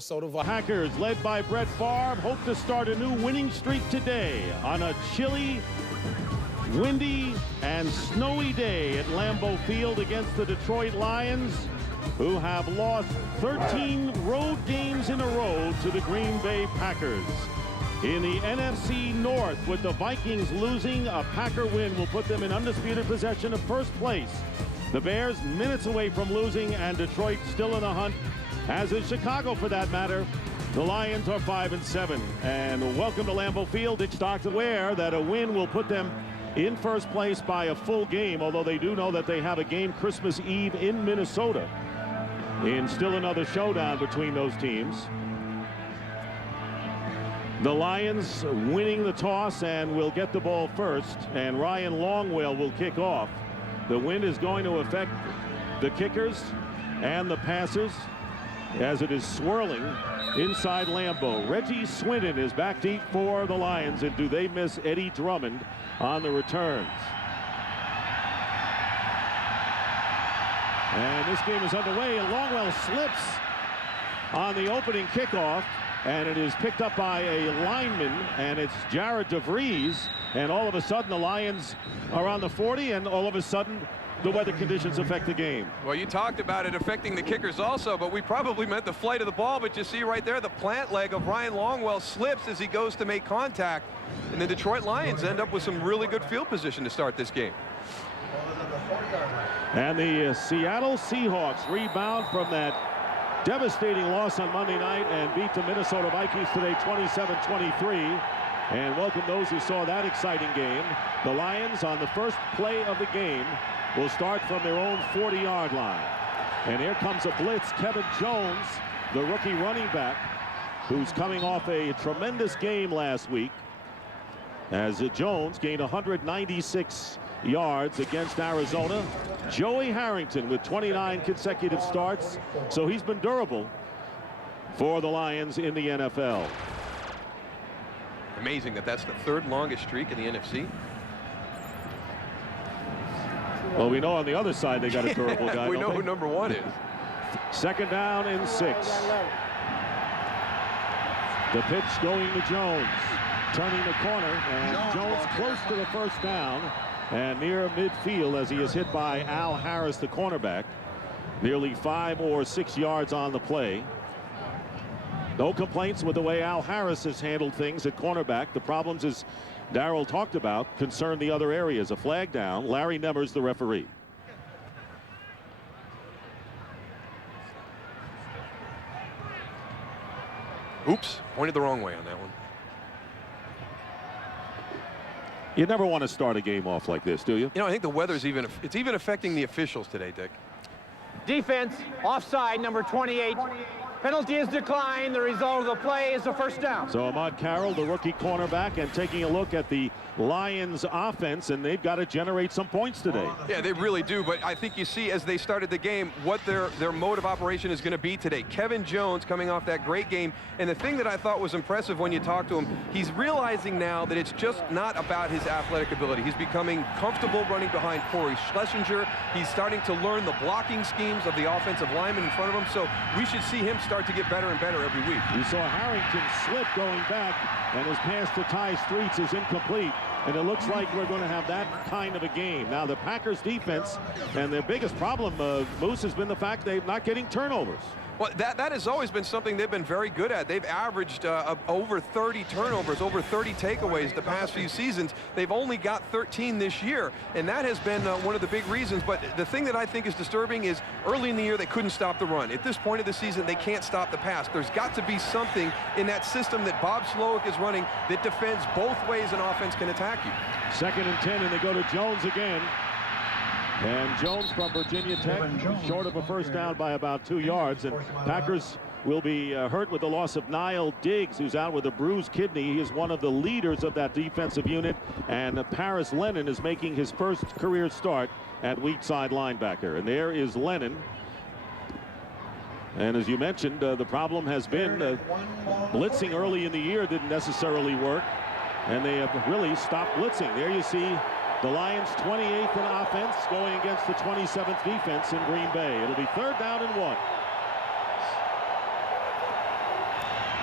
Packers, led by Brett Favre, hope to start a new winning streak today on a chilly, windy, and snowy day at Lambeau Field against the Detroit Lions, who have lost 13 road games in a row to the Green Bay Packers. In the NFC North, with the Vikings losing, a Packer win will put them in undisputed possession of first place. The Bears minutes away from losing, and Detroit still in the hunt, as is Chicago for that matter. The Lions are 5-7. And welcome to Lambeau Field. It's stocks aware that a win will put them in first place by a full game, although they do know that they have a game Christmas Eve in Minnesota in still another showdown between those teams. The Lions winning the toss and will get the ball first, and Ryan Longwell will kick off. The wind is going to affect the kickers and the passers as it is swirling inside Lambeau. Reggie Swinton is back deep for the Lions, and do they miss Eddie Drummond on the returns? And this game is underway, and Longwell slips on the opening kickoff, and it is picked up by a lineman, and it's Jared DeVries, and all of a sudden the Lions are on the 40, and all of a sudden the weather conditions affect the game. Well, you talked about it affecting the kickers also, but we probably meant the flight of the ball. But you see right there, the plant leg of Ryan Longwell slips as he goes to make contact, and the Detroit Lions end up with some really good field position to start this game. And the Seattle Seahawks rebound from that devastating loss on Monday night and beat the Minnesota Vikings today 27-23. And welcome those who saw that exciting game. The Lions, on the first play of the game, will start from their own 40-yard line. And here comes a blitz. Kevin Jones, the rookie running back, who's coming off a tremendous game last week, as Jones gained 196 yards against Arizona. Joey Harrington with 29 consecutive starts, so he's been durable for the Lions in the NFL. Amazing that that's the third longest streak in the NFC. Well, we know on the other side they got a durable guy. We know who number one is. Second down and 6. The pitch going to Jones, turning the corner, and Jones close to the first down and near midfield as he is hit by Al Harris, the cornerback. Nearly 5 or 6 yards on the play. No complaints with the way Al Harris has handled things at cornerback. The problems, as Darryl talked about, concern the other areas. A flag down. Larry Nemmers, the referee. Oops, pointed the wrong way on that one. You never want to start a game off like this, do you? You know, I think the weather's even affecting the officials today, Dick. Defense, offside, number 28. Penalty is declined. The result of the play is a first down. So Ahmad Carroll, the rookie cornerback, and taking a look at the Lions offense, and they've got to generate some points today. Yeah, they really do, but I think you see as they started the game what their mode of operation is going to be today. Kevin Jones coming off that great game, and the thing that I thought was impressive when you talk to him, he's realizing now that it's just not about his athletic ability. He's becoming comfortable running behind Corey Schlesinger. He's starting to learn the blocking schemes of the offensive lineman in front of him, so we should see him start to get better and better every week. We saw Harrington slip going back, and his pass to Ty Streets is incomplete. And it looks like we're going to have that kind of a game. Now, the Packers defense, and their biggest problem, Moose, has been the fact they're not getting turnovers. Well, that has always been something they've been very good at. They've averaged over 30 turnovers, over 30 takeaways the past few seasons. They've only got 13 this year, and that has been one of the big reasons. But the thing that I think is disturbing is early in the year they couldn't stop the run. At this point of the season, they can't stop the pass. There's got to be something in that system that Bob Slowick is running that defends both ways an offense can attack you. 2nd and 10, and they go to Jones again. And Jones from Virginia Tech, short of a first down by about 2 yards. And Packers will be hurt with the loss of Niall Diggs, who's out with a bruised kidney. He is one of the leaders of that defensive unit. And Paris Lennon is making his first career start at weak side linebacker. And there is Lennon. And as you mentioned, the problem has been blitzing early in the year didn't necessarily work. And they have really stopped blitzing. There you see the Lions 28th in offense going against the 27th defense in Green Bay. It'll be 3rd down and 1.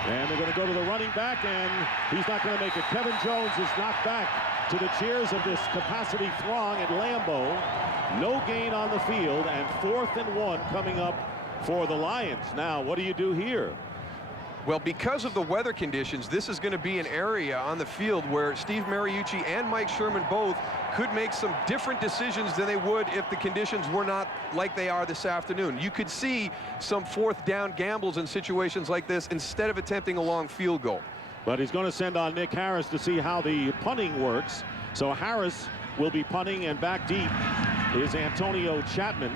And they're going to go to the running back, and he's not going to make it. Kevin Jones is knocked back to the cheers of this capacity throng at Lambeau. No gain on the field, and 4th and 1 coming up for the Lions. Now, what do you do here? Well, because of the weather conditions, this is going to be an area on the field where Steve Mariucci and Mike Sherman both could make some different decisions than they would if the conditions were not like they are this afternoon. You could see some 4th down gambles in situations like this instead of attempting a long field goal. But he's going to send on Nick Harris to see how the punting works. So Harris will be punting, and back deep is Antonio Chapman.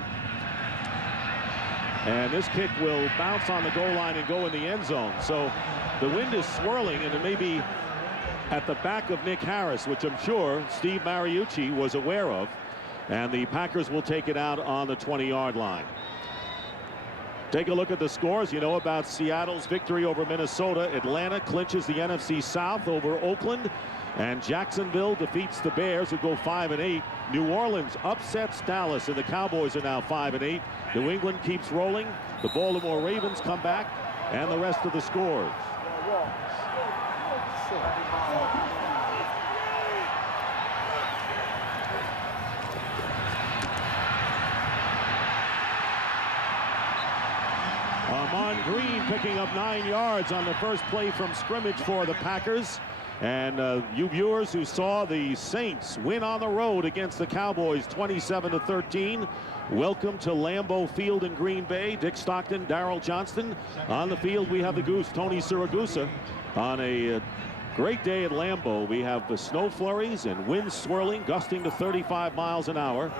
And this kick will bounce on the goal line and go in the end zone. So the wind is swirling, and it may be at the back of Nick Harris, which I'm sure Steve Mariucci was aware of. And the Packers will take it out on the 20-yard line. Take a look at the scores. You know about Seattle's victory over Minnesota. Atlanta clinches the NFC South over Oakland. And Jacksonville defeats the Bears, who go 5-8. New Orleans upsets Dallas, and the Cowboys are now 5-8. New England keeps rolling. The Baltimore Ravens come back, and the rest of the scores. Ahman Green picking up 9 yards on the first play from scrimmage for the Packers. And you viewers who saw the Saints win on the road against the Cowboys 27-13, welcome to Lambeau Field in Green Bay. Dick Stockton, Darryl Johnston. On the field we have the Goose, Tony Siragusa. On a great day at Lambeau, we have the snow flurries and winds swirling, gusting to 35 miles an hour.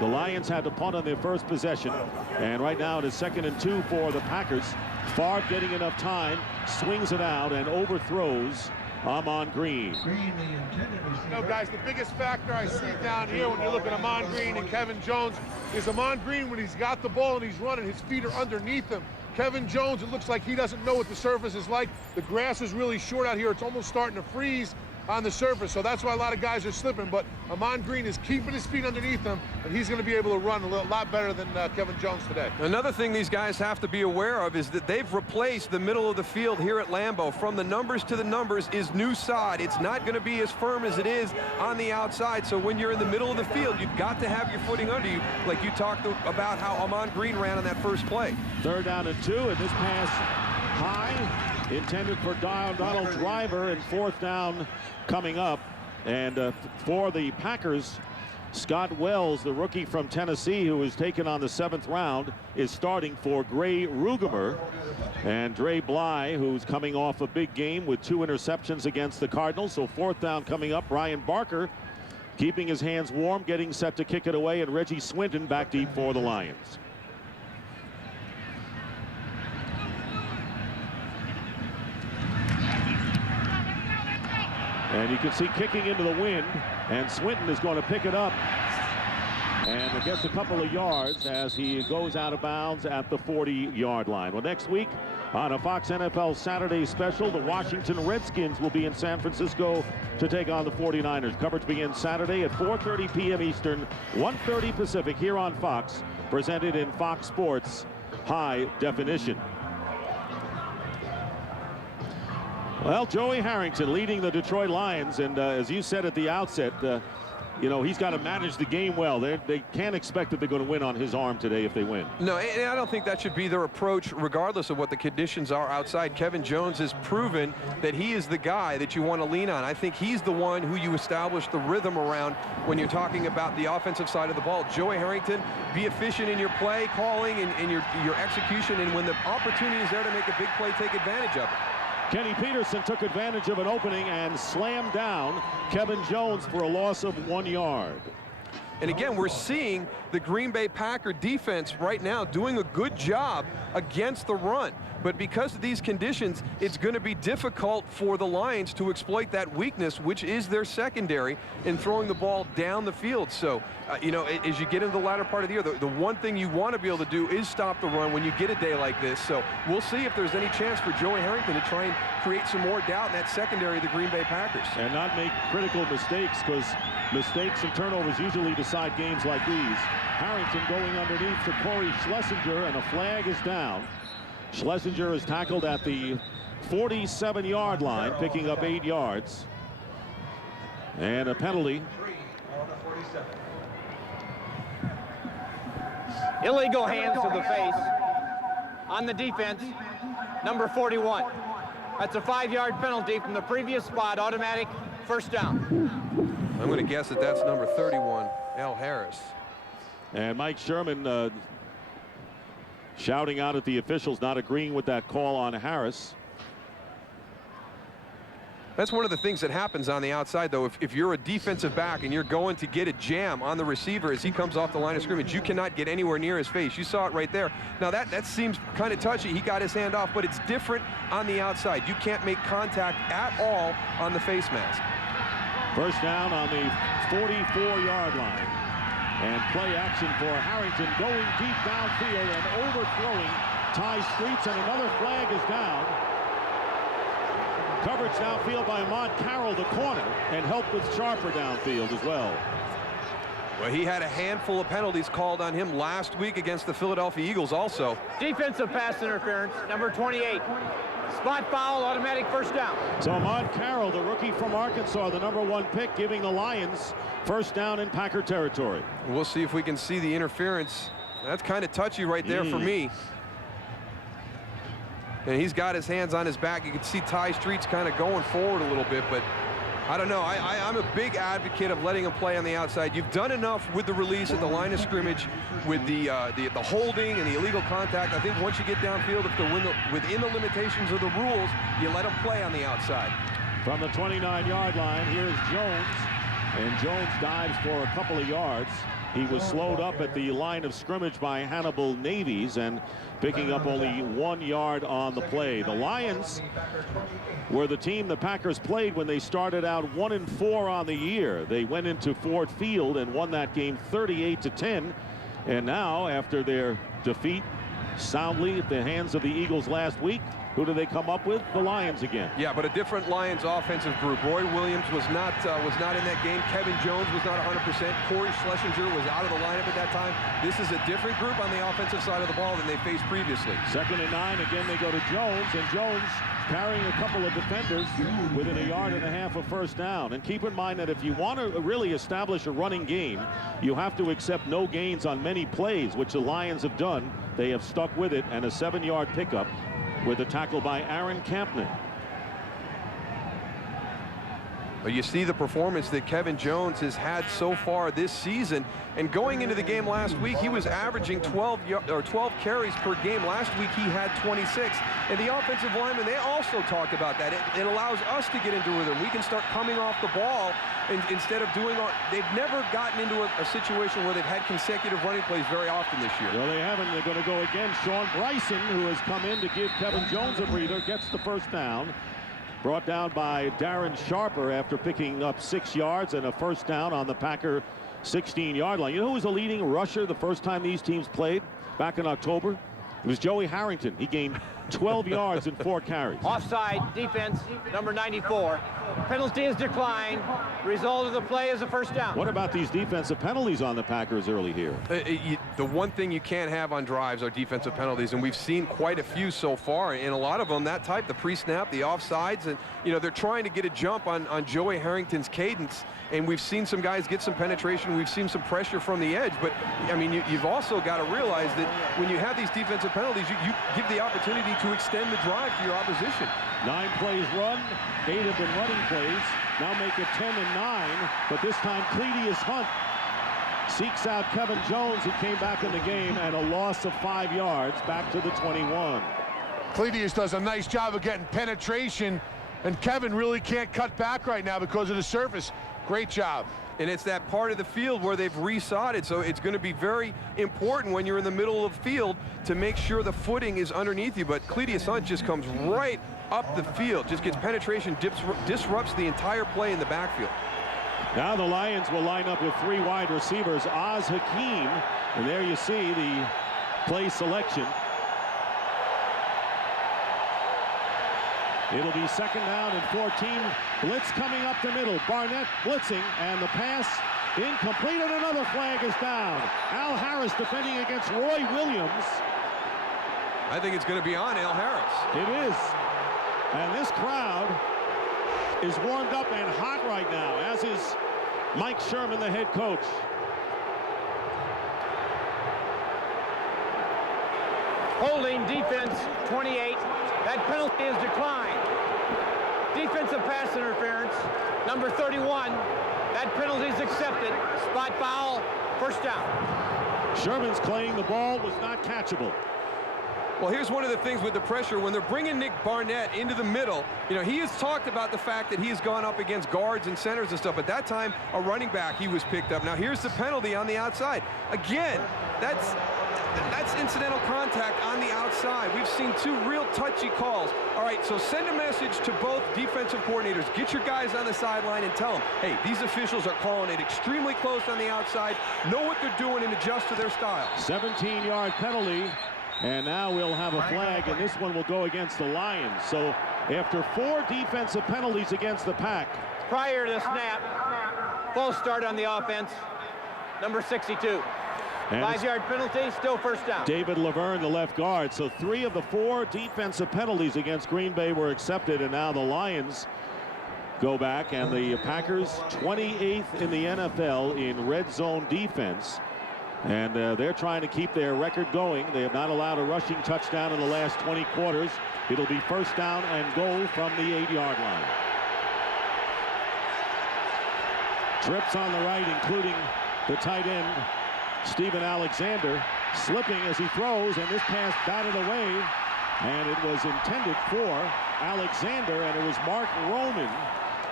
The Lions had to punt on their first possession, and right now it is 2nd and 2 for the Packers. Favre getting enough time, swings it out and overthrows Ahman Green. You know, guys, the biggest factor I see down here when you look at Ahman Green and Kevin Jones is Ahman Green, when he's got the ball and he's running, his feet are underneath him. Kevin Jones, it looks like he doesn't know what the surface is like. The grass is really short out here. It's almost starting to freeze on the surface, so that's why a lot of guys are slipping. But Ahman Green is keeping his feet underneath him, and he's going to be able to run a lot better than Kevin Jones today. Another thing these guys have to be aware of is that they've replaced the middle of the field here at Lambeau. From the numbers to the numbers is new sod. It's not going to be as firm as it is on the outside, so when you're in the middle of the field, you've got to have your footing under you, like you talked about how Ahman Green ran on that first play. 3rd down and 2, and this pass high, intended for Donald Driver, and 4th down coming up. And for the Packers, Scott Wells, the rookie from Tennessee, who was taken on the 7th round, is starting for Gray Rugemer. And Dre Bly, who's coming off a big game with 2 interceptions against the Cardinals. So 4th down coming up. Brian Barker keeping his hands warm, getting set to kick it away, and Reggie Swinton back deep for the Lions. And you can see kicking into the wind, and Swinton is going to pick it up. And it gets a couple of yards as he goes out of bounds at the 40-yard line. Well, next week on a Fox NFL Saturday special, the Washington Redskins will be in San Francisco to take on the 49ers. Coverage begins Saturday at 4:30 p.m. Eastern, 1:30 Pacific, here on Fox, presented in Fox Sports High Definition. Well, Joey Harrington leading the Detroit Lions, and as you said at the outset, you know, he's got to manage the game well. They can't expect that they're going to win on his arm today if they win. No, and I don't think that should be their approach regardless of what the conditions are outside. Kevin Jones has proven that he is the guy that you want to lean on. I think he's the one who you establish the rhythm around when you're talking about the offensive side of the ball. Joey Harrington, be efficient in your play calling and your execution, and when the opportunity is there to make a big play, take advantage of it. Kenny Peterson took advantage of an opening and slammed down Kevin Jones for a loss of 1 yard. And again, we're seeing the Green Bay Packer defense right now doing a good job against the run. But because of these conditions, it's going to be difficult for the Lions to exploit that weakness, which is their secondary, in throwing the ball down the field. So, you know, as you get into the latter part of the year, the one thing you want to be able to do is stop the run when you get a day like this. So we'll see if there's any chance for Joey Harrington to try and create some more doubt in that secondary of the Green Bay Packers. And not make critical mistakes, because mistakes and turnovers usually decide games like these. Harrington going underneath to Corey Schlesinger, and a flag is down. Schlesinger is tackled at the 47-yard line, picking up 8 yards. And a penalty. Illegal hands to the face on the defense, number 41. That's a 5-yard penalty from the previous spot, automatic first down. I'm going to guess that that's number 31, Al Harris. And Mike Sherman shouting out at the officials, not agreeing with that call on Harris. That's one of the things that happens on the outside, though. If you're a defensive back and you're going to get a jam on the receiver as he comes off the line of scrimmage, you cannot get anywhere near his face. You saw it right there. Now, that seems kind of touchy. He got his hand off, but it's different on the outside. You can't make contact at all on the face mask. First down on the 44-yard line. And play action for Harrington, going deep downfield and overthrowing Ty Streets, and another flag is down. Coverage downfield by Ahmad Carroll, the corner, and help with Sharper downfield as well. Well, he had a handful of penalties called on him last week against the Philadelphia Eagles also. Defensive pass interference, number 28. Spot foul, automatic first down. So Ahmad Carroll, the rookie from Arkansas, the #1 pick, giving the Lions first down in Packer territory. We'll see if we can see the interference. That's kind of touchy right there for me. And he's got his hands on his back. You can see Ty Streets kind of going forward a little bit, but I don't know. I'm a big advocate of letting him play on the outside. You've done enough with the release at the line of scrimmage with the holding and the illegal contact. I think once you get downfield, if they're within the limitations of the rules, you let them play on the outside. From the 29-yard line, here's Jones. And Jones dives for a couple of yards. He was slowed up at the line of scrimmage by Hannibal Navies and picking up only 1 yard on the play. The Lions were the team the Packers played when they started out 1-4 on the year. They went into Ford Field and won that game 38-10. And now, after their defeat soundly at the hands of the Eagles last week, who do they come up with? The Lions again. Yeah, but a different Lions offensive group. Roy Williams was not in that game. Kevin Jones was not 100%. Corey Schlesinger was out of the lineup at that time. This is a different group on the offensive side of the ball than they faced previously. 2nd and 9. Again, they go to Jones, and Jones carrying a couple of defenders within 1.5 yards of first down. And keep in mind that if you want to really establish a running game, you have to accept no gains on many plays, which the Lions have done. They have stuck with it, and a 7-yard pickup with a tackle by Aaron Kampner. But you see the performance that Kevin Jones has had so far this season. And going into the game last week, he was averaging 12 carries per game. Last week, he had 26. And the offensive linemen, they also talked about that. It allows us to get into rhythm. We can start coming off the ball instead of doing all. They've never gotten into a situation where they've had consecutive running plays very often this year. Well, they haven't. They're going to go again. Sean Bryson, who has come in to give Kevin Jones a breather, gets the first down. Brought down by Darren Sharper after picking up 6 yards and a first down on the Packer 16-yard line. You know who was the leading rusher the first time these teams played back in October? It was Joey Harrington. He gained 12 yards in 4 carries. Offside, defense, number 94. Penalty is declined. Result of the play is a first down. What about these defensive penalties on the Packers early here? The one thing you can't have on drives are defensive penalties, and we've seen quite a few so far, and a lot of them that type, the pre-snap, the offsides, and they're trying to get a jump on Joey Harrington's cadence, and we've seen some guys get some penetration. We've seen some pressure from the edge, but I mean, you've also got to realize that when you have these defensive penalties, you give the opportunity to extend the drive to your opposition. 9 plays run, 8 have been running plays. Now make it 10 and 9, but this time Cledius Hunt seeks out Kevin Jones, who came back in the game, and a loss of 5 yards back to the 21. Cledius does a nice job of getting penetration, and Kevin really can't cut back right now because of the surface. Great job. And it's that part of the field where they've resodded, so it's going to be very important when you're in the middle of the field to make sure the footing is underneath you. But Cledius Hunt just comes right up the field, just gets penetration, disrupts the entire play in the backfield. Now the Lions will line up with 3 wide receivers. Oz Hakeem, and there you see the play selection. It'll be 2nd down and 14. Blitz coming up the middle. Barnett blitzing, and the pass incomplete, and another flag is down. Al Harris defending against Roy Williams. I think it's going to be on Al Harris. It is. And this crowd is warmed up and hot right now, as is Mike Sherman, the head coach. Holding defense 28. That penalty is declined. Defensive pass interference, number 31. That penalty is accepted. Spot foul, first down. Sherman's claiming the ball was not catchable. Well, here's one of the things with the pressure. When they're bringing Nick Barnett into the middle, you know, he has talked about the fact that he has gone up against guards and centers and stuff. At that time, a running back, he was picked up. Now, here's the penalty on the outside. Again, that's incidental contact on the outside. We've seen two real touchy calls. All right, so send a message to both defensive coordinators. Get your guys on the sideline and tell them, hey, these officials are calling it extremely close on the outside. Know what they're doing and adjust to their style. 17-yard penalty. And now we'll have a flag, and this one will go against the Lions. So after 4 defensive penalties against the Pack. Prior to the snap, false start on the offense, number 62. 5-yard penalty, still first down. David Laverne, the left guard. So 3 of the 4 defensive penalties against Green Bay were accepted, and now the Lions go back, and the Packers 28th in the NFL in red zone defense. And they're trying to keep their record going. They have not allowed a rushing touchdown in the last 20 quarters. It'll be first down and goal from the 8-yard line. Trips on the right, including the tight end, Steven Alexander, slipping as he throws, and this pass batted away. And it was intended for Alexander, and it was Mark Roman,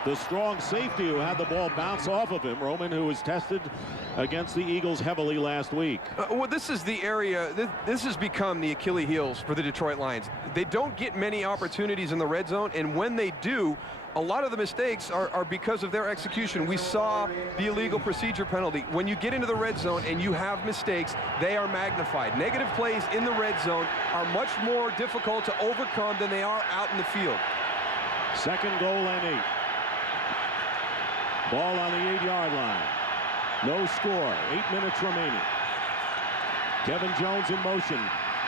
the strong safety, who had the ball bounce off of him. Roman, who was tested against the Eagles heavily last week. Well, this is the area, this has become the Achilles heels for the Detroit Lions. They don't get many opportunities in the red zone, and when they do, a lot of the mistakes are because of their execution. We saw the illegal procedure penalty. When you get into the red zone and you have mistakes, they are magnified. Negative plays in the red zone are much more difficult to overcome than they are out in the field. Second goal and 8. Ball on the 8-yard line. No score. 8 minutes remaining. Kevin Jones in motion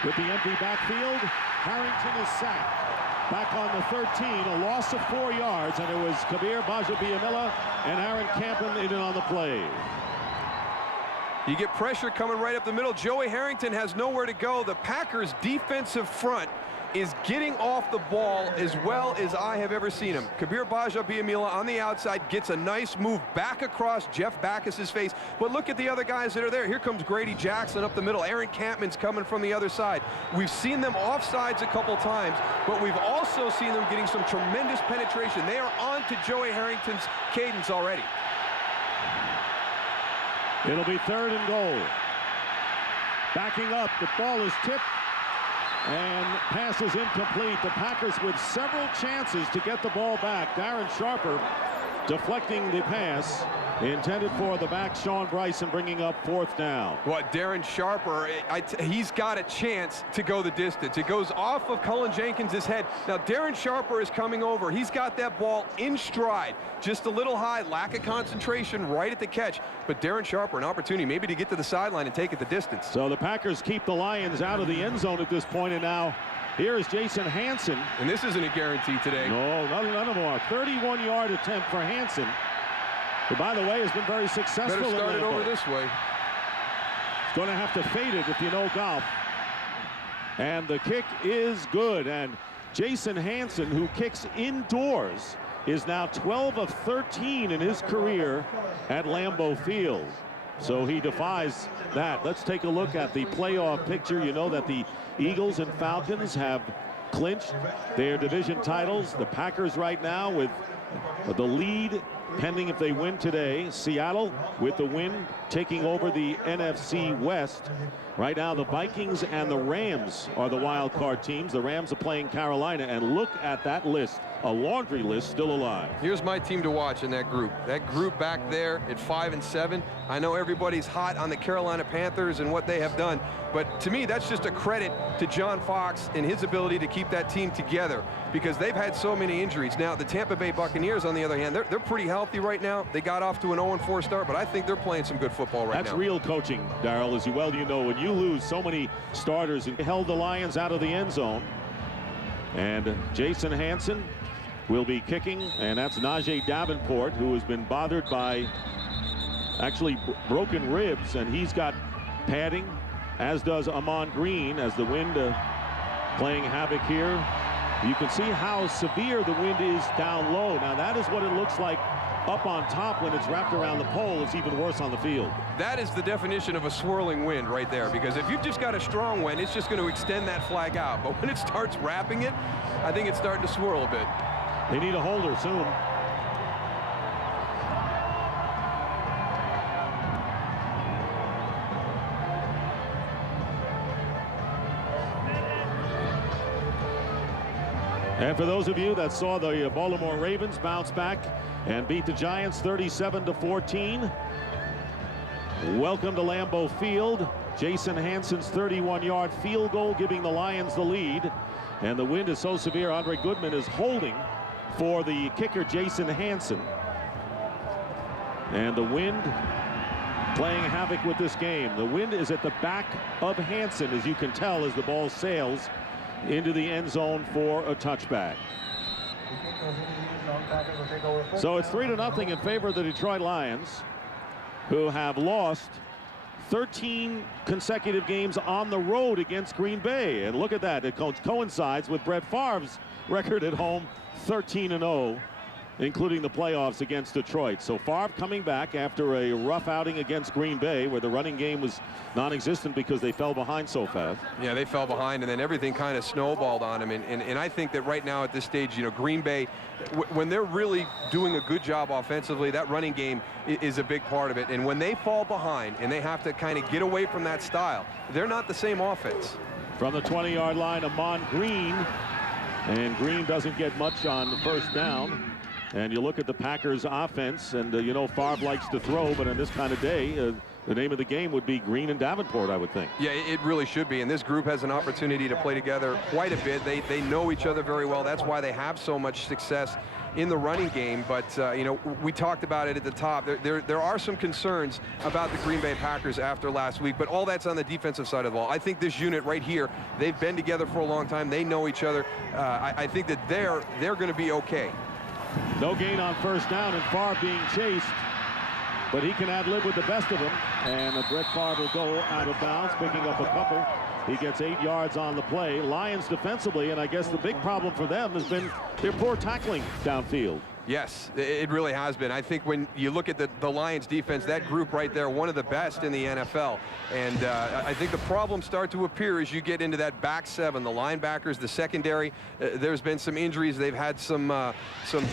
with the empty backfield. Harrington is sacked. Back on the 13, a loss of 4 yards, and it was Kabir Bajabiamila and Aaron Campen in on the play. You get pressure coming right up the middle. Joey Harrington has nowhere to go. The Packers' defensive front is getting off the ball as well as I have ever seen him. Kabir Bajabiamila on the outside gets a nice move back across Jeff Backus's face. But look at the other guys that are there. Here comes Grady Jackson up the middle. Aaron Campman's coming from the other side. We've seen them offsides a couple times, but we've also seen them getting some tremendous penetration. They are on to Joey Harrington's cadence already. It'll be 3rd and goal. Backing up, the ball is tipped. And pass is incomplete. The Packers with several chances to get the ball back. Darren Sharper deflecting the pass intended for the back, Sean Bryson, bringing up 4th down. Well, Darren Sharper, he's got a chance to go the distance. It goes off of Cullen Jenkins' head. Now, Darren Sharper is coming over. He's got that ball in stride. Just a little high, lack of concentration right at the catch. But Darren Sharper, an opportunity maybe to get to the sideline and take it the distance. So the Packers keep the Lions out of the end zone at this point, and now here is Jason Hanson. And this isn't a guarantee today. No, none of them are. 31-yard attempt for Hanson, who, by the way, has been very successful. Better start it over this way. He's going to have to fade it if you know golf. And the kick is good. And Jason Hanson, who kicks indoors, is now 12 of 13 in his career at Lambeau Field. So he defies that. Let's take a look at the playoff picture. You know that the Eagles and Falcons have clinched their division titles. The Packers right now with the lead pending if they win today. Seattle with the win taking over the NFC West. Right now the Vikings and the Rams are the wild card teams. The Rams are playing Carolina, and look at that list. A laundry list still alive. Here's my team to watch in that group. That group back there at 5-7. I know everybody's hot on the Carolina Panthers and what they have done, but to me that's just a credit to John Fox and his ability to keep that team together, because they've had so many injuries. Now the Tampa Bay Buccaneers, on the other hand, they're pretty healthy right now. They got off to an 0-4 start, but I think they're playing some good football right now. That's real coaching, Darrell, as you well know. When you lose so many starters and held the Lions out of the end zone, And Jason Hansen will be kicking, and that's Najee Davenport, who has been bothered by actually broken ribs, and he's got padding, as does Ahman Green, as the wind playing havoc here. You can see how severe the wind is down low. Now that is what it looks like up on top when it's wrapped around the pole. It's even worse on the field. That is the definition of a swirling wind right there, because if you've just got a strong wind, it's just going to extend that flag out. But when it starts wrapping it, I think it's starting to swirl a bit. They need a holder soon. And for those of you that saw the Baltimore Ravens bounce back and beat the Giants 37-14, welcome to Lambeau Field. Jason Hansen's 31-yard field goal giving the Lions the lead. And the wind is so severe, Andre Goodman is holding for the kicker, Jason Hansen. And the wind playing havoc with this game. The wind is at the back of Hansen, as you can tell, as the ball sails into the end zone for a touchback. So it's 3-0 in favor of the Detroit Lions, who have lost 13 consecutive games on the road against Green Bay. And look at that, it coincides with Brett Favre's record at home, 13-0, including the playoffs against Detroit. So Favre coming back after a rough outing against Green Bay, where the running game was non-existent because they fell behind so fast. Yeah, they fell behind, and then everything kind of snowballed on them. And I think that right now at this stage, you know, Green Bay, when they're really doing a good job offensively, that running game is a big part of it. And when they fall behind and they have to kind of get away from that style, they're not the same offense. From the 20-yard line, Ahman Green. And Green doesn't get much on the first down. And you look at the Packers offense, and you know, Favre likes to throw, but on this kind of day, the name of the game would be Green and Davenport, I would think. Yeah, it really should be. And this group has an opportunity to play together quite a bit. They know each other very well. That's why they have so much success in the running game. But, you know, we talked about it at the top. There are some concerns about the Green Bay Packers after last week, but all that's on the defensive side of the ball. I think this unit right here, they've been together for a long time. They know each other. I think that they're going to be okay. No gain on first down, and Favre being chased, but he can ad-lib with the best of them. And Brett Favre will go out of bounds, picking up a couple. He gets 8 yards on the play. Lions defensively, and I guess the big problem for them has been their poor tackling downfield. Yes, it really has been. I think when you look at the Lions defense, that group right there, one of the best in the NFL. And I think the problems start to appear as you get into that back seven, the linebackers, the secondary. There's been some injuries. They've had some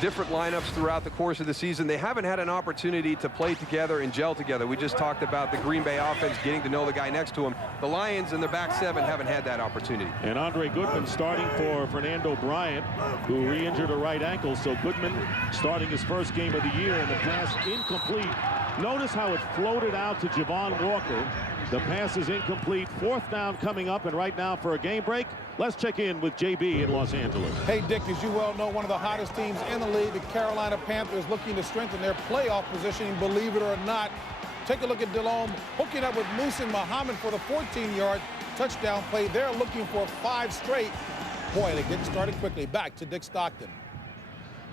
different lineups throughout the course of the season. They haven't had an opportunity to play together and gel together. We just talked about the Green Bay offense getting to know the guy next to him. The Lions in the back seven haven't had that opportunity. And Andre Goodman starting for Fernando Bryant, who re-injured a right ankle. So Goodman starting his first game of the year, and the pass incomplete. Notice how it floated out to Javon Walker. The pass is incomplete. Fourth down coming up, and right now for a game break, let's check in with JB in Los Angeles. Hey, Dick, as you well know, one of the hottest teams in the league, the Carolina Panthers, looking to strengthen their playoff positioning, believe it or not. Take a look at Delhomme hooking up with Muhsin Muhammad for the 14-yard touchdown play. They're looking for 5 straight. Boy, they're getting started quickly. Back to Dick Stockton.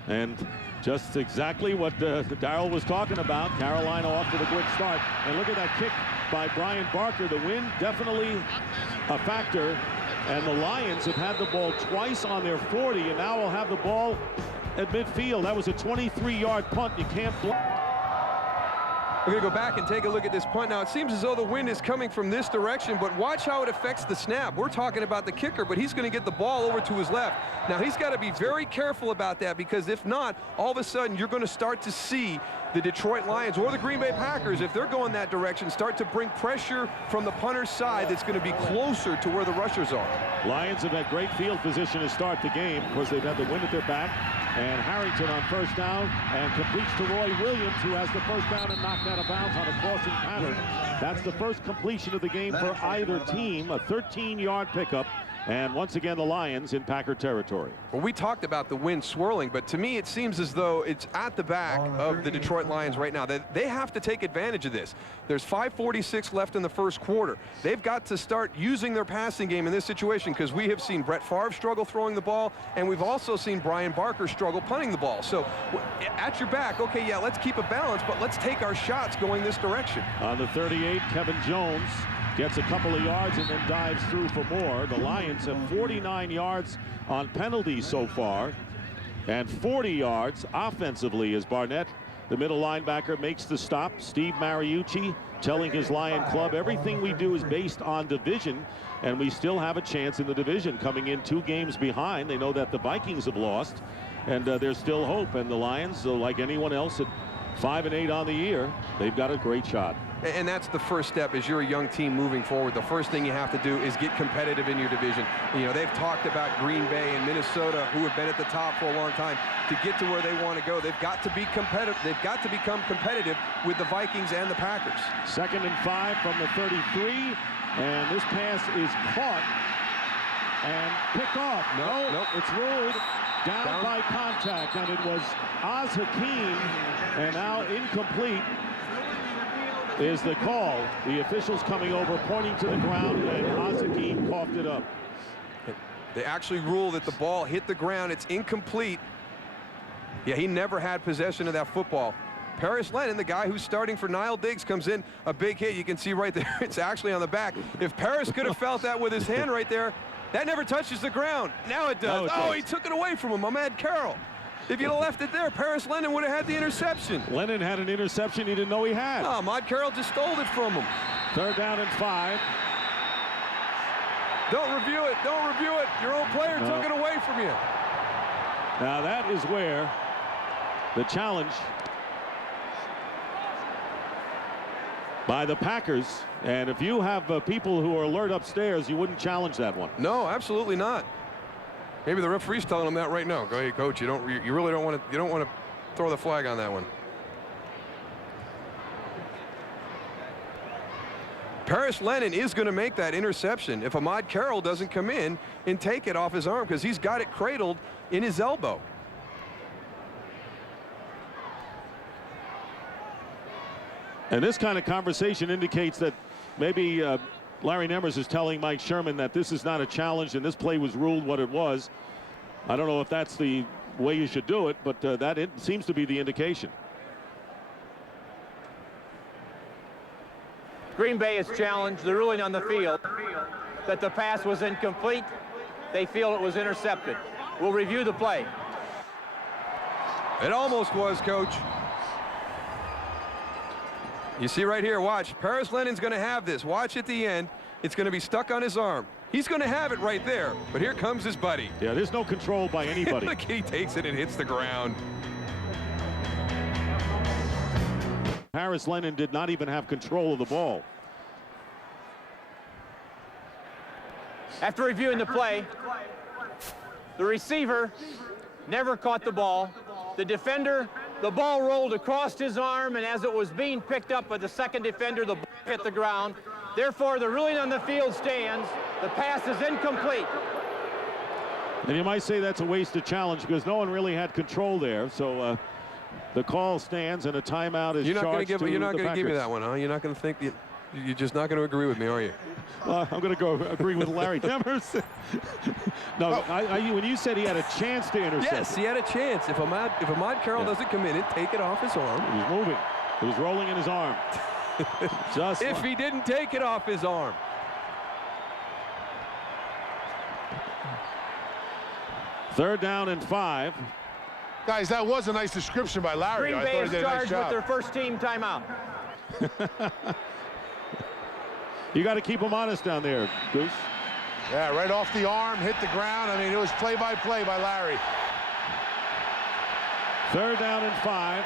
And just exactly what Darryl was talking about. Carolina off to the quick start. And look at that kick by Brian Barker. The wind definitely a factor. And the Lions have had the ball twice on their 40, and now will have the ball at midfield. That was a 23-yard punt. You can't block. We're going to go back and take a look at this punt. Now, it seems as though the wind is coming from this direction, but watch how it affects the snap. We're talking about the kicker, but he's going to get the ball over to his left. Now, he's got to be very careful about that, because if not, all of a sudden, you're going to start to see the Detroit Lions or the Green Bay Packers, if they're going that direction, start to bring pressure from the punter's side that's going to be closer to where the rushers are. Lions have had great field position to start the game. Of course, they've had the wind at their back. And Harrington on first down and completes to Roy Williams, who has the first down and knocked out of bounds on a crossing pattern. That's the first completion of the game for either team. A 13-yard pickup And once again, the Lions in Packer territory. Well, we talked about the wind swirling, but to me it seems as though it's at the back of the Detroit Lions right now. They have to take advantage of this. There's 5:46 left in the first quarter. They've got to start using their passing game in this situation, because we have seen Brett Favre struggle throwing the ball, and we've also seen Brian Barker struggle punting the ball. So at your back, okay, yeah, let's keep a balance, but let's take our shots going this direction. On the 38, Kevin Jones gets a couple of yards and then dives through for more. The Lions have 49 yards on penalties so far and 40 yards offensively as Barnett, the middle linebacker, makes the stop. Steve Mariucci telling his Lion club everything we do is based on division, and we still have a chance in the division, coming in 2 games behind. They know that the Vikings have lost, and there's still hope. And the Lions, like anyone else at 5-8 on the year, they've got a great shot. And that's the first step as you're a young team moving forward. The first thing you have to do is get competitive in your division. You know, they've talked about Green Bay and Minnesota, who have been at the top for a long time. To get to where they want to go, they've got to be competitive. They've got to become competitive with the Vikings and the Packers. 2nd and 5 from the 33, and this pass is caught and picked off. Nope. It's ruled down by contact, and it was Oz Hakeem, and now incomplete is the call. The officials coming over, pointing to the ground, and Oz Hakeem coughed it up. They actually rule that the ball hit the ground. It's incomplete. Yeah, he never had possession of that football. Paris Lennon, the guy who's starting for Niall Diggs, comes in, a big hit. You can see right there, it's actually on the back. If Paris could have felt that with his hand right there, that never touches the ground. Now it does. Oh, he took it away from him, Ahmad Carroll. If you'd have left it there, Paris Lennon would have had the interception. Lennon had an interception he didn't know he had. Oh, Ahmad Carroll just stole it from him. 3rd down and 5. Don't review it. Don't review it. Your own player took it away from you. Now that is where the challenge by the Packers. And if you have people who are alert upstairs, you wouldn't challenge that one. No, absolutely not. Maybe the referee's telling him that right now. Go ahead, coach. You really don't want to throw the flag on that one. Paris Lennon is going to make that interception if Ahmad Carroll doesn't come in and take it off his arm, because he's got it cradled in his elbow. And this kind of conversation indicates that maybe Larry Nemmers is telling Mike Sherman that this is not a challenge and this play was ruled what it was. I don't know if that's the way you should do it, but it seems to be the indication. Green Bay has challenged the ruling on the field that the pass was incomplete. They feel it was intercepted. We'll review the play. It almost was, coach. You see right here, watch. Paris Lennon's going to have this. Watch at the end. It's going to be stuck on his arm. He's going to have it right there. But here comes his buddy. Yeah, there's no control by anybody. Look, he takes it and hits the ground. Paris Lennon did not even have control of the ball. After reviewing the play, the receiver never caught the ball. The defender, the ball rolled across his arm, and as it was being picked up by the second defender, the ball hit the ground. Therefore, the ruling on the field stands. The pass is incomplete. And you might say that's a wasted challenge because no one really had control there. So the call stands and a timeout is charged to the Packers. You're not going to give me that one, huh? You're not going to think you're just not going to agree with me, are you? Well, I'm going to go agree with Larry Nemmers. No, when you said he had a chance to intercept. Yes, he had a chance. If Ahmad Carroll doesn't come in and take it off his arm. He was moving. It was rolling in his arm. If he didn't take it off his arm. Third down and 5. Guys, that was a nice description by Larry. Green Bay is charged with their first team timeout. You got to keep them honest down there, Goose. Yeah, right off the arm, hit the ground. I mean, it was play-by-play by Larry. Third down and 5.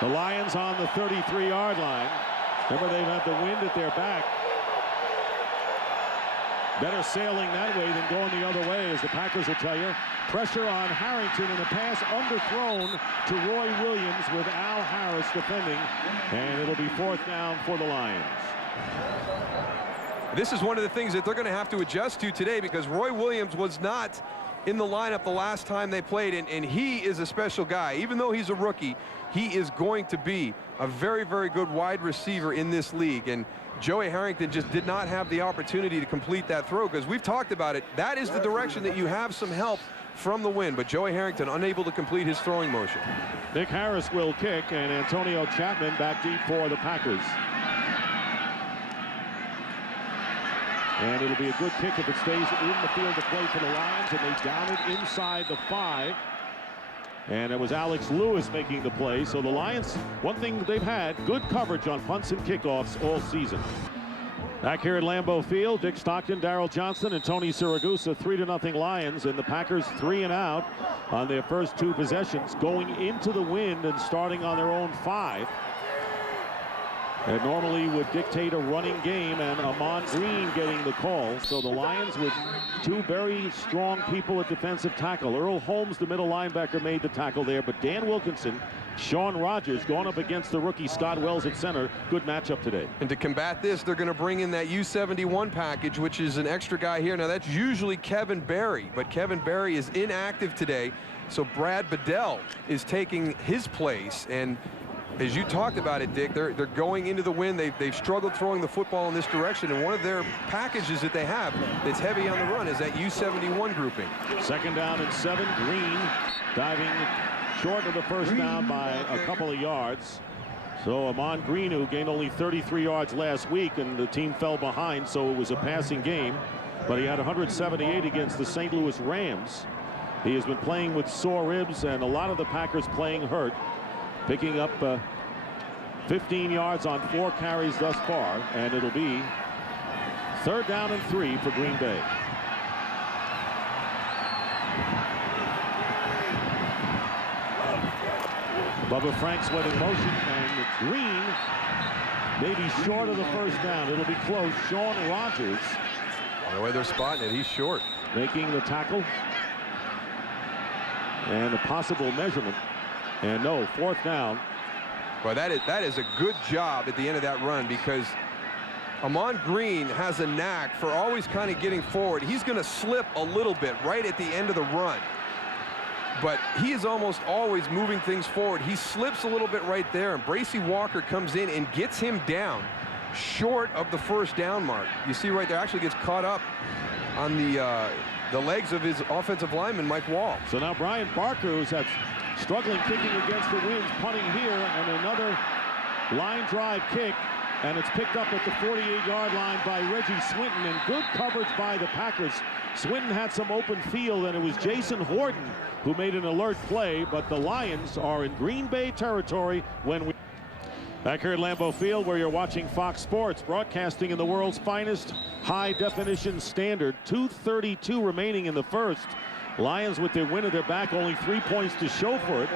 The Lions on the 33-yard line. Remember, they've had the wind at their back. Better sailing that way than going the other way, as the Packers will tell you. Pressure on Harrington, and a pass underthrown to Roy Williams with Al Harris defending. And it'll be 4th down for the Lions. This is one of the things that they're going to have to adjust to today, because Roy Williams was not in the lineup the last time they played, and he is a special guy. Even though he's a rookie, he is going to be a very, very good wide receiver in this league. And Joey Harrington just did not have the opportunity to complete that throw, because we've talked about it. That is the direction that you have some help from the wind, but Joey Harrington unable to complete his throwing motion. Nick Harris will kick, and Antonio Chapman back deep for the Packers. And it'll be a good kick if it stays in the field of play for the Lions, and they down it inside the 5. And it was Alex Lewis making the play. So the Lions, one thing they've had, good coverage on punts and kickoffs all season. Back here at Lambeau Field, Dick Stockton, Darrell Johnson, and Tony Siragusa, 3-0 Lions, and the Packers 3 and out on their first 2 possessions, going into the wind and starting on their own 5. And normally would dictate a running game, and Ahman Green getting the call. So the Lions with 2 very strong people at defensive tackle. Earl Holmes, the middle linebacker, made the tackle there, but Dan Wilkinson, Sean Rogers going up against the rookie Scott Wells at center. Good matchup today. And to combat this, they're going to bring in that U71 package, which is an extra guy here. Now, that's usually Kevin Berry, but Kevin Berry is inactive today. So Brad Bedell is taking his place. And as you talked about it, Dick, they're going into the wind. They've struggled throwing the football in this direction, and one of their packages that they have that's heavy on the run is that U71 grouping. 2nd down and 7. Green diving short of the first down by a couple of yards. So Ahman Green, who gained only 33 yards last week, and the team fell behind, so it was a passing game, but he had 178 against the St. Louis Rams. He has been playing with sore ribs, and a lot of the Packers playing hurt, picking up 15 yards on 4 carries thus far, and it'll be 3rd down and 3 for Green Bay. Bubba Franks went in motion, and Green maybe short of the first down. It'll be close. Sean Rogers, The way they're spotting it, he's short, making the tackle, and a possible measurement. And no, 4th down. Well, that is a good job at the end of that run, because Ahman Green has a knack for always kind of getting forward. He's going to slip a little bit right at the end of the run, but he is almost always moving things forward. He slips a little bit right there, and Bracy Walker comes in and gets him down short of the first down mark. You see right there, actually gets caught up on the legs of his offensive lineman, Mike Wall. So now Brian Barker, who's had struggling kicking against the winds, punting here, and another line drive kick, and it's picked up at the 48-yard line by Reggie Swinton, and good coverage by the Packers. Swinton had some open field, and it was Jason Horton who made an alert play, but the Lions are in Green Bay territory when we... Back here at Lambeau Field, where you're watching Fox Sports, broadcasting in the world's finest high-definition standard. 2:32 remaining in the first. Lions with their win at their back, only 3 points to show for it.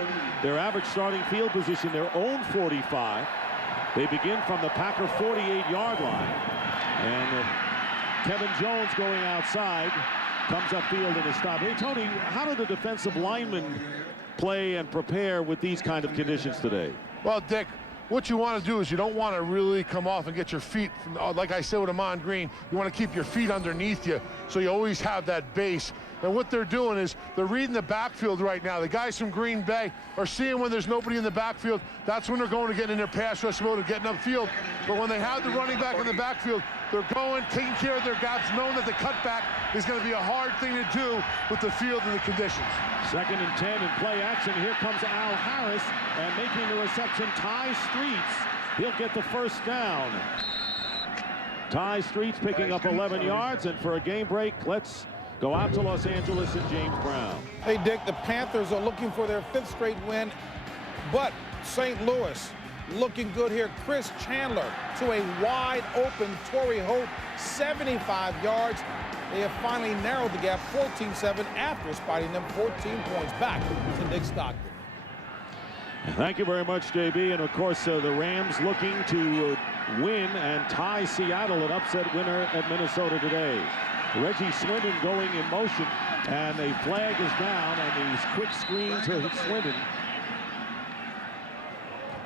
Their average starting field position, their own 45. They begin from the Packer 48-yard line. And Kevin Jones going outside, comes upfield and is stopped. Hey, Tony, how do the defensive linemen play and prepare with these kind of conditions today? Well, Dick, what you want to do is you don't want to really come off and get your feet, like I said with Ahman Green, you want to keep your feet underneath you so you always have that base. And what they're doing is they're reading the backfield right now. The guys from Green Bay are seeing when there's nobody in the backfield. That's when they're going to get in their pass rush mode and getting upfield. But when they have the running back in the backfield, they're going, taking care of their gaps, knowing that the cutback is going to be a hard thing to do with the field and the conditions. 2nd and 10 in play action. Here comes Al Harris, and making the reception, Ty Streets. He'll get the first down. Ty Streets picking up 11 yards, and for a game break, let's go out to Los Angeles and James Brown. Hey, Dick, the Panthers are looking for their 5th straight win, but St. Louis looking good here. Chris Chandler to a wide open Torrey Holt, 75 yards. They have finally narrowed the gap 14-7 after spotting them 14 points back to Dick Stockton. Thank you very much, JB. And of course, the Rams looking to win and tie Seattle, an upset winner at Minnesota today. Reggie Swinton going in motion, and a flag is down, and he's quick screen to Swinton.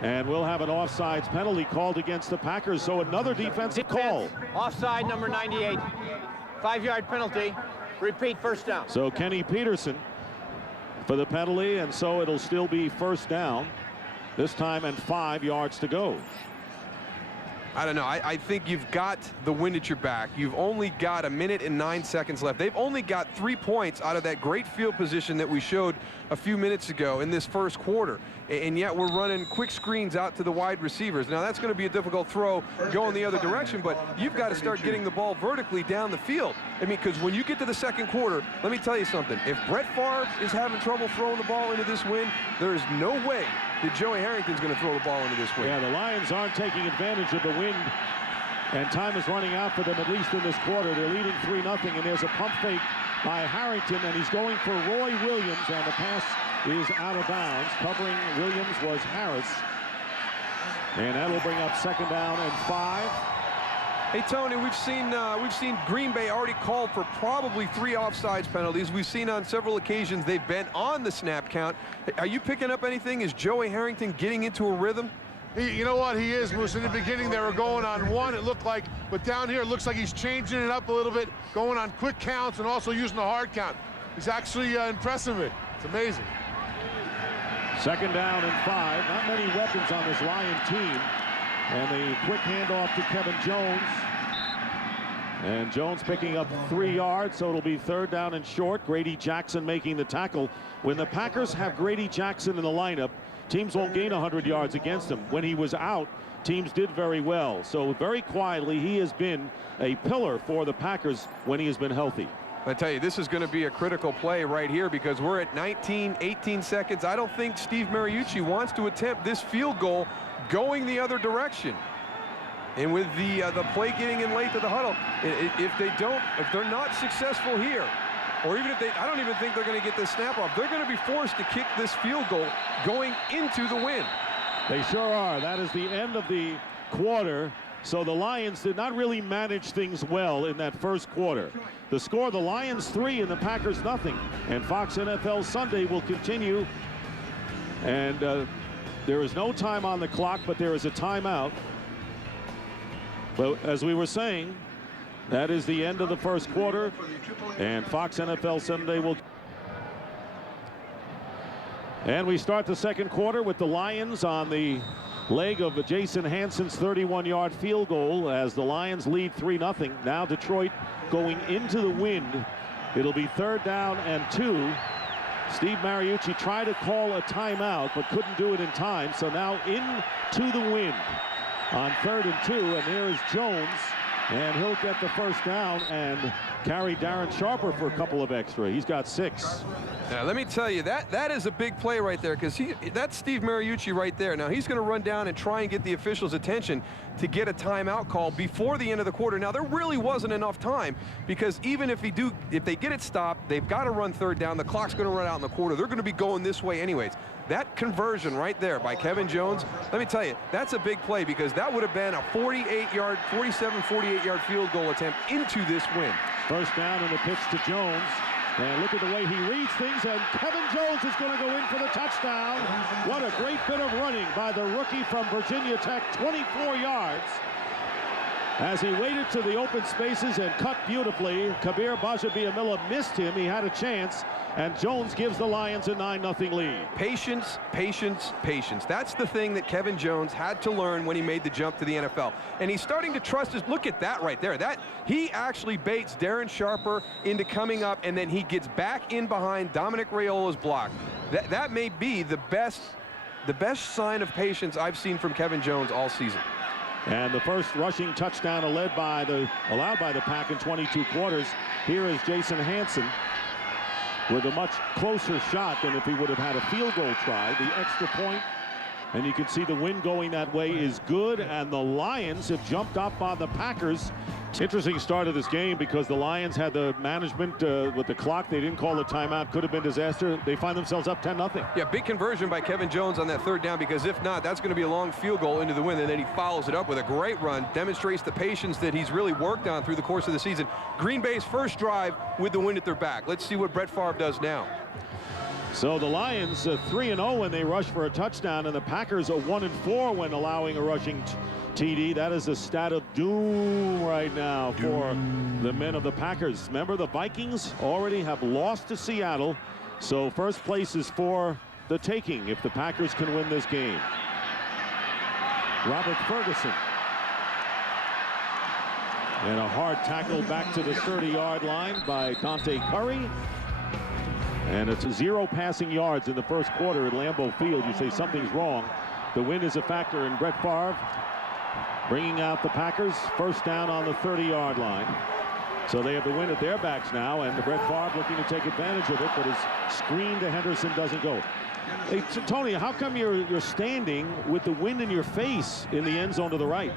And we'll have an offsides penalty called against the Packers, so another defensive call. Offside number 98. 5-yard penalty. Repeat, first down. So Kenny Peterson for the penalty, and so it'll still be first down. This time and 5 yards to go. I don't know. I think you've got the wind at your back. You've only got 1 minute and 9 seconds left. They've only got 3 points out of that great field position that we showed a few minutes ago in this first quarter. And yet we're running quick screens out to the wide receivers. Now that's going to be a difficult throw going the other direction, but you've got to start getting the ball vertically down the field. I mean, because when you get to the second quarter, let me tell you something. If Brett Favre is having trouble throwing the ball into this wind, there is no way that Joey Harrington's going to throw the ball into this wind. Yeah, the Lions aren't taking advantage of the wind, and time is running out for them, at least in this quarter. They're leading 3-0, and there's a pump fake by Harrington, and he's going for Roy Williams, and the pass is out of bounds. Covering Williams was Harris, and that'll bring up second down and 5. Hey, Tony, we've seen Green Bay already called for probably 3 offsides penalties. We've seen on several occasions they've been on the snap count. Are you picking up anything? Is Joey Harrington getting into a rhythm? You know what, he is, Moose. In the beginning, they were going on 1, it looked like, but down here, it looks like he's changing it up a little bit, going on quick counts and also using the hard count. He's actually impressing me. It's amazing. Second down and 5. Not many weapons on this Lion team. And the quick handoff to Kevin Jones. And Jones picking up 3 yards, so it'll be third down and short. Grady Jackson making the tackle. When the Packers have Grady Jackson in the lineup, teams won't gain 100 yards against him. When he was out, teams did very well. So very quietly, he has been a pillar for the Packers when he has been healthy. I tell you, this is going to be a critical play right here because we're at 19, 18 seconds. I don't think Steve Mariucci wants to attempt this field goal going the other direction. And with the play getting in late to the huddle, if they're not successful here, or even if I don't even think they're going to get this snap off, they're going to be forced to kick this field goal going into the wind. They sure are. That is the end of the quarter. So the Lions did not really manage things well in that first quarter. The score, the Lions 3 and the Packers 0. And Fox NFL Sunday will continue. And there is no time on the clock, but there is a timeout. But as we were saying, that is the end of the first quarter. And Fox NFL Sunday will. And we start the second quarter with the Lions on the leg of Jason Hansen's 31-yard field goal as the Lions lead 3-0. Now Detroit going into the wind. It'll be third down and 2. Steve Mariucci tried to call a timeout but couldn't do it in time. So now into the wind on 3rd and 2, and there is Jones, and he'll get the first down and carry Darren Sharper for a couple of extra. He's got 6. Now, let me tell you, that is a big play right there because that's Steve Mariucci right there. Now, he's going to run down and try and get the officials' attention to get a timeout call before the end of the quarter. Now, there really wasn't enough time because even if they get it stopped, they've got to run third down. The clock's going to run out in the quarter. They're going to be going this way anyways. That conversion right there by Kevin Jones, let me tell you, that's a big play because that would have been a 48-yard field goal attempt into this win. First down and the pitch to Jones. And look at the way he reads things, and Kevin Jones is going to go in for the touchdown. What a great bit of running by the rookie from Virginia Tech, 24 yards. As he waded to the open spaces and cut beautifully, Kabir Bajabiamila missed him. He had a chance, and Jones gives the Lions a 9-0 lead. Patience, patience, patience. That's the thing that Kevin Jones had to learn when he made the jump to the NFL. And he's starting to trust his, look at that right there. He actually baits Darren Sharper into coming up, and then he gets back in behind Dominic Raiola's block. That may be the best sign of patience I've seen from Kevin Jones all season. And the first rushing touchdown allowed by the Pack in 22 quarters. Here is Jason Hansen with a much closer shot than if he would have had a field goal try. The extra point, and you can see the wind going that way is good, and the Lions have jumped up on the Packers. Interesting start of this game because the Lions had the management with the clock. They didn't call the timeout. Could have been disaster. They find themselves up 10-0. Yeah, big conversion by Kevin Jones on that third down because if not, that's going to be a long field goal into the wind, and then he follows it up with a great run, demonstrates the patience that he's really worked on through the course of the season. Green Bay's first drive with the wind at their back. Let's see what Brett Favre does now. So the Lions 3-0 when they rush for a touchdown, and the Packers are 1-4 when allowing a rushing TD. That is a stat of doom right now for the men of the Packers. Remember, the Vikings already have lost to Seattle, so first place is for the taking if the Packers can win this game. Robert Ferguson. And a hard tackle back to the 30-yard line by Dante Curry. And it's 0 passing yards in the first quarter at Lambeau Field. You say something's wrong. The win is a factor in Brett Favre bringing out the Packers. First down on the 30-yard line. So they have the win at their backs now, and Brett Favre looking to take advantage of it, but his screen to Henderson doesn't go. Hey, Tony, how come you're standing with the wind in your face in the end zone to the right?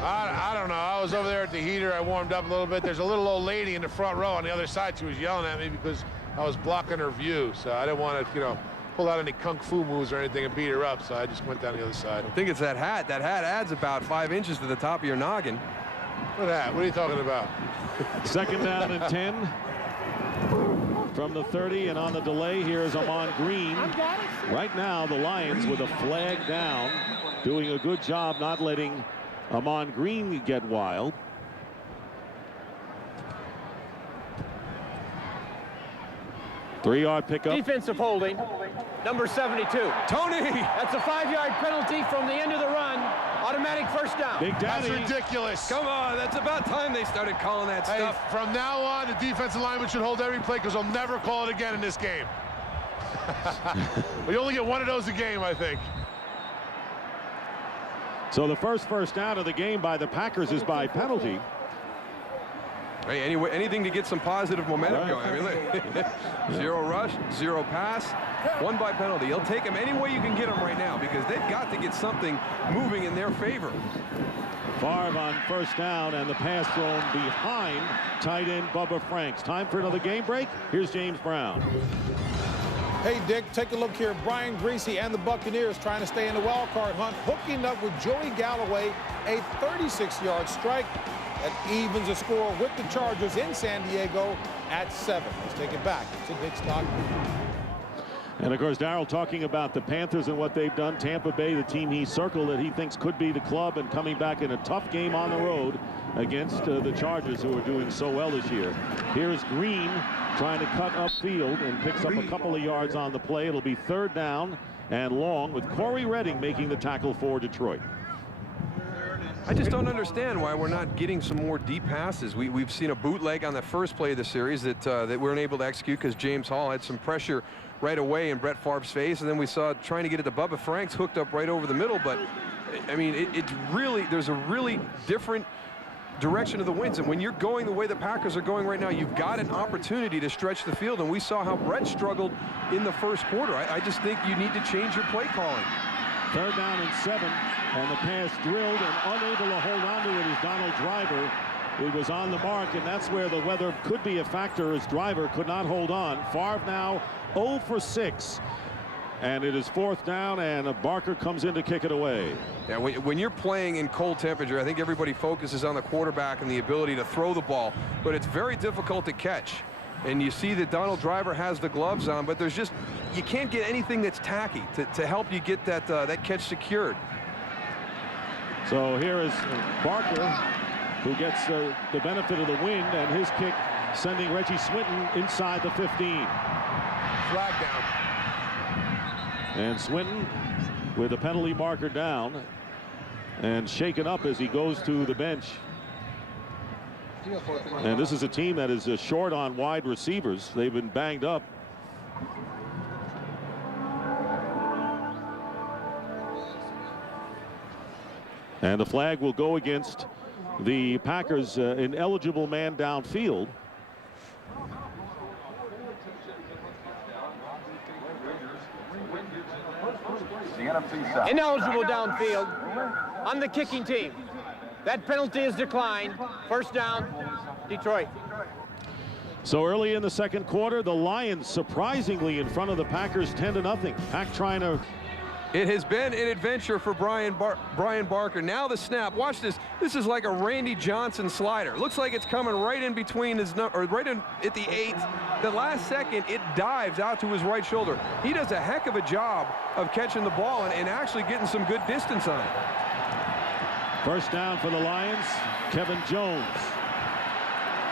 I don't know. I was over there at the heater. I warmed up a little bit. There's a little old lady in the front row on the other side. She was yelling at me because I was blocking her view. So I didn't want to, pull out any kung fu moves or anything and beat her up. So I just went down the other side. I think it's that hat. That hat adds about 5 inches to the top of your noggin. What hat? What are you talking about? Second down and 10 from the 30, and on the delay here is Ahman Green. Right now the Lions with a flag down, doing a good job not letting Ahman Green get wild. Three-yard pickup. Defensive holding, number 72. Tony! That's a 5-yard penalty from the end of the run. Automatic first down. Big Daddy. That's ridiculous. Come on, that's about time they started calling that Hey, stuff. from now on, the defensive lineman should hold every play because they'll never call it again in this game. We only get one of those a game, I think. So the first down of the game by the Packers is by penalty. Hey, anyway, anything to get some positive momentum Right. going. I mean, look, 0 rush, 0 pass, 1 by penalty. You'll take them any way you can get them right now because they've got to get something moving in their favor. Favre on first down, and the pass thrown behind tight end Bubba Franks. Time for another game break. Here's James Brown. Hey, Dick, take a look here. Brian Griese and the Buccaneers trying to stay in the wild card hunt, hooking up with Joey Galloway, a 36-yard strike that evens the score with the Chargers in San Diego at 7. Let's take it back to Dick Stockton. And of course, Darryl talking about the Panthers and what they've done. Tampa Bay, the team he circled that he thinks could be the club, and coming back in a tough game on the road against the Chargers, who are doing so well this year. Here's Green trying to cut upfield and picks up a couple of yards on the play. It'll be third down and long, with Corey Redding making the tackle for Detroit. I just don't understand why we're not getting some more deep passes. We've seen a bootleg on the first play of the series that we weren't able to execute because James Hall had some pressure right away in Brett Favre's face, and then we saw trying to get it to Bubba Franks hooked up right over the middle. But I mean, it's really, there's a really different direction of the winds, and when you're going the way the Packers are going right now, you've got an opportunity to stretch the field, and we saw how Brett struggled in the first quarter. I just think you need to change your play calling. Third down and 7, and the pass drilled, and unable to hold on to it is Donald Driver. He was on the mark, and that's where the weather could be a factor, as Driver could not hold on. Favre now 0 for 6. And it is fourth down, and Barker comes in to kick it away. Yeah, when you're playing in cold temperature, I think everybody focuses on the quarterback and the ability to throw the ball, but it's very difficult to catch. And you see that Donald Driver has the gloves on, but there's just, you can't get anything that's tacky to help you get that that catch secured. So here is Barker, who gets the benefit of the wind, and his kick sending Reggie Swinton inside the 15. Flag down. And Swinton with a penalty marker down and shaken up as he goes to the bench. And this is a team that is short on wide receivers. They've been banged up. And the flag will go against the Packers, an eligible man downfield. Ineligible downfield on the kicking team. That penalty is declined. First down, Detroit. So early in the second quarter, the Lions surprisingly in front of the Packers 10-0. Pack trying to It has been an adventure for Brian Barker. Now the snap. Watch this. This is like a Randy Johnson slider. Looks like it's coming right in between his or right in at the 8. The last second, it dives out to his right shoulder. He does a heck of a job of catching the ball and actually getting some good distance on it. First down for the Lions. Kevin Jones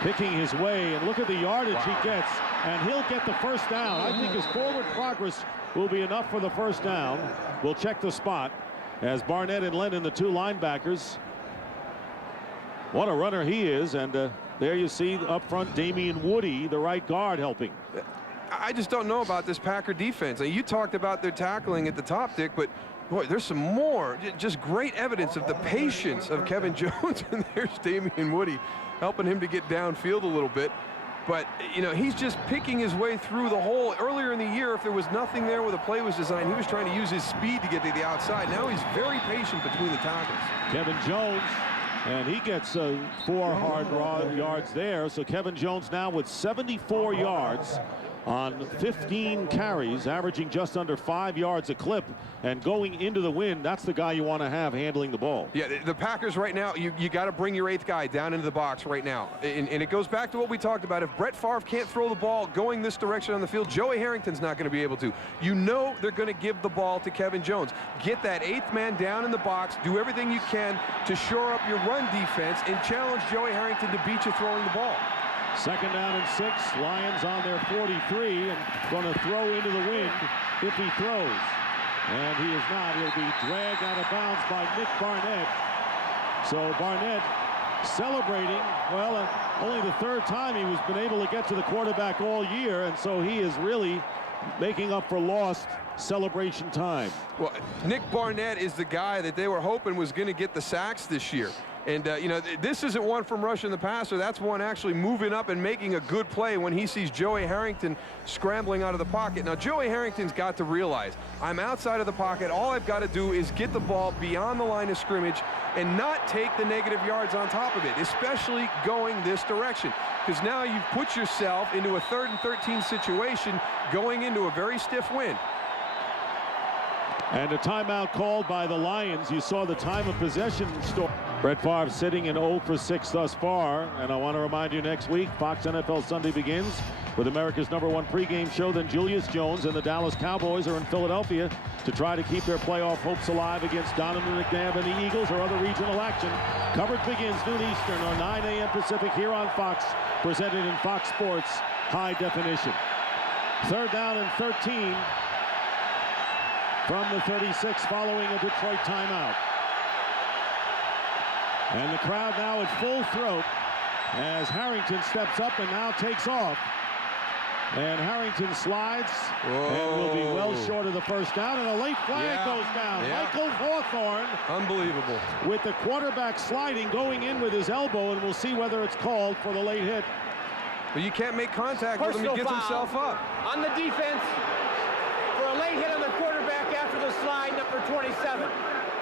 picking his way, and look at the yardage he gets, and he'll get the first down. I think his forward progress will be enough for the first down. We'll check the spot as Barnett and Lennon, the two linebackers. What a runner he is, and there you see up front Damien Woody, the right guard, helping. I just don't know about this Packer defense. You talked about their tackling at the top, Dick, but boy, there's some more. Just great evidence of the patience of Kevin Jones, and there's Damien Woody helping him to get downfield a little bit. But, you know, he's just picking his way through the hole. Earlier in the year, if there was nothing there where the play was designed, he was trying to use his speed to get to the outside. Now he's very patient between the tackles. Kevin Jones, and he gets 4 hard yards there. So Kevin Jones now with 74 yards on 15 carries, averaging just under 5 yards a clip, and going into the wind, that's the guy you want to have handling the ball. Yeah, the Packers right now, you got to bring your 8th guy down into the box right now. And it goes back to what we talked about. If Brett Favre can't throw the ball going this direction on the field, Joey Harrington's not going to be able to. You know they're going to give the ball to Kevin Jones. Get that 8th man down in the box, do everything you can to shore up your run defense, and challenge Joey Harrington to beat you throwing the ball. Second down and 6. Lions on their 43 and going to throw into the wind if he throws. And he is not. He'll be dragged out of bounds by Nick Barnett. So Barnett celebrating, well, only the 3rd time he was been able to get to the quarterback all year, and so he is really making up for lost celebration time. Well, Nick Barnett is the guy that they were hoping was going to get the sacks this year. And, you know, this isn't one from rushing the passer. That's one actually moving up and making a good play when he sees Joey Harrington scrambling out of the pocket. Now, Joey Harrington's got to realize, I'm outside of the pocket. All I've got to do is get the ball beyond the line of scrimmage and not take the negative yards on top of it, especially going this direction. Because now you've put yourself into a 3rd and 13 situation going into a very stiff wind. And a timeout called by the Lions. You saw the time of possession story. Brett Favre sitting in 0 for 6 thus far. And I want to remind you, next week, Fox NFL Sunday begins with America's #1 pregame show. Then Julius Jones and the Dallas Cowboys are in Philadelphia to try to keep their playoff hopes alive against Donovan McNabb and the Eagles or other regional action. Coverage begins noon Eastern on 9 a.m. Pacific here on Fox, presented in Fox Sports High Definition. 3rd down and 13 from the 36 following a Detroit timeout. And the crowd now at full throat as Harrington steps up and now takes off. And Harrington slides and will be well short of the first down, and a late flag goes down. Michael Hawthorne, unbelievable, with the quarterback sliding, going in with his elbow, and we'll see whether it's called for the late hit. But you can't make contact with him. He gets himself up. On the defense for a late hit on the quarterback after the slide, number 27.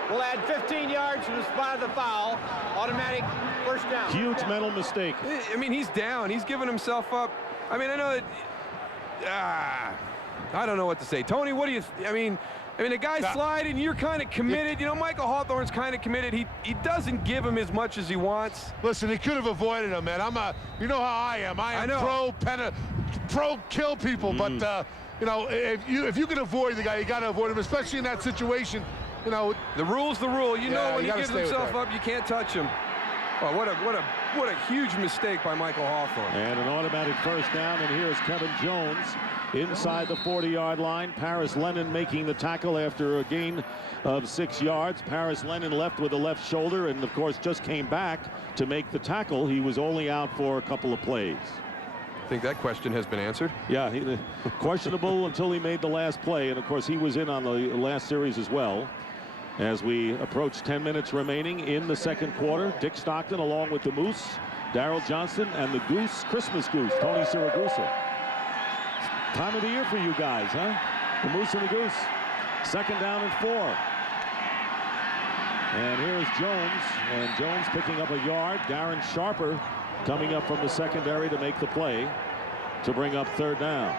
We'll add 15 yards to the spot of the foul. Automatic first down. Huge mental mistake. I mean, he's down. He's giving himself up. I mean, I know that. I don't know what to say. Tony, what do you? I mean, the guy's sliding. You're kind of committed. You know, Michael Hawthorne's kind of committed. He doesn't give him as much as he wants. Listen, he could have avoided him, man. You know how I am. I am pro kill people, but you know, if you can avoid the guy, you got to avoid him, especially in that situation. You know, the rule's the rule. You know, when he gives himself up, you can't touch him. Oh, what a huge mistake by Michael Hawthorne. And an automatic first down, and here's Kevin Jones inside the 40-yard line. Paris Lennon making the tackle after a gain of 6 yards. Paris Lennon left with the left shoulder and, of course, just came back to make the tackle. He was only out for a couple of plays. I think that question has been answered. Yeah, questionable until he made the last play, and, of course, he was in on the last series as well. As we approach 10 minutes remaining in the second quarter, Dick Stockton along with the Moose, Darryl Johnston, and the Goose, Christmas Goose, Tony Siragusa. Time of the year for you guys, huh? The Moose and the Goose. 2nd down and 4. And here's Jones, and Jones picking up a yard. Darren Sharper coming up from the secondary to make the play to bring up 3rd down.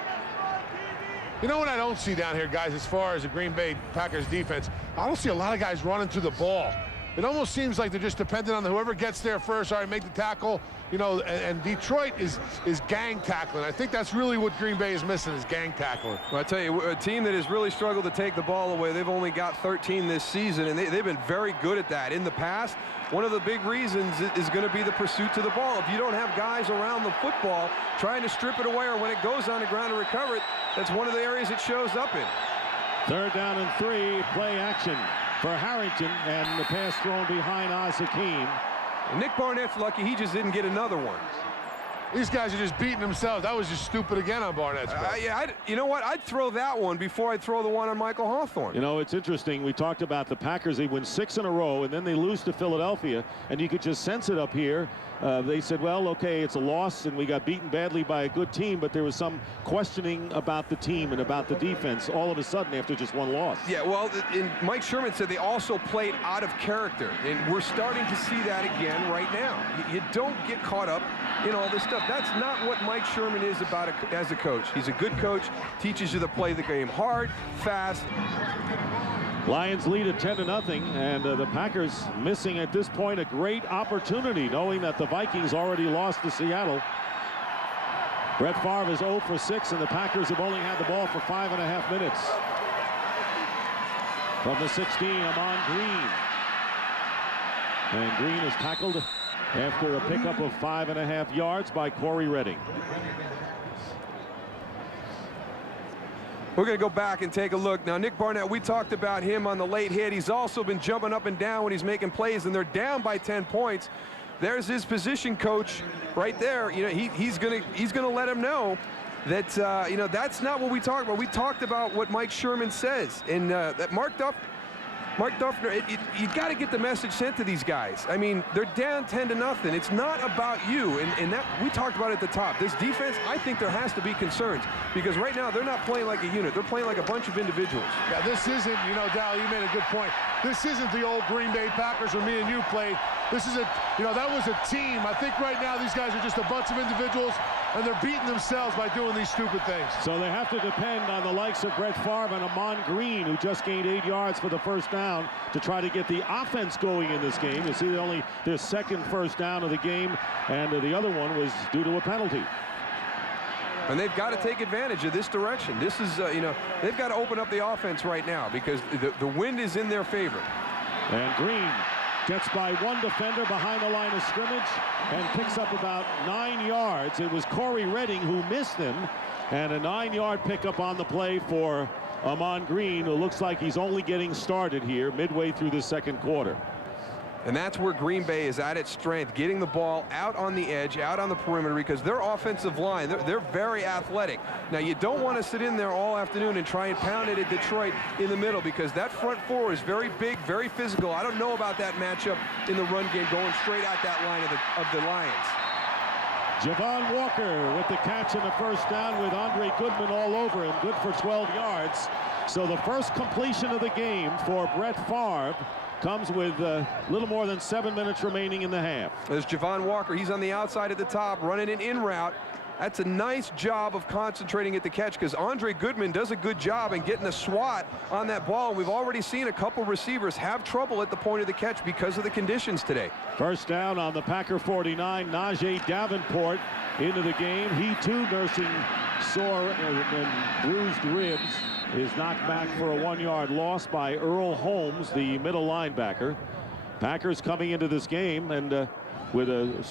You know what I don't see down here, guys, as far as the Green Bay Packers defense? I don't see a lot of guys running to the ball. It almost seems like they're just dependent on whoever gets there first. All right, make the tackle. You know, and Detroit is gang tackling. I think that's really what Green Bay is missing, is gang tackling. Well, I tell you, a team that has really struggled to take the ball away, they've only got 13 this season, and they've been very good at that. In the past, one of the big reasons is going to be the pursuit to the ball. If you don't have guys around the football trying to strip it away, or when it goes on the ground to recover it, that's one of the areas it shows up in. 3rd down and 3, play action for Harrington, and the pass thrown behind Oz Hakeem. Nick Barnett's lucky he just didn't get another one. These guys are just beating themselves. That was just stupid again on Barnett's part. Yeah, you know what? I'd throw that one before I'd throw the one on Michael Hawthorne. You know, it's interesting. We talked about the Packers. They win 6 in a row, and then they lose to Philadelphia, and you could just sense it up here. They said, well, okay, it's a loss, and we got beaten badly by a good team, but there was some questioning about the team and about the defense all of a sudden after just one loss. Yeah, well, and Mike Sherman said they also played out of character, and we're starting to see that again right now. You don't get caught up in all this stuff. That's not what Mike Sherman is about as a coach. He's a good coach, teaches you to play the game hard, fast. Lions lead at 10-0, and the Packers missing at this point a great opportunity, knowing that the Vikings already lost to Seattle. Brett Favre is 0 for 6, and the Packers have only had the ball for 5.5 minutes. From the 16, Amon Green. And Green is tackled after a pickup of 5.5 yards by Corey Redding. We're going to go back and take a look. Now, Nick Barnett, we talked about him on the late hit. He's also been jumping up and down when he's making plays, and they're down by 10 points. There's his position coach right there. You know, he's going to let him know that, you know, that's not what we talked about. We talked about what Mike Sherman says. And that Mark Duffner, you got to get the message sent to these guys. I mean, they're down 10-0. It's not about you, and that we talked about at the top. This defense, I think there has to be concerns, because right now they're not playing like a unit. They're playing like a bunch of individuals. Yeah, this isn't, you know, Dal, you made a good point. This isn't the old Green Bay Packers where me and you played. This is you know, that was a team. I think right now these guys are just a bunch of individuals, and they're beating themselves by doing these stupid things. So they have to depend on the likes of Brett Favre and Amon Green, who just gained 8 yards for the first down, to try to get the offense going in this game. You see, only their second first down of the game, and the other one was due to a penalty. And they've got to take advantage of this direction. This is, you know, they've got to open up the offense right now, because the wind is in their favor. And Green gets by one defender behind the line of scrimmage and picks up about 9 yards. It was Corey Redding who missed him, and a 9-yard pickup on the play for Amon Green, who looks like he's only getting started here midway through the second quarter. And that's where Green Bay is at its strength, getting the ball out on the edge, out on the perimeter, because their offensive line, they're very athletic. Now, you don't want to sit in there all afternoon and try and pound it at Detroit in the middle, because that front four is very big, very physical. I don't know about that matchup in the run game, going straight at that line of the Lions. Javon Walker with the catch in the first down, with Andre Goodman all over him, good for 12 yards. So the first completion of the game for Brett Favre comes with a little more than 7 minutes remaining in the half. There's Javon Walker. He's on the outside at the top, running an in route. That's a nice job of concentrating at the catch, because Andre Goodman does a good job in getting a swat on that ball. We've already seen a couple receivers have trouble at the point of the catch because of the conditions today. First down on the Packer 49. Najee Davenport into the game. He too nursing sore and bruised ribs. Is knocked back for a 1-yard loss by Earl Holmes, the middle linebacker. Packers coming into this game and with a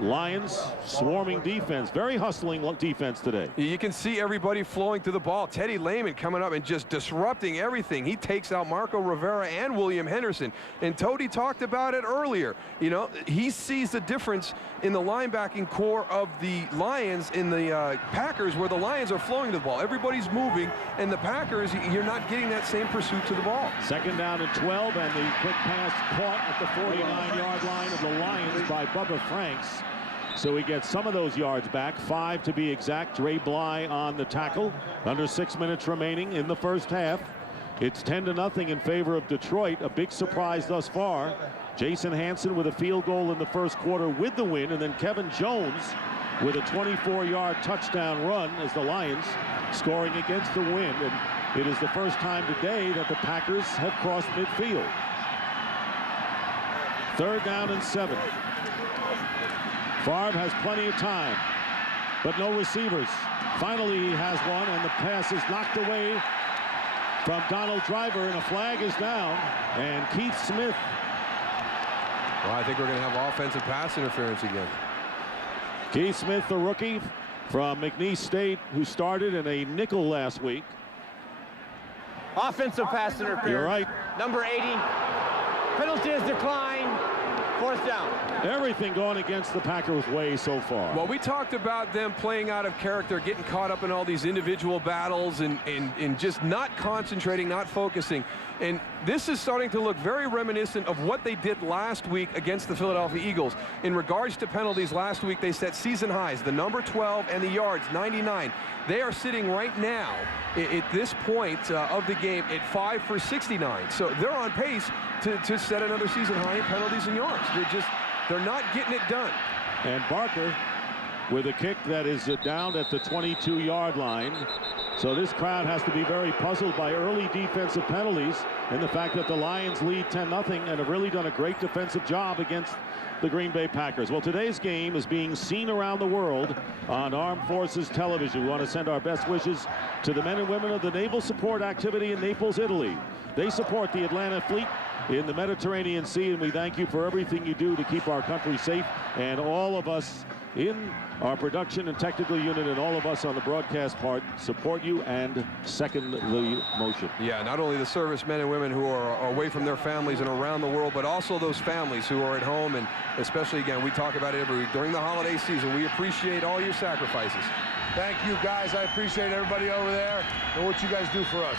Lions swarming defense, very hustling defense today. You can see everybody flowing to the ball. Teddy Lehman coming up and just disrupting everything. He takes out Marco Rivera and William Henderson. And Tody talked about it earlier. You know, he sees the difference in the linebacking core of the Lions in the Packers, where the Lions are flowing to the ball. Everybody's moving, and the Packers, you're not getting that same pursuit to the ball. Second down and 12, and the quick pass caught at the 49-yard line of the Lions by Bubba Franks. So he gets some of those yards back, 5 to be exact. Dre Bly on the tackle. Under 6 minutes remaining in the first half. It's 10-0 in favor of Detroit. A big surprise thus far. Jason Hanson with a field goal in the first quarter with the win, and then Kevin Jones with a 24-yard touchdown run as the Lions scoring against the wind, and it is the first time today that the Packers have crossed midfield. 3rd down and 7. Favre has plenty of time, but no receivers. Finally, he has one, and the pass is knocked away from Donald Driver, and a flag is down, and Keith Smith. Well, I think we're going to have offensive pass interference again. Keith Smith, the rookie from McNeese State, who started in a nickel last week. Offensive pass interference. You're right. Number 80. Penalty is declined. 4th down. Everything going against the Packers' way so far. Well, we talked about them playing out of character, getting caught up in all these individual battles and just not concentrating, not focusing. And this is starting to look very reminiscent of what they did last week against the Philadelphia Eagles. In regards to penalties, last week they set season highs, the number 12 and the yards, 99. They are sitting right now at this point of the game at 5 for 69. So they're on pace to set another season high in penalties and yards. They're not getting it done. And Barker with a kick that is down at the 22-yard line. So this crowd has to be very puzzled by early defensive penalties and the fact that the Lions lead 10-0 and have really done a great defensive job against the Green Bay Packers. Well, today's game is being seen around the world on Armed Forces Television. We want to send our best wishes to the men and women of the Naval Support Activity in Naples, Italy. They support the Atlanta Fleet in the Mediterranean Sea, and we thank you for everything you do to keep our country safe. And all of us in our production and technical unit and all of us on the broadcast part support you and second the motion. Yeah, not only the servicemen and women who are away from their families and around the world, but also those families who are at home, and especially, again, we talk about it every week during the holiday season. We appreciate all your sacrifices. Thank you, guys. I appreciate everybody over there and what you guys do for us.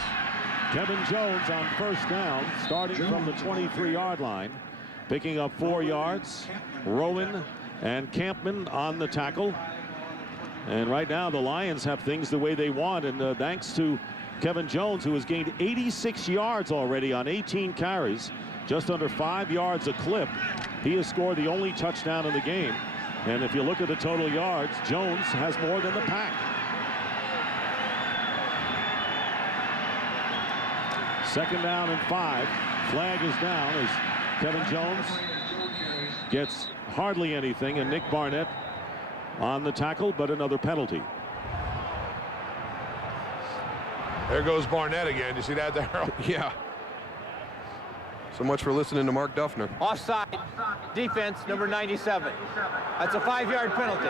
Kevin Jones on 1st down, starting from the 23-yard line, picking up 4 yards. Rowan and Campman on the tackle. And right now the Lions have things the way they want, and thanks to Kevin Jones, who has gained 86 yards already on 18 carries, just under 5 yards a clip. He has scored the only touchdown in the game. And if you look at the total yards, Jones has more than the Pack. 2nd down and 5. Flag is down as Kevin Jones gets hardly anything, and Nick Barnett on the tackle, but another penalty. There goes Barnett again. You see that there? Yeah. So much for listening to Mark Duffner. Offside defense, number 97. That's a 5-yard penalty.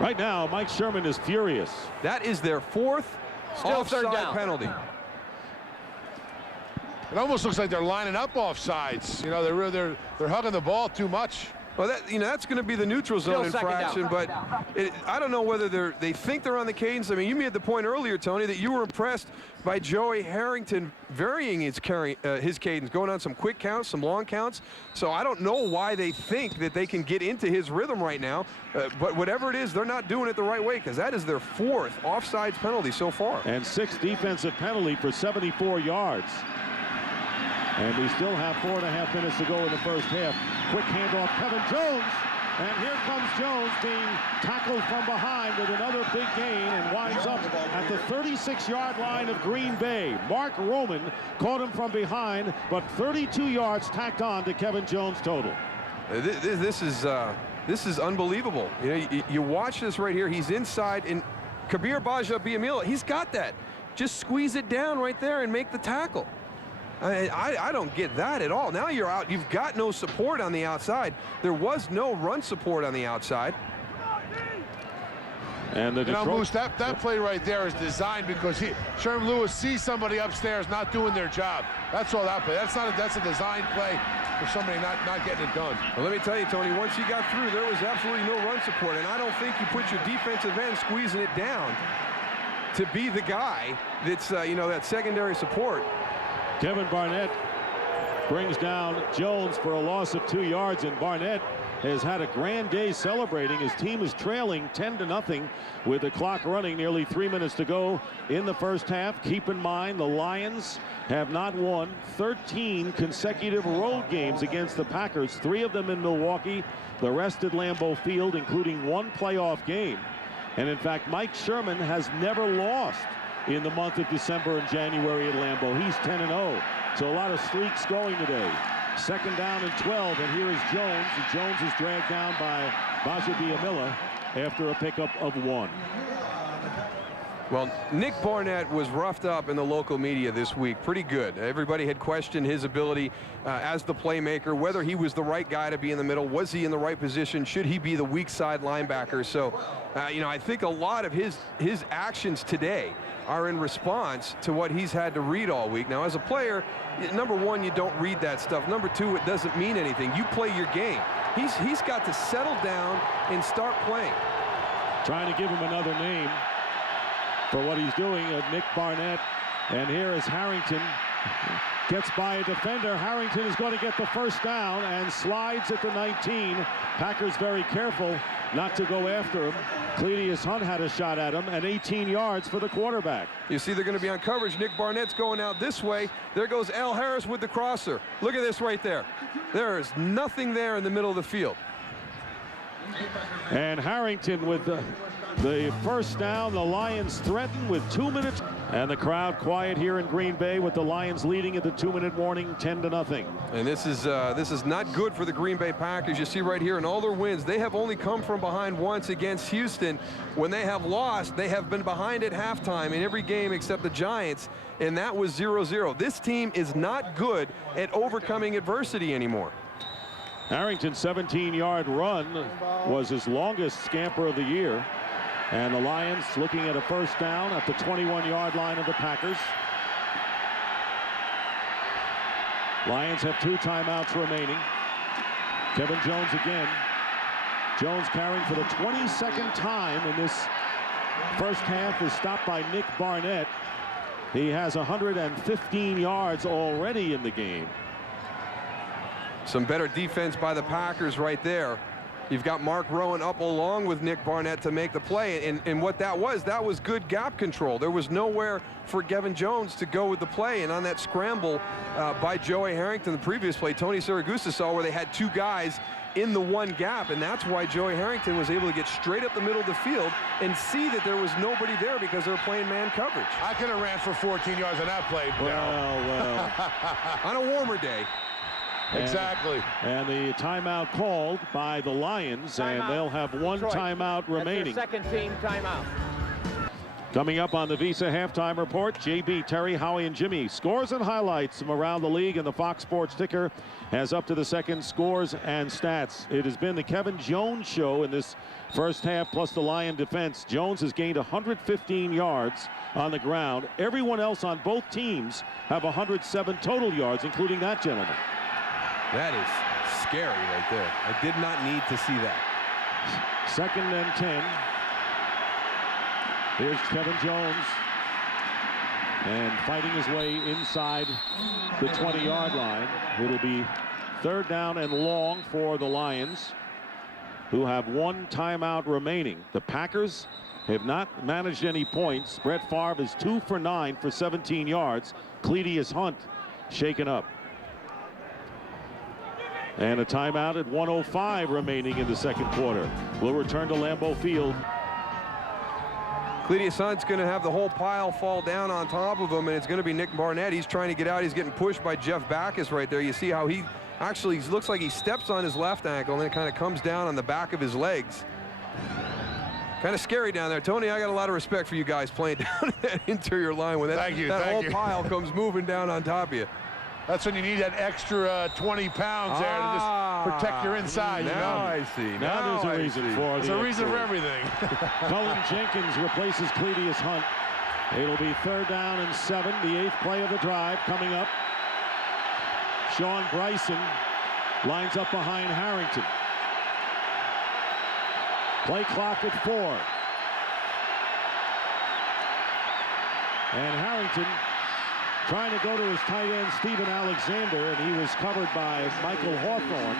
Right now, Mike Sherman is furious. That is their 4th Still 3rd offside down. penalty. It almost looks like they're lining up offsides. You know, they're hugging the ball too much. Well, that's going to be the neutral zone Still 2nd infraction, down. but I don't know whether they think they're on the cadence. I mean, you made the point earlier, Tony, that you were impressed by Joey Harrington varying his cadence, going on some quick counts, some long counts. So I don't know why they think that they can get into his rhythm right now. But whatever it is, they're not doing it the right way, because that is their 4th offsides penalty so far. And 6th defensive penalty for 74 yards. And we still have 4.5 minutes to go in the first half. Quick handoff, Kevin Jones. And here comes Jones being tackled from behind with another big gain and winds up at the 36-yard line of Green Bay. Mark Roman caught him from behind, but 32 yards tacked on to Kevin Jones total. This is unbelievable. You know, you watch this right here. He's inside, and Kabir Baja-Biamila, he's got that. Just squeeze it down right there and make the tackle. I don't get that at all. Now you're out. You've got no support on the outside. There was no run support on the outside. And the Detroit... Moose, that play right there is designed because Sherman Lewis sees somebody upstairs not doing their job. That's all that play. That's a design play for somebody not getting it done. Well, let me tell you, Tony, once you got through, there was absolutely no run support. And I don't think you put your defensive end squeezing it down to be the guy that's, that secondary support. Kevin Barnett brings down Jones for a loss of 2 yards, and Barnett has had a grand day celebrating. His team is trailing 10-0 with the clock running, nearly 3 minutes to go in the first half. Keep in mind, the Lions have not won 13 consecutive road games against the Packers, 3 of them in Milwaukee, the rest at Lambeau Field, including 1 playoff game. And in fact, Mike Sherman has never lost in the month of December and January at Lambeau. He's 10-0. So a lot of streaks going today. Second down and 12, and here is Jones. And Jones is dragged down by Gbaja-Biamila after a pickup of 1. Well, Nick Barnett was roughed up in the local media this week. Pretty good. Everybody had questioned his ability as the playmaker, whether he was the right guy to be in the middle. Was he in the right position? Should he be the weak side linebacker? So, you know, I think a lot of his actions today are in response to what he's had to read all week. Now, as a player, number one, you don't read that stuff. Number two, it doesn't mean anything. You play your game. He's got to settle down and start playing. Trying to give him another name for what he's doing, Nick Barnett. And here is Harrington. Gets by a defender. Harrington is going to get the first down and slides at the 19. Packers very careful not to go after him. Cledius Hunt had a shot at him, and 18 yards for the quarterback. You see they're going to be on coverage. Nick Barnett's going out this way. There goes Al Harris with the crosser. Look at this right there. There is nothing there in the middle of the field. And Harrington with the first down. The Lions threaten with 2 minutes. And the crowd quiet here in Green Bay with the Lions leading at the 2-minute warning, 10-0. And this is not good for the Green Bay Packers. You see right here in all their wins, they have only come from behind once against Houston. When they have lost, they have been behind at halftime in every game except the Giants, and that was 0-0. This team is not good at overcoming adversity anymore. Harrington's 17-yard run was his longest scamper of the year. And the Lions looking at a first down at the 21-yard line of the Packers. Lions have 2 timeouts remaining. Kevin Jones again. Jones carrying for the 22nd time in this first half is stopped by Nick Barnett. He has 115 yards already in the game. Some better defense by the Packers right there. You've got Mark Rowan up along with Nick Barnett to make the play. And what that was good gap control. There was nowhere for Kevin Jones to go with the play. And on that scramble by Joey Harrington, the previous play, Tony Siragusa saw where they had 2 guys in the one gap. And that's why Joey Harrington was able to get straight up the middle of the field and see that there was nobody there because they were playing man coverage. I could have ran for 14 yards on that play. Well. On a warmer day. Exactly. And the timeout called by the Lions, and they'll have 1 timeout remaining. That's their second team timeout. Coming up on the Visa Halftime Report, JB, Terry, Howie, and Jimmy. Scores and highlights from around the league, and the Fox Sports ticker has up to the second scores and stats. It has been the Kevin Jones show in this first half, plus the Lion defense. Jones has gained 115 yards on the ground. Everyone else on both teams have 107 total yards, including that gentleman. That is scary right there. I did not need to see that. Second and 10. Here's Kevin Jones. And fighting his way inside the 20-yard line. It'll be third down and long for the Lions, who have 1 timeout remaining. The Packers have not managed any points. Brett Favre is 2 for 9 for 17 yards. Cledius Hunt shaken up. And a timeout at 1:05 remaining in the second quarter. We'll return to Lambeau Field. Cledius Hunt's going to have the whole pile fall down on top of him, and it's going to be Nick Barnett. He's trying to get out. He's getting pushed by Jeff Backus right there. You see how he actually looks like he steps on his left ankle, and then it kind of comes down on the back of his legs. Kind of scary down there. Tony, I got a lot of respect for you guys playing down that interior line when that whole pile comes moving down on top of you. That's when you need that extra 20 pounds there to just protect your inside. Now I see. Now there's a reason for it. There's a reason for everything. Cullen Jenkins replaces Cledius Hunt. It'll be third down and 7, the 8th play of the drive coming up. Sean Bryson lines up behind Harrington. Play clock at 4. And Harrington trying to go to his tight end, Steven Alexander, and he was covered by Michael Hawthorne.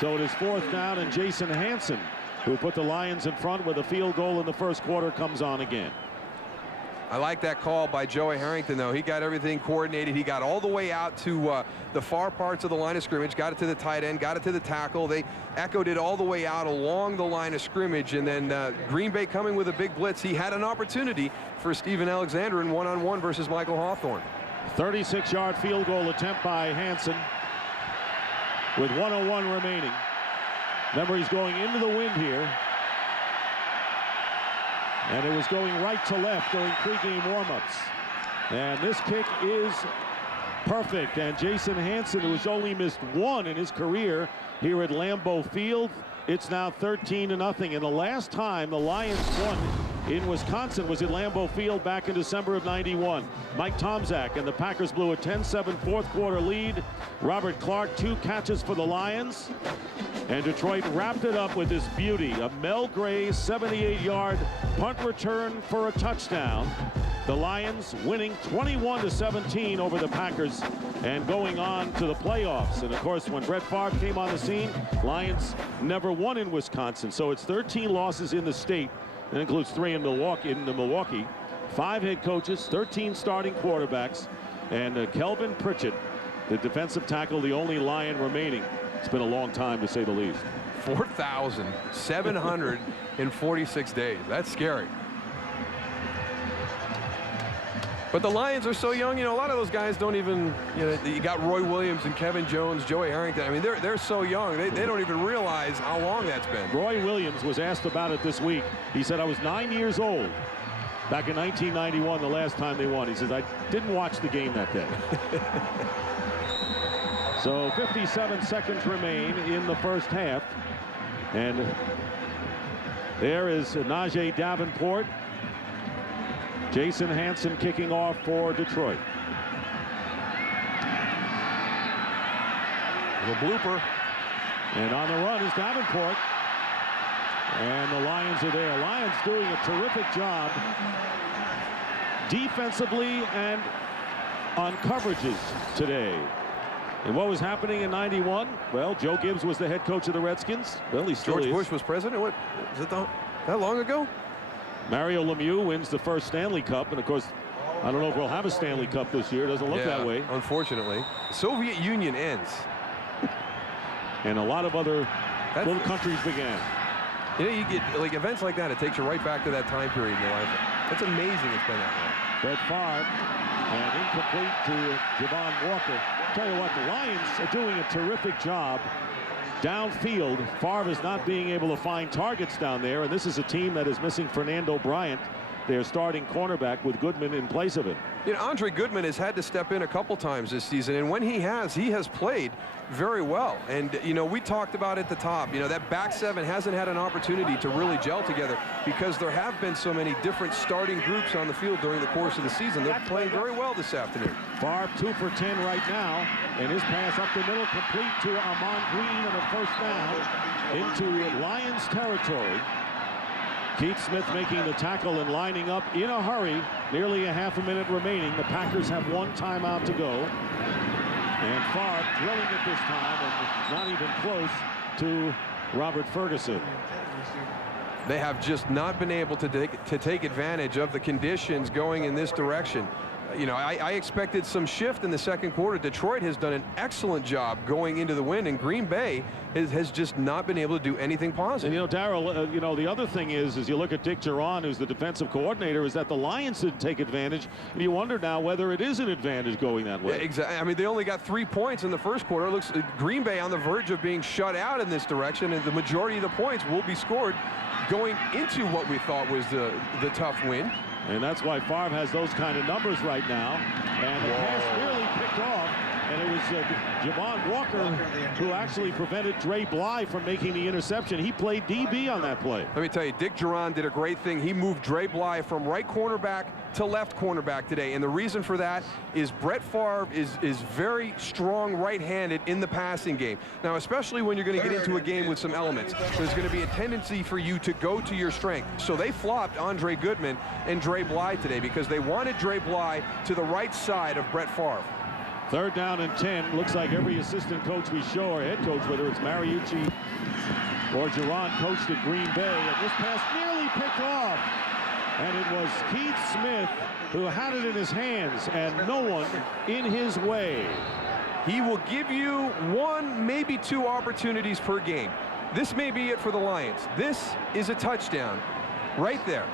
So it is 4th down, and Jason Hanson, who put the Lions in front with a field goal in the first quarter, comes on again. I like that call by Joey Harrington, though. He got everything coordinated. He got all the way out to the far parts of the line of scrimmage, got it to the tight end, got it to the tackle. They echoed it all the way out along the line of scrimmage, and then Green Bay coming with a big blitz. He had an opportunity for Steven Alexander in one-on-one versus Michael Hawthorne. 36-yard field goal attempt by Hansen with 1:01 remaining. Remember, he's going into the wind here. And it was going right to left during pregame warm-ups. And this kick is perfect. And Jason Hansen, who has only missed one in his career here at Lambeau Field, it's now 13-0. And the last time the Lions won in Wisconsin was at Lambeau Field back in December of '91. Mike Tomczak and the Packers blew a 10-7 fourth quarter lead. Robert Clark, 2 catches for the Lions. And Detroit wrapped it up with this beauty, a Mel Gray 78-yard punt return for a touchdown. The Lions winning 21-17 over the Packers and going on to the playoffs. And of course, when Brett Favre came on the scene, Lions never won in Wisconsin. So it's 13 losses in the state. That includes 3 in Milwaukee. 5 head coaches, 13 starting quarterbacks, and Kelvin Pritchett, the defensive tackle, the only Lion remaining. It's been a long time, to say the least. 4,746 days. That's scary. But the Lions are so young. You know, a lot of those guys don't even, you know, you got Roy Williams and Kevin Jones, Joey Harrington. I mean, they're so young. They don't even realize how long that's been. Roy Williams was asked about it this week. He said, I was 9 years old back in 1991, the last time they won. He says, I didn't watch the game that day. So 57 seconds remain in the first half. And there is Najee Davenport. Jason Hansen kicking off for Detroit. The blooper. And on the run is Davenport. And the Lions are there. Lions doing a terrific job defensively and on coverages today. And what was happening in '91? Well, Joe Gibbs was the head coach of the Redskins. Well, he still is. George Bush was president. What is it that long ago? Mario Lemieux wins the first Stanley Cup, and of course, I don't know if we'll have a Stanley Cup this year. It doesn't look that way. Unfortunately, the Soviet Union ends, and a lot of other little countries began. You know, you get like events like that. It takes you right back to that time period in your life. That's amazing. It's been that long. Brett Favre, and incomplete to Javon Walker. Tell you what, the Lions are doing a terrific job downfield. Favre is not being able to find targets down there, and this is a team that is missing Fernando Bryant, their starting cornerback, with Goodman in place of it. You know, Andre Goodman has had to step in a couple times this season, and when he has played very well. And, you know, we talked about at the top, you know, that back seven hasn't had an opportunity to really gel together because there have been so many different starting groups on the field during the course of the season. They're playing very well this afternoon. Favre 2 for 10 right now, and his pass up the middle complete to Ahman Green on a first down into Lions territory. Keith Smith making the tackle and lining up in a hurry. Nearly a half a minute remaining. The Packers have 1 timeout to go. And Favre drilling it this time, and not even close to Robert Ferguson. They have just not been able to take advantage of the conditions going in this direction. You know, I expected some shift in the second quarter. Detroit has done an excellent job going into the wind, and Green Bay has just not been able to do anything positive. And, you know, Darryl, you know, the other thing is you look at Dick Duran, who's the defensive coordinator, is that the Lions didn't take advantage, and you wonder now whether it is an advantage going that way. Yeah, exactly. I mean, they only got 3 points in the first quarter. It looks Green Bay on the verge of being shut out in this direction, and the majority of the points will be scored going into what we thought was the tough win. And that's why Favre has those kind of numbers right now. And the pass nearly picked off. And it was Javon Walker who actually prevented Dre Bly from making the interception. He played DB on that play. Let me tell you, Dick Duran did a great thing. He moved Dre Bly from right cornerback to left cornerback today. And the reason for that is Brett Favre is very strong right-handed in the passing game. Now, especially when you're going to get into a game with some elements, there's going to be a tendency for you to go to your strength. So they flopped Andre Goodman and Dre Bly today because they wanted Dre Bly to the right side of Brett Favre. 3rd down and 10. Looks like every assistant coach we show, or head coach, whether it's Mariucci or Duran, coached at Green Bay. And this pass nearly picked off. And it was Keith Smith who had it in his hands and no one in his way. He will give you one, maybe two opportunities per game. This may be it for the Lions. This is a touchdown right there.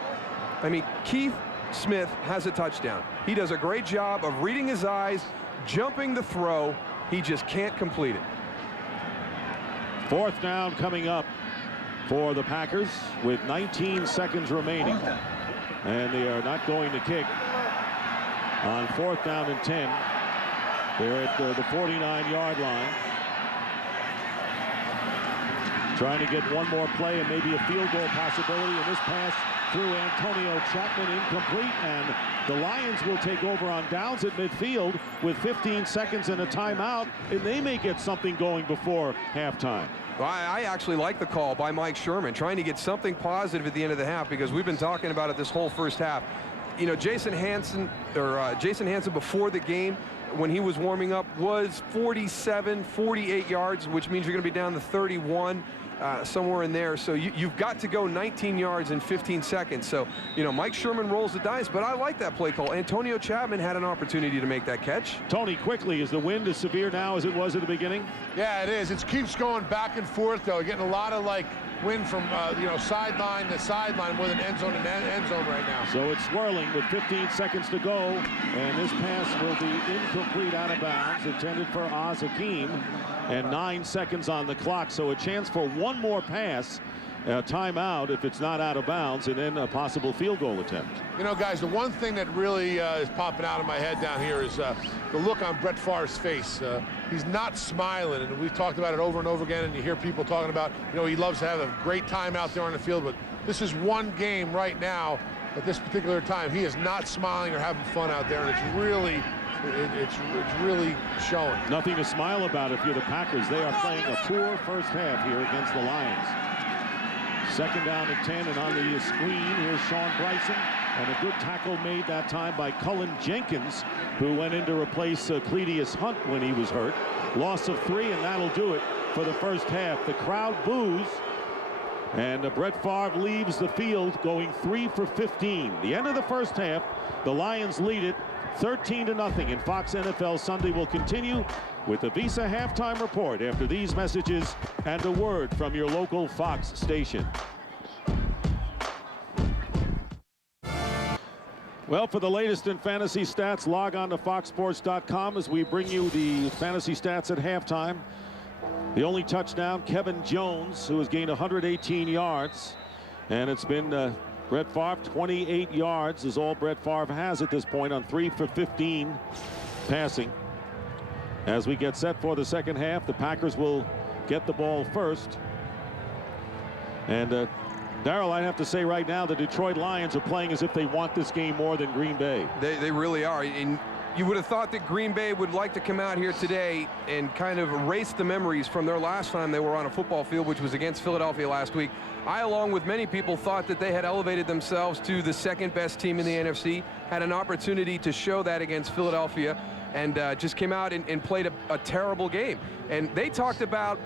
I mean, Keith Smith has a touchdown. He does a great job of reading his eyes, jumping the throw. He just can't complete it. 4th down coming up for the Packers with 19 seconds remaining. And they are not going to kick on 4th down and 10. They're at the 49-yard line. Trying to get one more play and maybe a field goal possibility. And this pass through Antonio Chapman incomplete. And the Lions will take over on downs at midfield with 15 seconds and a timeout. And they may get something going before halftime. I actually like the call by Mike Sherman, trying to get something positive at the end of the half, because we've been talking about it this whole first half. You know, Jason Hansen before the game, when he was warming up, was 47, 48 yards, which means you're going to be down to 31. Somewhere in there. So you've got to go 19 yards in 15 seconds. So, you know, Mike Sherman rolls the dice, but I like that play call. Antonio Chapman had an opportunity to make that catch. Tony, quickly, is the wind as severe now as it was at the beginning? Yeah, it is. It keeps going back and forth, though. Getting a lot of, like, wind from, sideline to sideline more than end zone to end zone right now. So it's swirling with 15 seconds to go, and this pass will be incomplete, out of bounds, intended for Oz Hakeem, and 9 seconds on the clock. So a chance for one more pass, timeout if it's not out of bounds, and then a possible field goal attempt. You know, guys, the one thing that really is popping out of my head down here is the look on Brett Favre's face. He's not smiling, and we've talked about it over and over again, and you hear people talking about, you know, he loves to have a great time out there on the field, but this is one game right now at this particular time. He is not smiling or having fun out there, and it's really showing. Nothing to smile about if you're the Packers. They are playing a poor first half here against the Lions. 2nd down and 10, and on the screen, here's Sean Bryson, and a good tackle made that time by Cullen Jenkins, who went in to replace Cledius Hunt when he was hurt. Loss of 3, and that'll do it for the first half. The crowd boos, and Brett Favre leaves the field going 3 for 15. The end of the first half, the Lions lead it 13-0, and Fox NFL Sunday will continue with the Visa halftime report after these messages and a word from your local Fox station. Well, for the latest in fantasy stats, log on to foxsports.com as we bring you the fantasy stats at halftime. The only touchdown, Kevin Jones, who has gained 118 yards, and it's been Brett Favre. 28 yards is all Brett Favre has at this point on 3 for 15 passing. As we get set for the second half, the Packers will get the ball first. And Darryl, I have to say right now, the Detroit Lions are playing as if they want this game more than Green Bay. They really are. And you would have thought that Green Bay would like to come out here today and kind of erase the memories from their last time they were on a football field, which was against Philadelphia last week. I, along with many people, thought that they had elevated themselves to the second best team in the NFC, had an opportunity to show that against Philadelphia, and just came out and played a terrible game. And they talked about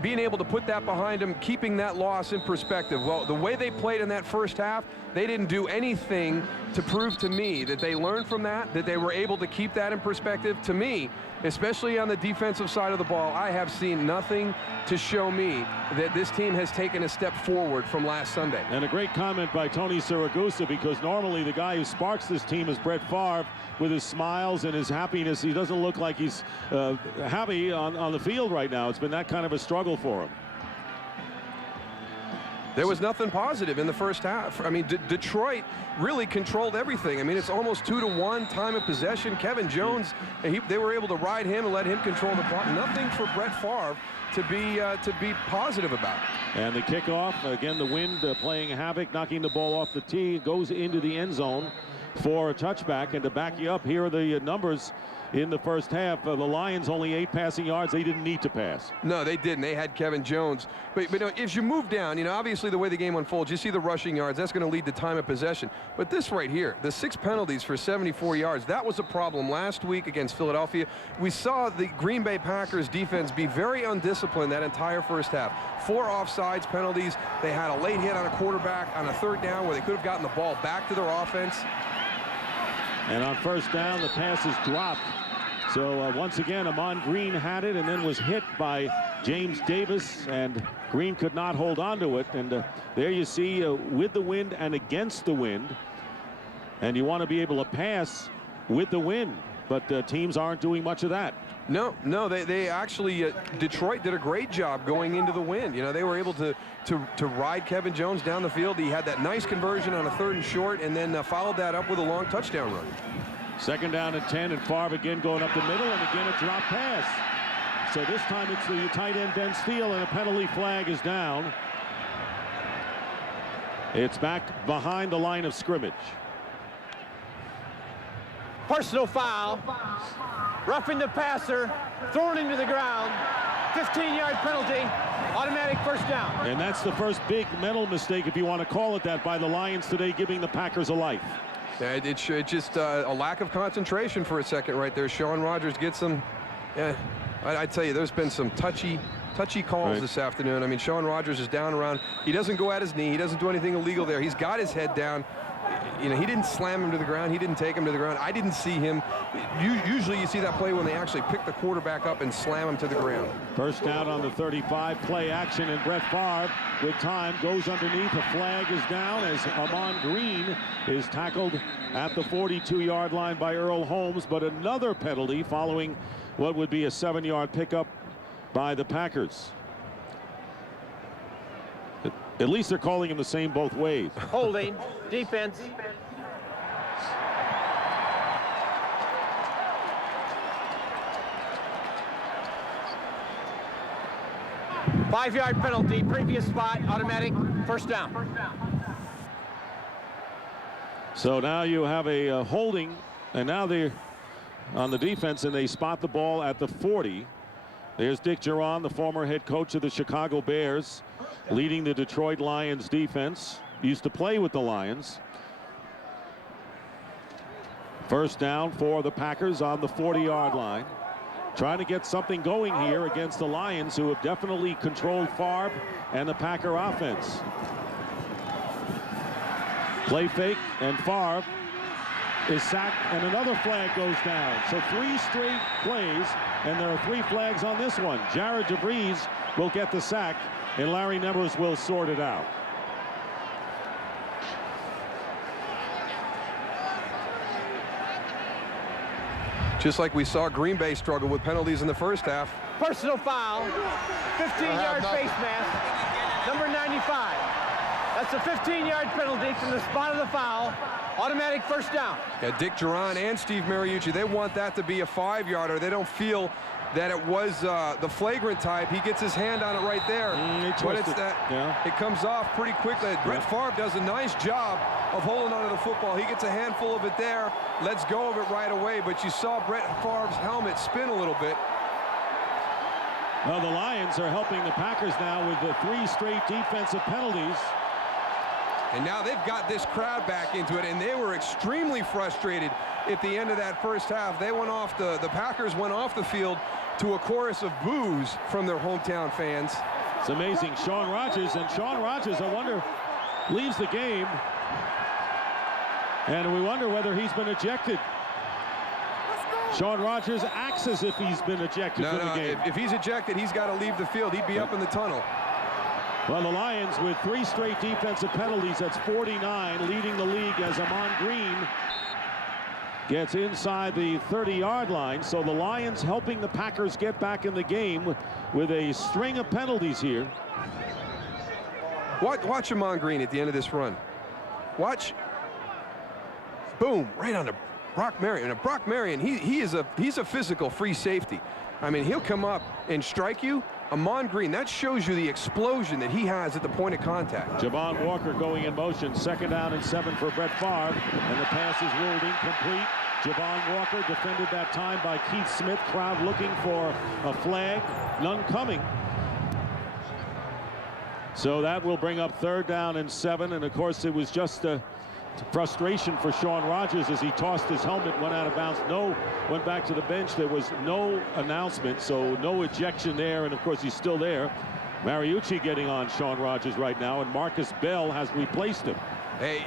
being able to put that behind them, keeping that loss in perspective. Well, the way they played in that first half, they didn't do anything to prove to me that they learned from that they were able to keep that in perspective. To me, especially on the defensive side of the ball, I have seen nothing to show me that this team has taken a step forward from last Sunday. And a great comment by Tony Siragusa, because normally the guy who sparks this team is Brett Favre with his smiles and his happiness. He doesn't look like he's happy on the field right now. It's been that kind of a struggle for him. There was nothing positive in the first half. I mean, Detroit really controlled everything. I mean, it's almost 2-1 time of possession. Kevin Jones, they were able to ride him and let him control the clock. Nothing for Brett Favre to be positive about. And the kickoff, again, the wind playing havoc, knocking the ball off the tee, goes into the end zone. for a touchback. And to back you up, here are the numbers in the first half. The Lions only 8 passing yards. They didn't need to pass. No, they didn't. They had Kevin Jones. But you know, as you move down, you know, obviously the way the game unfolds, you see the rushing yards. That's going to lead to time of possession. But this right here, the 6 penalties for 74 yards, that was a problem last week against Philadelphia. We saw the Green Bay Packers defense be very undisciplined that entire first half. 4 offsides penalties. They had a late hit on a quarterback on a 3rd down where they could have gotten the ball back to their offense. And on first down, the pass is dropped. So once again, Ahman Green had it and then was hit by James Davis, and Green could not hold on to it. And there you see with the wind and against the wind. And you want to be able to pass with the wind, but teams aren't doing much of that. No, they actually, Detroit did a great job going into the wind. You know, they were able to ride Kevin Jones down the field. He had that nice conversion on a 3rd and short, and then followed that up with a long touchdown run. 2nd down and 10, and Favre again going up the middle, and again a drop pass. So this time it's the tight end Ben Steele, and a penalty flag is down. It's back behind the line of scrimmage. Personal foul. Roughing the passer, thrown him to the ground. 15-yard penalty, automatic first down. And that's the first big mental mistake, if you want to call it that, by the Lions today, giving the Packers a life. Yeah, it's just a lack of concentration for a second right there. Sean Rogers gets some. Yeah, I tell you, there's been some touchy calls this afternoon. I mean, Sean Rogers is down around. He doesn't go at his knee. He doesn't do anything illegal there. He's got his head down. You know, he didn't slam him to the ground. He didn't take him to the ground. I didn't see him. Usually you see that play when they actually pick the quarterback up and slam him to the ground. First down on the 35, play action, and Brett Favre with time goes underneath. A flag is down as Ahman Green is tackled at the 42-yard line by Earl Holmes, but another penalty following what would be a 7-yard pickup by the Packers. At least they're calling him the same both ways. Holding, defense. Five-yard penalty, previous spot, automatic first down. So now you have a holding, and now they're on the defense, and they spot the ball at the 40. There's Dick Jauron, the former head coach of the Chicago Bears, leading the Detroit Lions defense. Used to play with the Lions. First down for the Packers on the 40-yard line. Trying to get something going here against the Lions, who have definitely controlled Favre and the Packer offense. Play fake, and Favre is sacked, and another flag goes down. So 3 straight plays, and there are 3 flags on this one. Jared DeVries will get the sack, and Larry Nevers will sort it out. Just like we saw Green Bay struggle with penalties in the first half. Personal foul, 15-yard face mask, number 95. That's a 15-yard penalty from the spot of the foul. Automatic first down. Yeah, Dick Jauron and Steve Mariucci, they want that to be a 5-yarder. They don't feel that it was the flagrant type. He gets his hand on it right there. But it's that, it comes off pretty quickly. Brett Favre does a nice job of holding onto the football. He gets a handful of it there, lets go of it right away, but you saw Brett Favre's helmet spin a little bit. Well, the Lions are helping the Packers now with the 3 straight defensive penalties. And now they've got this crowd back into it, and they were extremely frustrated at the end of that first half. They went off, the Packers went off the field to a chorus of boos from their hometown fans. It's amazing. Sean Rogers, I wonder, leaves the game. And we wonder whether he's been ejected. Sean Rogers acts as if he's been ejected from the game. If he's ejected, he's got to leave the field. He'd be up in the tunnel. Well, the Lions with 3 straight defensive penalties. That's 49, leading the league as Ahman Green gets inside the 30-yard line. So the Lions helping the Packers get back in the game with a string of penalties here. Watch Ahman Green at the end of this run. Watch. Boom, right on the Brock Marion. Now, Brock Marion, he's a physical free safety. I mean, he'll come up and strike you. Ahman Green, that shows you the explosion that he has at the point of contact. Javon Walker going in motion. 2nd down and 7 for Brett Favre. And the pass is ruled incomplete. Javon Walker defended that time by Keith Smith. Crowd looking for a flag. None coming. So that will bring up 3rd down and 7. And of course, it was just a frustration for Shaun Rogers as he tossed his helmet, went out of bounds. Went back to the bench. There was no announcement, so no ejection there. And of course, he's still there. Mariucci getting on Shaun Rogers right now, and Marcus Bell has replaced him. Hey,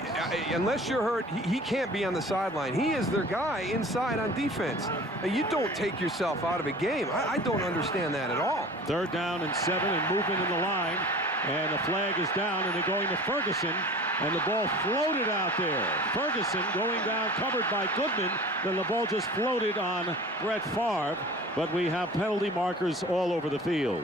unless you're hurt, he can't be on the sideline. He is their guy inside on defense. You don't take yourself out of a game. I don't understand that at all. 3rd down and 7, and movement in the line. And the flag is down, and they're going to Ferguson. And the ball floated out there. Ferguson going down, covered by Goodman. Then the ball just floated on Brett Favre. But we have penalty markers all over the field.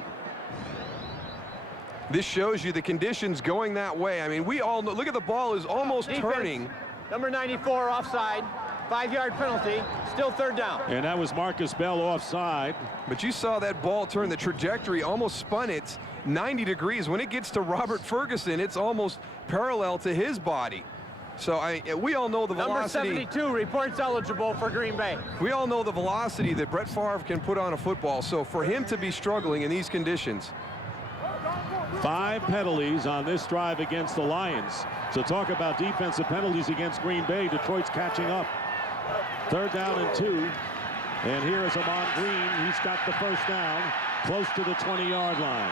This shows you the conditions going that way. I mean, we all know. Look at the ball is almost turning. Number 94 offside. 5-yard penalty. Still 3rd down. And that was Marcus Bell offside. But you saw that ball turn. The trajectory almost spun it 90 degrees. When it gets to Robert Ferguson, it's almost parallel to his body. So we all know the velocity. Number 72 reports eligible for Green Bay. We all know the velocity that Brett Favre can put on a football. So for him to be struggling in these conditions. 5 penalties on this drive against the Lions. So talk about defensive penalties against Green Bay. Detroit's catching up. 3rd down and 2. And here is Ahman Green. He's got the 1st down, close to the 20-yard line.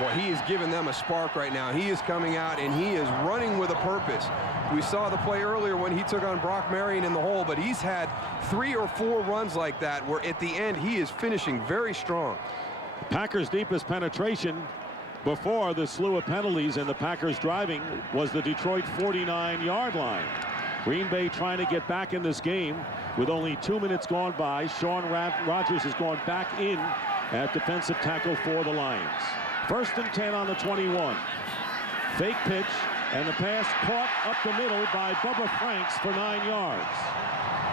Well, he is giving them a spark right now. He is coming out, and he is running with a purpose. We saw the play earlier when he took on Brock Marion in the hole, but he's had 3 or 4 runs like that where at the end he is finishing very strong. Packers' deepest penetration before the slew of penalties and the Packers driving was the Detroit 49-yard line. Green Bay trying to get back in this game with only 2 minutes gone by. Shaun Rogers has gone back in at defensive tackle for the Lions. 1st and 10 on the 21. Fake pitch, and the pass caught up the middle by Bubba Franks for 9 yards.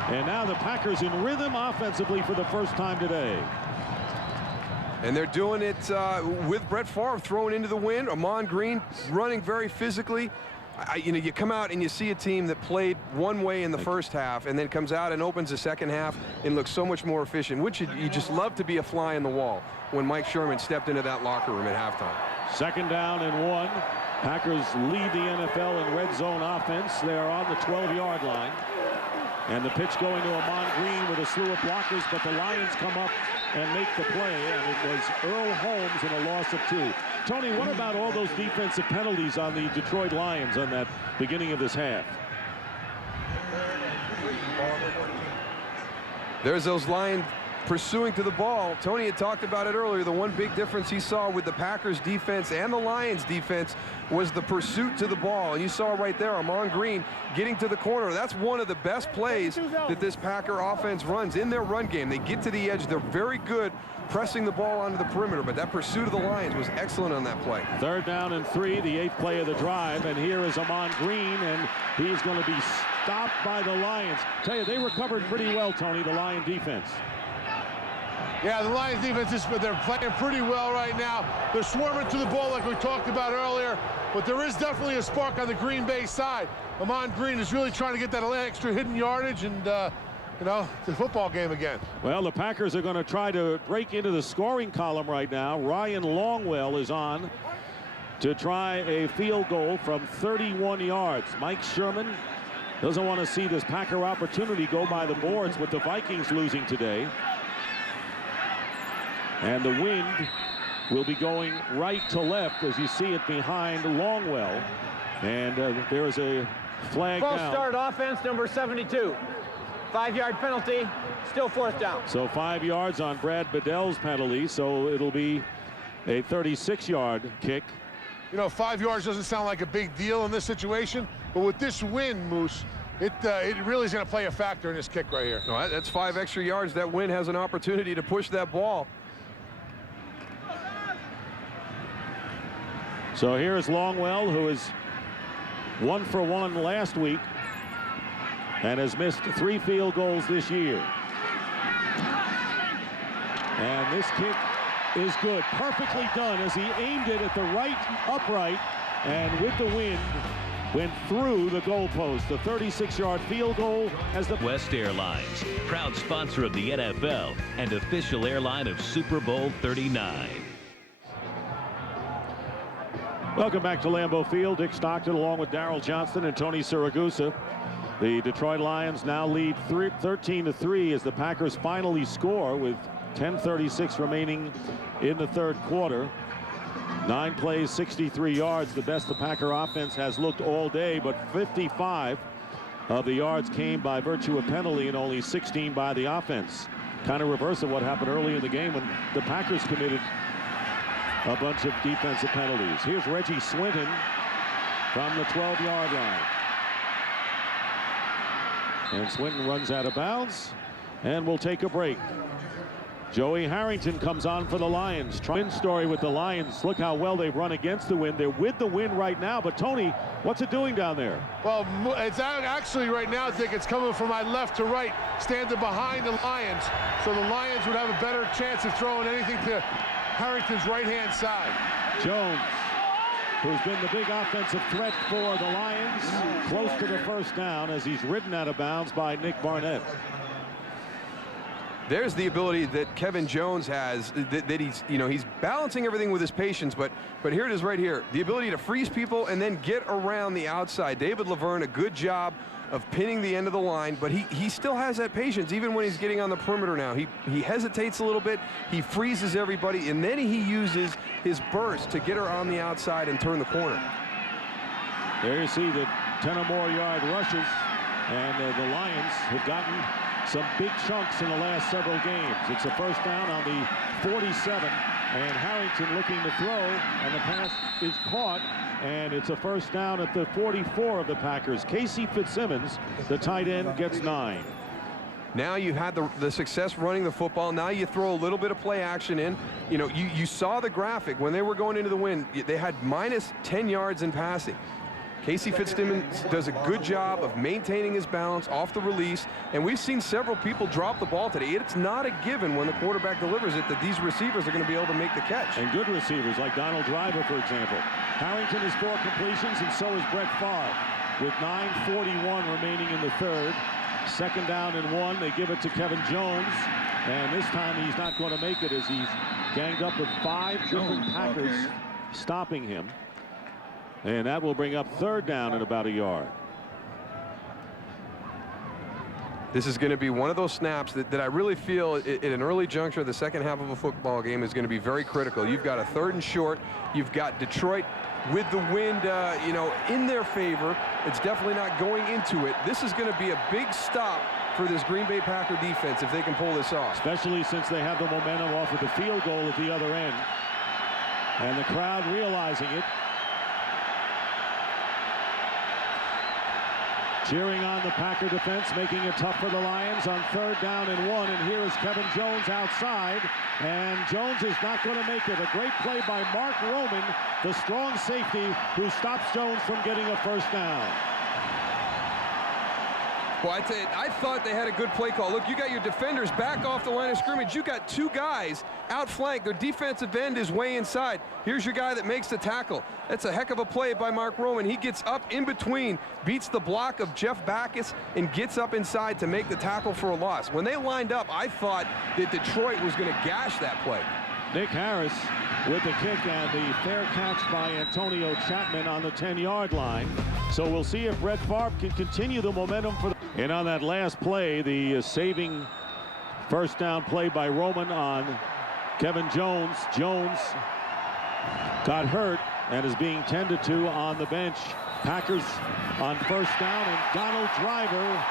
And now the Packers in rhythm offensively for the first time today. And they're doing it with Brett Favre thrown into the wind. Ahman Green running very physically. You come out and you see a team that played one way in the first half and then comes out and opens the second half and looks so much more efficient, which you just love to be a fly in the wall when Mike Sherman stepped into that locker room at halftime. 2nd down and 1. Packers lead the NFL in red zone offense. They are on the 12-yard line. And the pitch going to Ahman Green with a slew of blockers, but the Lions come up and make the play, and it was Earl Holmes and a loss of 2. Tony, what about all those defensive penalties on the Detroit Lions on that beginning of this half? There's those Lions pursuing to the ball. Tony had talked about it earlier. The one big difference he saw with the Packers defense and the Lions defense was the pursuit to the ball. And you saw right there, Ahman Green getting to the corner. That's one of the best plays that this Packer offense runs in their run game. They get to the edge. They're very good pressing the ball onto the perimeter, but that pursuit of the Lions was excellent on that play. 3rd down and 3, the 8th play of the drive, and here is Ahman Green, and he's going to be stopped by the Lions. Tell you, they recovered pretty well, Tony, the Lion defense. Yeah, the Lions defense they're playing pretty well right now. They're swarming to the ball like we talked about earlier, but there is definitely a spark on the Green Bay side. Ahman Green is really trying to get that extra hidden yardage, and it's a football game again. Well, the Packers are going to try to break into the scoring column right now. Ryan Longwell is on to try a field goal from 31 yards. Mike Sherman doesn't want to see this Packer opportunity go by the boards with the Vikings losing today. And the wind will be going right to left as you see it behind Longwell. And there is a flag False down. start offense, number 72. 5-yard penalty, still 4th down. So 5 yards on Brad Bedell's penalty, so it'll be a 36-yard kick. 5 yards doesn't sound like a big deal in this situation, but with this wind, Moose, it really is going to play a factor in this kick right here. No, that's 5 extra yards. That wind has an opportunity to push that ball. So here's Longwell, who is 1 for 1 last week. and has missed 3 field goals this year. And this kick is good. Perfectly done as he aimed it at the right upright, and with the wind went through the goalpost. The 36-yard field goal as the West Airlines, proud sponsor of the NFL and official airline of Super Bowl 39. Welcome back to Lambeau Field. Dick Stockton along with Darryl Johnston and Tony Siragusa. The Detroit Lions now lead 13-3 as the Packers finally score with 10:36 remaining in the third quarter. 9 plays, 63 yards, the best the Packer offense has looked all day, but 55 of the yards came by virtue of penalty and only 16 by the offense. Kind of reverse of what happened early in the game when the Packers committed a bunch of defensive penalties. Here's Reggie Swinton from the 12-yard line. And Swinton runs out of bounds, and we'll take a break. Joey Harrington comes on for the Lions. Wind story with the Lions. Look how well they've run against the wind. They're with the wind right now. But Tony, what's it doing down there? Well, it's actually right now, Dick, it's coming from my left to right, standing behind the Lions. So the Lions would have a better chance of throwing anything to Harrington's right-hand side. Jones, who's been the big offensive threat for the Lions, close to the first down as he's ridden out of bounds by Nick Barnett. There's the ability that Kevin Jones has, that he's balancing everything with his patience, but here it is right here. The ability to freeze people and then get around the outside. David Laverne, a good job of pinning the end of the line, but he still has that patience even when he's getting on the perimeter now. He hesitates a little bit, he freezes everybody, and then he uses his burst to get her on the outside and turn the corner. There you see the 10 or more yard rushes, and the Lions have gotten some big chunks in the last several games. It's a first down on the 47, and Harrington looking to throw, and the pass is caught, and it's a first down at the 44 of the Packers. Casey Fitzsimmons, the tight end, gets 9. Now you've had the success running the football. Now you throw a little bit of play action in. You know, you saw the graphic when they were going into the wind. They had minus 10 yards in passing. Casey Fitzsimmons does a good job of maintaining his balance off the release, and we've seen several people drop the ball today. It's not a given when the quarterback delivers it that these receivers are going to be able to make the catch. And good receivers like Donald Driver, for example. Harrington has 4 completions, and so is Brett Favre, with 9:41 remaining in the third. Second down and 1. They give it to Kevin Jones, and this time he's not going to make it as he's ganged up with 5 different Packers stopping him. And that will bring up third down and about a yard. This is going to be one of those snaps that I really feel at an early juncture of the second half of a football game is going to be very critical. You've got a 3rd and short. You've got Detroit with the wind, in their favor. It's definitely not going into it. This is going to be a big stop for this Green Bay Packer defense if they can pull this off. Especially since they have the momentum off of the field goal at the other end. And the crowd realizing it. Cheering on the Packer defense, making it tough for the Lions on 3rd down and 1. And here is Kevin Jones outside. And Jones is not going to make it. A great play by Mark Roman, the strong safety who stops Jones from getting a first down. Well, I tell you, I thought they had a good play call. Look, you got your defenders back off the line of scrimmage. You got 2 guys outflanked. Their defensive end is way inside. Here's your guy that makes the tackle. That's a heck of a play by Mark Roman. He gets up in between, beats the block of Jeff Backus, and gets up inside to make the tackle for a loss. When they lined up, I thought that Detroit was going to gash that play. Nick Harris with the kick and the fair catch by Antonio Chapman on the 10-yard line. So we'll see if Brett Favre can continue the momentum for the... And on that last play, the saving first down play by Roman on Kevin Jones. Jones got hurt and is being tended to on the bench. Packers on first down, and Donald Driver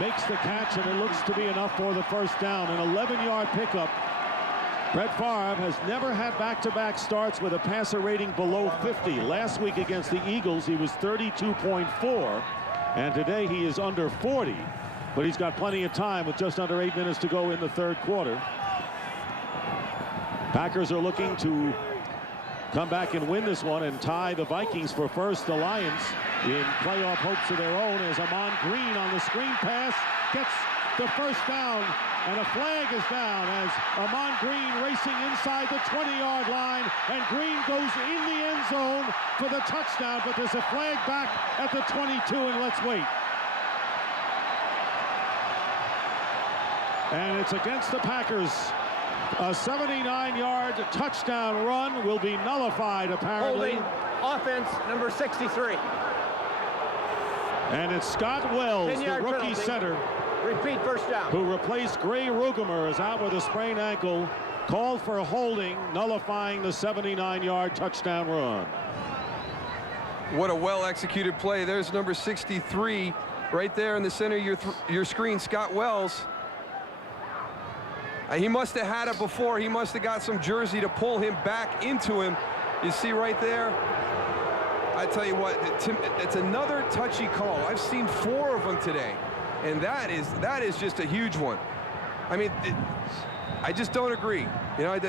makes the catch, and it looks to be enough for the first down. An 11-yard pickup. Brett Favre has never had back-to-back starts with a passer rating below 50. Last week against the Eagles, he was 32.4, and today he is under 40. But he's got plenty of time with just under 8 minutes to go in the third quarter. Packers are looking to come back and win this one and tie the Vikings for first. The Lions in playoff hopes of their own as Ahman Green on the screen pass gets the first down, and a flag is down as Ahman Green racing inside the 20-yard line, and Green goes in the end zone for the touchdown, but there's a flag back at the 22, and let's wait. And it's against the Packers. A 79-yard touchdown run will be nullified, apparently. Holding offense number 63. And it's Scott Wells, the rookie penalty. center, Repeat, first down. who replaced Gray Rugemer, is out with a sprained ankle, called for holding, nullifying the 79-yard touchdown run. What a well-executed play. There's number 63 right there in the center of your screen, Scott Wells. He must have had it before. He must have got some jersey to pull him back into him. You see right there? I tell you what, it's another touchy call. I've seen 4 of them today, and that is just a huge one. I mean, I just don't agree. You know,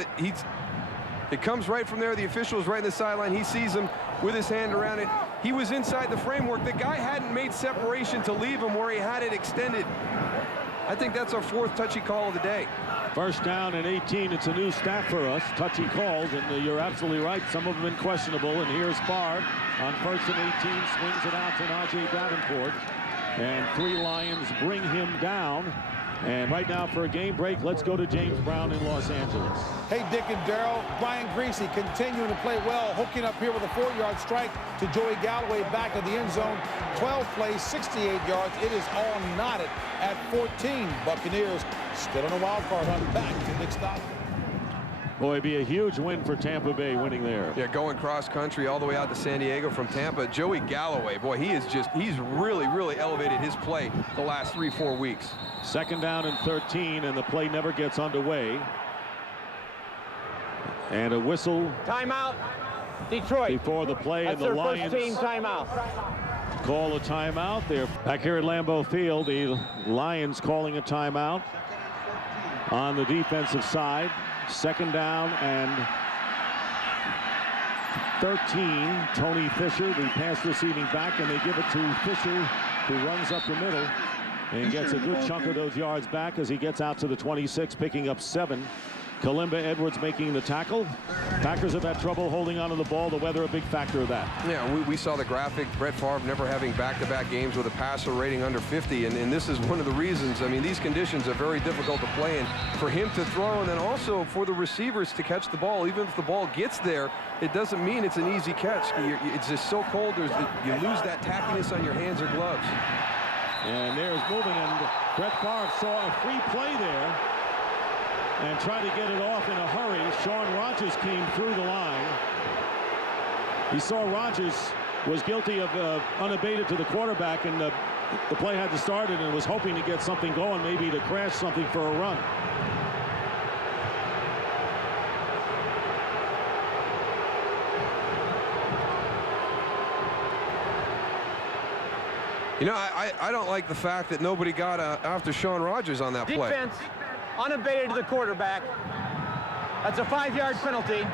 it comes right from there. The official is right in the sideline. He sees him with his hand around it. He was inside the framework. The guy hadn't made separation to leave him where he had it extended. I think that's our 4th touchy call of the day. First down and 18. It's a new stat for us. Touchy calls, and you're absolutely right. Some of them been questionable. And here's Favre on 1st and 18, swings it out to Najee Davenport, and 3 Lions bring him down. And right now, for a game break, let's go to James Brown in Los Angeles. Hey, Dick and Daryl, Brian Griese continuing to play well, hooking up here with a 4-yard strike to Joey Galloway back to the end zone. 12 plays, 68 yards. It is all knotted at 14. Buccaneers still in a wild card hunt. Back to Nick Stockton. Boy, it'd be a huge win for Tampa Bay winning there. Yeah, going cross country all the way out to San Diego from Tampa. Joey Galloway, boy, he's really elevated his play the last 3-4 weeks. Second down and 13, and the play never gets underway. And a whistle. Timeout, Detroit. Before the play, That's and the their Lions first team timeout. call a timeout. They're back here at Lambeau Field. The Lions calling a timeout on the defensive side. Second down and 13. Tony Fisher, the pass receiving back, and they give it to Fisher, who runs up the middle and gets a good chunk of those yards back as he gets out to the 26, picking up 7. Kalimba Edwards making the tackle. Packers have had trouble holding onto the ball. The weather a big factor of that. Yeah, we saw the graphic. Brett Favre never having back-to-back games with a passer rating under 50, and this is one of the reasons. I mean, these conditions are very difficult to play in. For him to throw, and then also for the receivers to catch the ball, even if the ball gets there, it doesn't mean it's an easy catch. It's just so cold. You lose that tackiness on your hands or gloves. And there's moving, and Brett Favre saw a free play there and tried to get it off in a hurry. Sean Rogers came through the line. He saw Rogers was guilty of unabated to the quarterback, and the play had to start it, and was hoping to get something going, maybe to crash something for a run. You know, I don't like the fact that nobody got after Sean Rogers on that play. Defense unabated to the quarterback. That's a 5-yard penalty.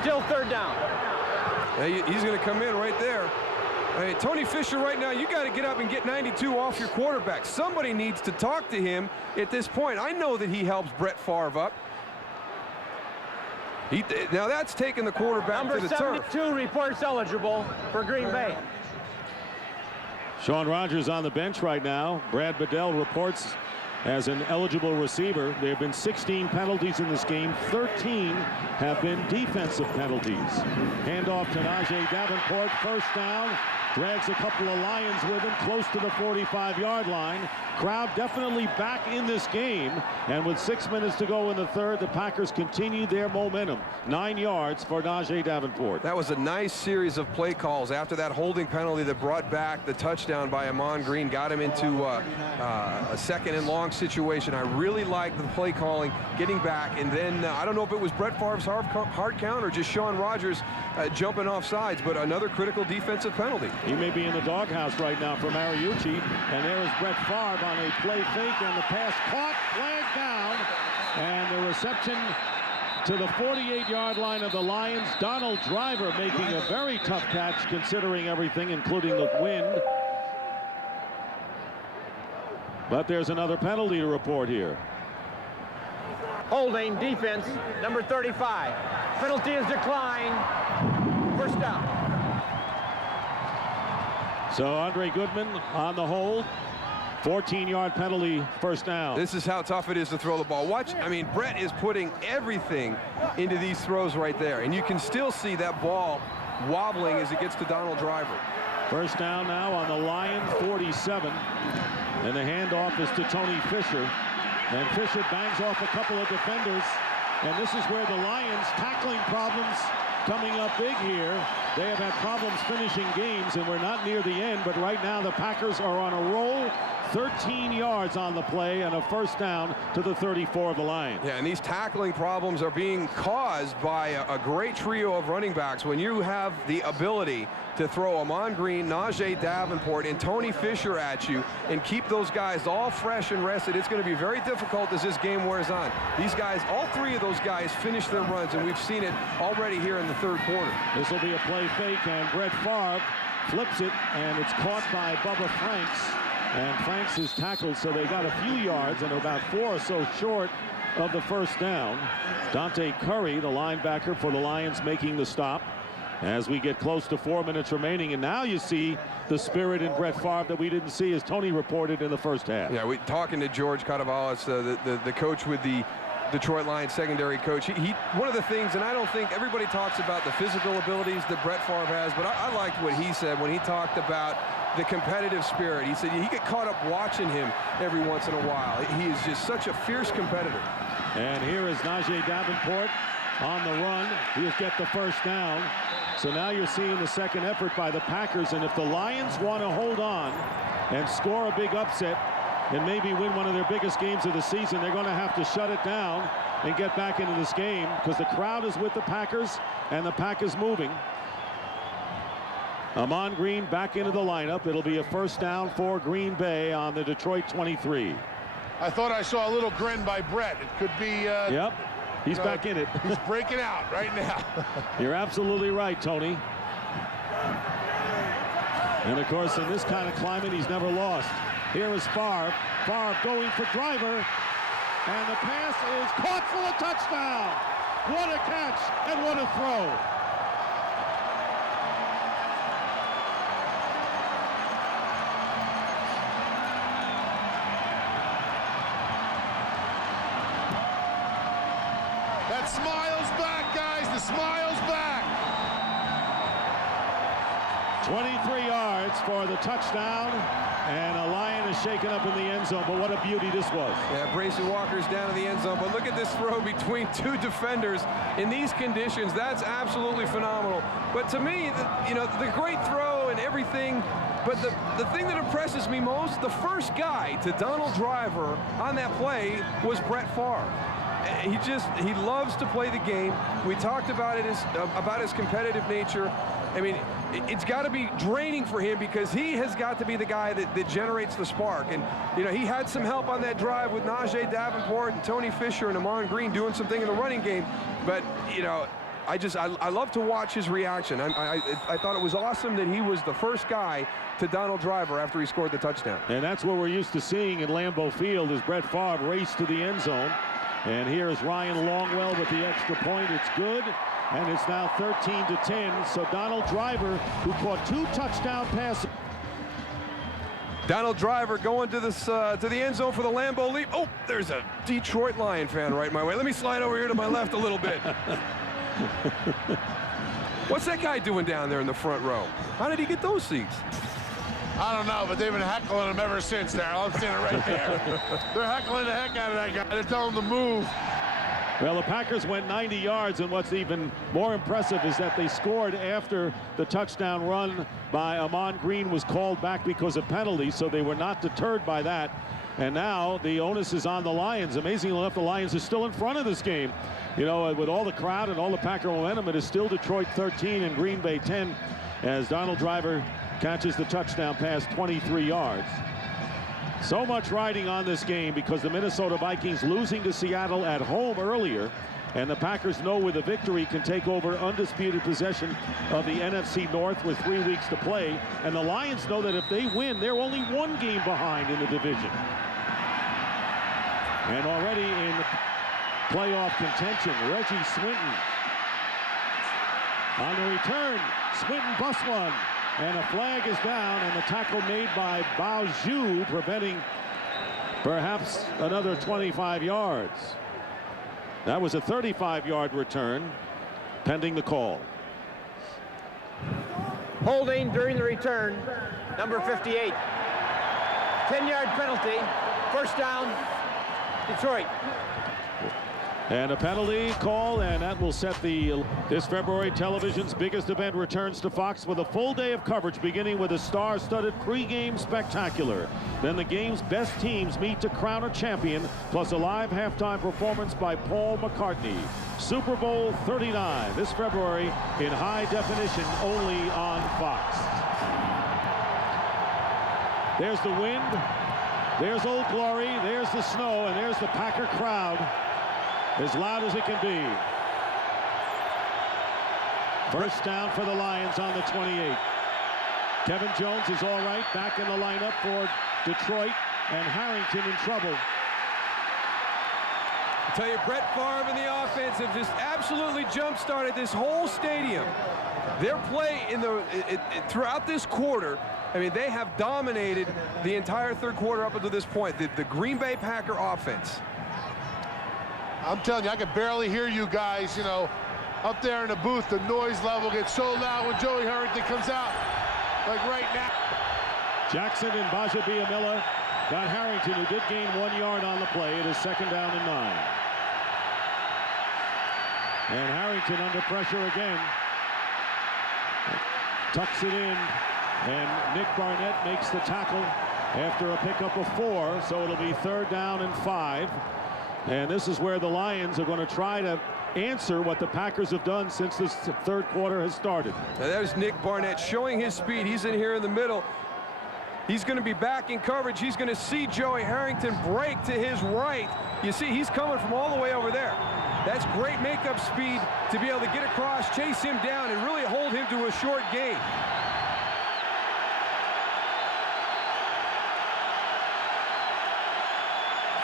Still third down. He's going to come in right there. I mean, Tony Fisher right now, you got to get up and get 92 off your quarterback. Somebody needs to talk to him at this point. I know that he helps Brett Favre up. Now that's taking the quarterback Number to the turf. 72 reports eligible for Green Bay. Sean Rogers on the bench right now. Brad Bedell reports as an eligible receiver. There have been 16 penalties in this game. 13 have been defensive penalties. Handoff to Najee Davenport. First down. Drags a couple of Lions with him close to the 45-yard line. Crowd definitely back in this game. And with 6 minutes to go in the third, the Packers continue their momentum. 9 yards for Najee Davenport. That was a nice series of play calls after that holding penalty that brought back the touchdown by Ahman Green, got him into a second and long situation. I really liked the play calling, getting back, and then I don't know if it was Brett Favre's hard count or just Sean Rogers jumping off sides, but another critical defensive penalty. He may be in the doghouse right now for Mariucci, and there is Brett Favre on a play fake, and the pass caught, flag down, and the reception to the 48-yard line of the Lions. Donald Driver making a very tough catch considering everything, including the wind. But there's another penalty to report here. Holding defense, number 35. Penalty is declined. First down. So Andre Goodman on the hold. 14-yard penalty, first down. This is how tough it is to throw the ball. Watch, I mean, Brett is putting everything into these throws right there. And you can still see that ball wobbling as it gets to Donald Driver. First down now on the Lions 47. And the handoff is to Tony Fisher. And Fisher bangs off a couple of defenders. And this is where the Lions tackling problems coming up big here. They have had problems finishing games, and we're not near the end, but right now the Packers are on a roll. 13 yards on the play and a first down to the 34 of the Lions. Yeah, and these tackling problems are being caused by a great trio of running backs. When you have the ability to throw Ahman Green, Najee Davenport, and Tony Fisher at you and keep those guys all fresh and rested, it's going to be very difficult as this game wears on. These guys, all three of those guys finish their runs, and we've seen it already here in the third quarter. This will be a play fake, and Brett Favre flips it, and it's caught by Bubba Franks. And Franks is tackled, so they got a few yards and about 4 or so short of the first down. Dante Curry, the linebacker for the Lions, making the stop as we get close to 4 minutes remaining. And now you see the spirit in Brett Favre that we didn't see, as Tony reported, in the first half. Yeah, talking to George Karavalis, the coach with the Detroit Lions secondary coach. He one of the things, and I don't think everybody talks about the physical abilities that Brett Favre has, but I liked what he said when he talked about the competitive spirit. He said he get caught up watching him every once in a while. He is just such a fierce competitor. And here is Najee Davenport on the run. He'll get the first down. So now you're seeing the second effort by the Packers, and if the Lions want to hold on and score a big upset and maybe win one of their biggest games of the season, they're going to have to shut it down and get back into this game, because the crowd is with the Packers and the pack is moving. Ahman Green back into the lineup. It'll be a first down for Green Bay on the Detroit 23. I thought I saw a little grin by Brett. It could be... Yep, he's back in it. He's breaking out right now. You're absolutely right, Tony. And, of course, in this kind of climate, he's never lost. Here is Favre. Favre going for Driver. And the pass is caught for the touchdown. What a catch and what a throw. That smile's back, guys. The smile's back. 23 yards for the touchdown, and a Lion is shaken up in the end zone, but what a beauty this was. Yeah, Bracey Walker's down in the end zone, but look at this throw between two defenders in these conditions. That's absolutely phenomenal. But to me, the great throw and everything, but the thing that impresses me most, the first guy to Donald Driver on that play was Brett Favre. He loves to play the game. We talked about it about his competitive nature. I mean, it's got to be draining for him, because he has got to be the guy that generates the spark. And, he had some help on that drive with Najee Davenport and Tony Fisher and Ahman Green doing something in the running game. But, I love to watch his reaction. I thought it was awesome that he was the first guy to Donald Driver after he scored the touchdown. And that's what we're used to seeing in Lambeau Field, as Brett Favre raced to the end zone. And here is Ryan Longwell with the extra point. It's good. And it's now 13-10. So Donald Driver, who caught 2 touchdown passes. Donald Driver going to the end zone for the Lambeau Leap. Oh, there's a Detroit Lion fan right my way. Let me slide over here to my left a little bit. What's that guy doing down there in the front row? How did he get those seats? I don't know, but they've been heckling him ever since, Darryl. I'm standing right there. They're heckling the heck out of that guy. They're telling him to move. Well, the Packers went 90 yards, and what's even more impressive is that they scored after the touchdown run by Ahman Green was called back because of penalties, so they were not deterred by that. And now the onus is on the Lions. Amazingly enough, the Lions are still in front of this game. With all the crowd and all the Packer momentum, it is still Detroit 13 and Green Bay 10, as Donald Driver catches the touchdown pass 23 yards. So much riding on this game, because the Minnesota Vikings losing to Seattle at home earlier And the Packers know with a victory can take over undisputed possession of the NFC North with 3 weeks to play. And the Lions know that if they win, they're only 1 game behind in the division. And already in playoff contention, Reggie Swinton. On the return, Swinton busts one. And a flag is down, and the tackle made by Bao Zhu, preventing perhaps another 25 yards. That was a 35-yard return, pending the call. Holding during the return, number 58. 10-yard penalty, first down, Detroit. And a penalty call, and that will set this February television's biggest event returns to Fox with a full day of coverage, beginning with a star-studded pregame spectacular. Then the game's best teams meet to crown a champion, plus a live halftime performance by Paul McCartney. Super Bowl 39 this February in high definition, only on Fox. There's the wind, there's Old Glory, there's the snow, and there's the Packer crowd. As loud as it can be. First down for the Lions on the 28. Kevin Jones is all right, back in the lineup for Detroit, and Harrington in trouble. I tell you, Brett Favre and the offense have just absolutely jump-started this whole stadium. Their play throughout this quarter, I mean, they have dominated the entire third quarter up until this point. The Green Bay Packer offense. I'm telling you, I can barely hear you guys, you know, up there in the booth. The noise level gets so loud when Joey Harrington comes out, like right now. Jackson and Bajabiamila got Harrington, who did gain 1 yard on the play. It is 2nd down and 9. And Harrington under pressure again. Tucks it in, and Nick Barnett makes the tackle after a pickup of 4, so it'll be 3rd down and 5. And this is where the Lions are going to try to answer what the Packers have done since this third quarter has started. Now there's Nick Barnett showing his speed. He's in here in the middle. He's going to be back in coverage. He's going to see Joey Harrington break to his right. You see, he's coming from all the way over there. That's great makeup speed to be able to get across, chase him down, and really hold him to a short gain.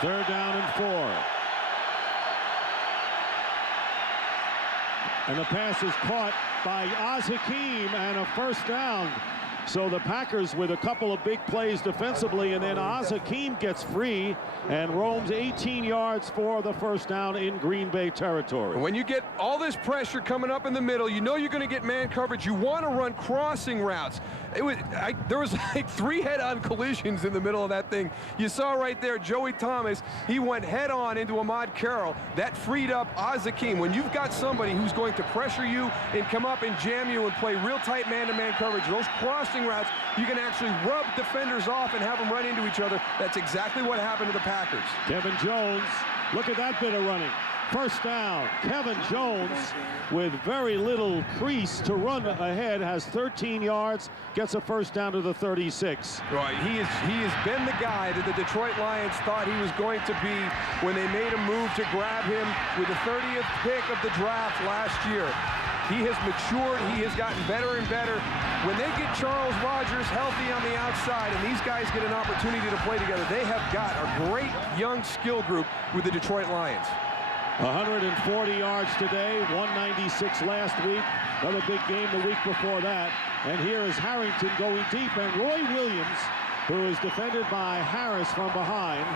Third down and 4. And the pass is caught by Oz Hakeem, and a first down. So the Packers with a couple of big plays defensively, and then Oz Hakeem gets free and roams 18 yards for the first down in Green Bay territory. When you get all this pressure coming up in the middle, you know you're going to get man coverage. You want to run crossing routes. There was like 3 head-on collisions in the middle of that thing. You saw right there, Joey Thomas, he went head-on into Ahmad Carroll. That freed up Oz Hakeem. When you've got somebody who's going to pressure you and come up and jam you and play real tight man-to-man coverage, those crossing routes, you can actually rub defenders off and have them run into each other. That's exactly what happened to the Packers. Kevin Jones, look at that bit of running. First down. Kevin Jones, with very little crease to run ahead, has 13 yards, gets a first down to the 36. Right, he has been the guy that the Detroit Lions thought he was going to be when they made a move to grab him with the 30th pick of the draft last year. He has matured. He has gotten better and better. When they get Charles Rogers healthy on the outside and these guys get an opportunity to play together, they have got a great young skill group with the Detroit Lions. 140 yards today, 196 last week. Another big game the week before that. And here is Harrington going deep, and Roy Williams, who is defended by Harris from behind,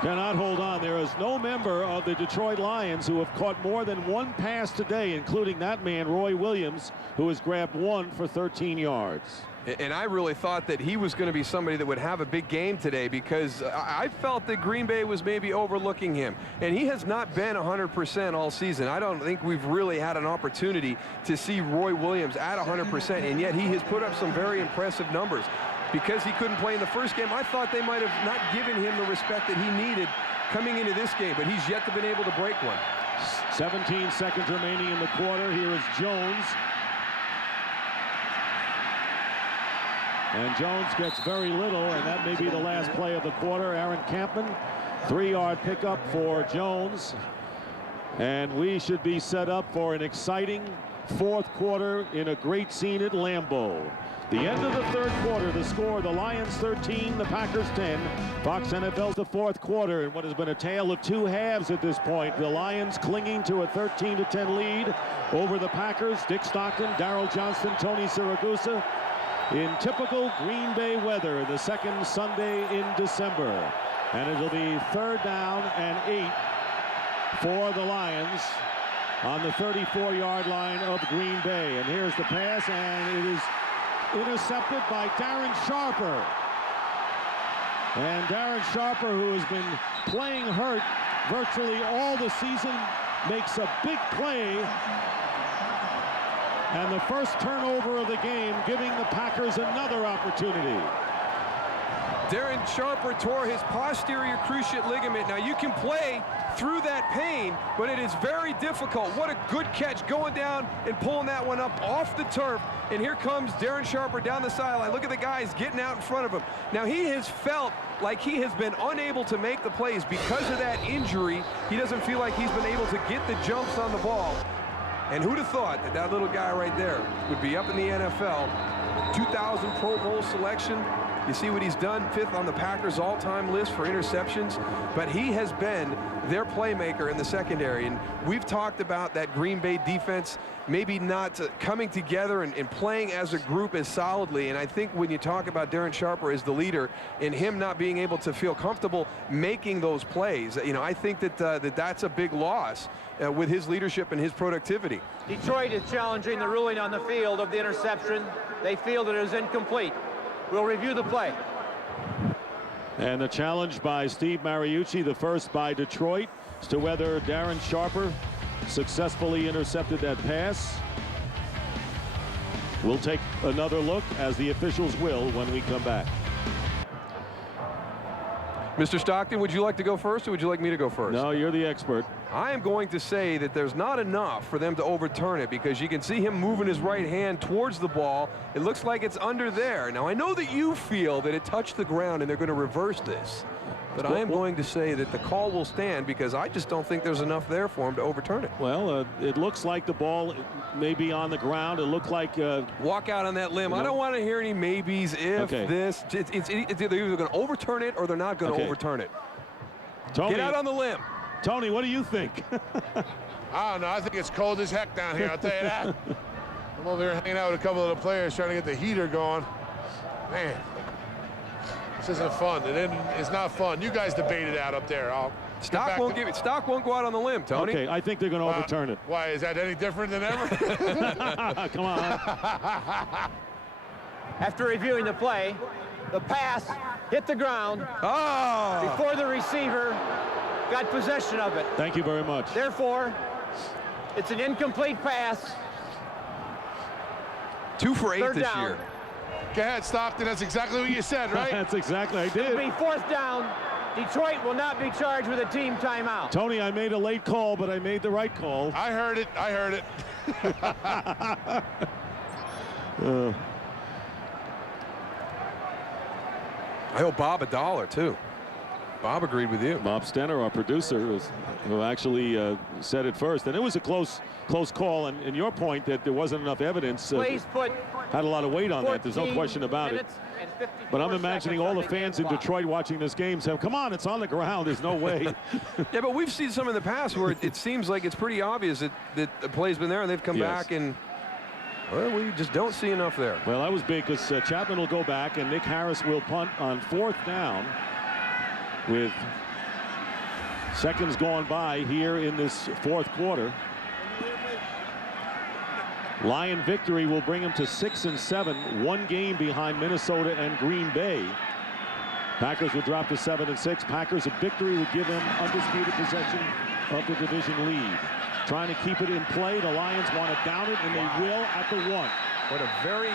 cannot hold on. There is no member of the Detroit Lions who have caught more than 1 pass today, including that man, Roy Williams, who has grabbed 1 for 13 yards. And I really thought that he was going to be somebody that would have a big game today, because I felt that Green Bay was maybe overlooking him. And he has not been 100% all season. I don't think we've really had an opportunity to see Roy Williams at 100%, and yet he has put up some very impressive numbers. Because he couldn't play in the first game, I thought they might have not given him the respect that he needed coming into this game, but he's yet to been able to break one. 17 seconds remaining in the quarter. Here is Jones. And Jones gets very little, and that may be the last play of the quarter. Aaron Campman, 3-yard pickup for Jones. And we should be set up for an exciting fourth quarter in a great scene at Lambeau. The end of the third quarter, the score, the Lions 13, the Packers 10. Fox NFL's the fourth quarter in what has been a tale of two halves at this point. The Lions clinging to a 13-10 lead over the Packers. Dick Stockton, Daryl Johnston, Tony Siragusa in typical Green Bay weather the second Sunday in December. And it'll be 3rd down and 8 for the Lions on the 34-yard line of Green Bay. And here's the pass, and it is intercepted by Darren Sharper. And Darren Sharper, who has been playing hurt virtually all the season, makes a big play. And the first turnover of the game, giving the Packers another opportunity. Darren Sharper tore his posterior cruciate ligament. Now you can play through that pain, but it is very difficult. What a good catch, going down and pulling that one up off the turf. And here comes Darren Sharper down the sideline. Look at the guys getting out in front of him. Now he has felt like he has been unable to make the plays because of that injury. He doesn't feel like he's been able to get the jumps on the ball. And who'd have thought that that little guy right there would be up in the NFL, 2000 Pro Bowl selection. You see what he's done, 5th on the Packers all-time list for interceptions, but he has been their playmaker in the secondary. And we've talked about that Green Bay defense maybe not coming together and playing as a group as solidly. And I think when you talk about Darren Sharper as the leader and him not being able to feel comfortable making those plays, you know, I think that that's a big loss with his leadership and his productivity. Detroit is challenging the ruling on the field of the interception. They feel that it is incomplete. We'll review the play. And the challenge by Steve Mariucci, the first by Detroit, as to whether Darren Sharper successfully intercepted that pass. We'll take another look, as the officials will, when we come back. Mr. Stockton, would you like to go first, or would you like me to go first? No, you're the expert. I am going to say that there's not enough for them to overturn it, because you can see him moving his right hand towards the ball. It looks like it's under there. Now, I know that you feel that it touched the ground and they're going to reverse this, but I am going to say that the call will stand, because I just don't think there's enough there for him to overturn it. Well, it looks like the ball may be on the ground. It looked like... walk out on that limb. I don't want to hear any maybes, if, this. It's either going to overturn it or they're not going to overturn it. Tony, get out on the limb. Tony, what do you think? I don't know. I think it's cold as heck down here, I'll tell you that. I'm over here hanging out with a couple of the players trying to get the heater going. Man, this isn't fun. It's not fun. You guys debate it out up there. Stock won't give it. Stock won't go out on the limb, Tony. Okay, I think they're going to overturn it. Why, is that any different than ever? Come on. After reviewing the play, the pass hit the ground before the receiver got possession of it. Thank you very much. Therefore, it's an incomplete pass. 2 for 8 this year. Go ahead, Stockton. That's exactly what you said, right? That's exactly I did. It'll be 4th down. Detroit will not be charged with a team timeout. Tony, I made a late call, but I made the right call. I heard it. I heard it. I owe Bob $1 too. Bob agreed with you. Bob Stenner, our producer, who actually said it first. And it was a close call. And your point that there wasn't enough evidence had a lot of weight on that. There's no question about it. But I'm imagining all the fans in Detroit watching this game saying, come on, it's on the ground. There's no way. Yeah, but we've seen some in the past where it seems like it's pretty obvious that the play's been there and they've come back and, well, we just don't see enough there. Well, that was big, because Chapman will go back and Nick Harris will punt on 4th down with seconds gone by here in this fourth quarter. Lion victory will bring them to 6-7, 1 game behind Minnesota and Green Bay. Packers would drop to 7-6. Packers, a victory would give them undisputed possession of the division lead. Trying to keep it in play. The Lions want to down it, and they will at the 1. What a very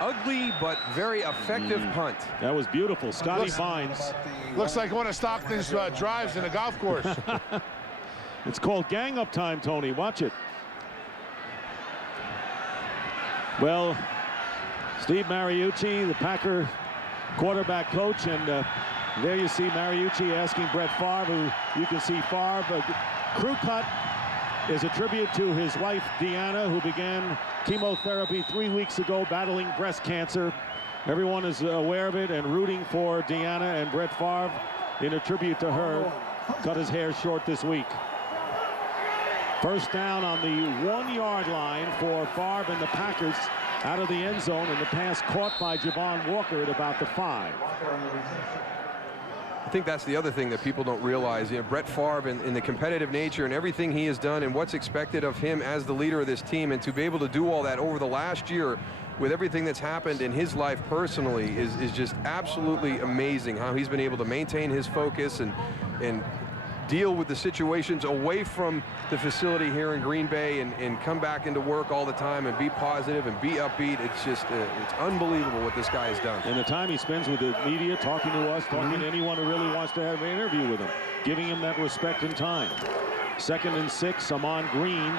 ugly but very effective punt. That was beautiful. Scotty Vines. Looks like one of Stockton's drives in a golf course. It's called gang up time, Tony. Watch it. Well, Steve Mariucci, the Packer quarterback coach, and There you see Mariucci asking Brett Favre, who you can see Favre. Crew cut is a tribute to his wife, Deanna, who began chemotherapy 3 weeks ago, battling breast cancer. Everyone is aware of it and rooting for Deanna, and Brett Favre, in a tribute to her, cut his hair short this week. First down on the 1-yard line for Favre and the Packers out of the end zone, and the pass caught by Javon Walker at about the 5. I think that's the other thing that people don't realize. You know, Brett Favre and the competitive nature and everything he has done and what's expected of him as the leader of this team, and to be able to do all that over the last year with everything that's happened in his life personally is just absolutely amazing how he's been able to maintain his focus and deal with the situations away from the facility here in Green Bay and come back into work all the time and be positive and be upbeat. It's just it's unbelievable what this guy has done. And the time he spends with the media, talking to us, talking to anyone who really wants to have an interview with him, giving him that respect and time. 2nd and 6, Ahman Green.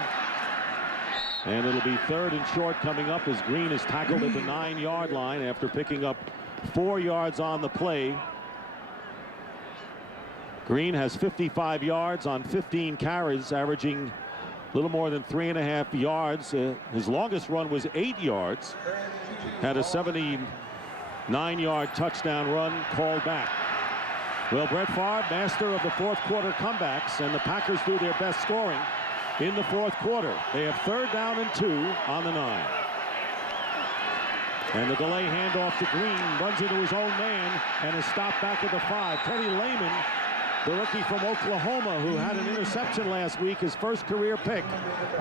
And it'll be 3rd and short coming up as Green is tackled at the 9-yard line after picking up 4 yards on the play. Green has 55 yards on 15 carries, averaging a little more than 3.5 yards. His longest run was 8 yards. Had a 79-yard touchdown run called back. Well, Brett Favre, master of the fourth quarter comebacks, and the Packers do their best scoring in the fourth quarter. They have 3rd down and 2 on the 9. And the delay handoff to Green, runs into his own man and is stopped back at the 5. Teddy Lehman, the rookie from Oklahoma, who had an interception last week, his first career pick,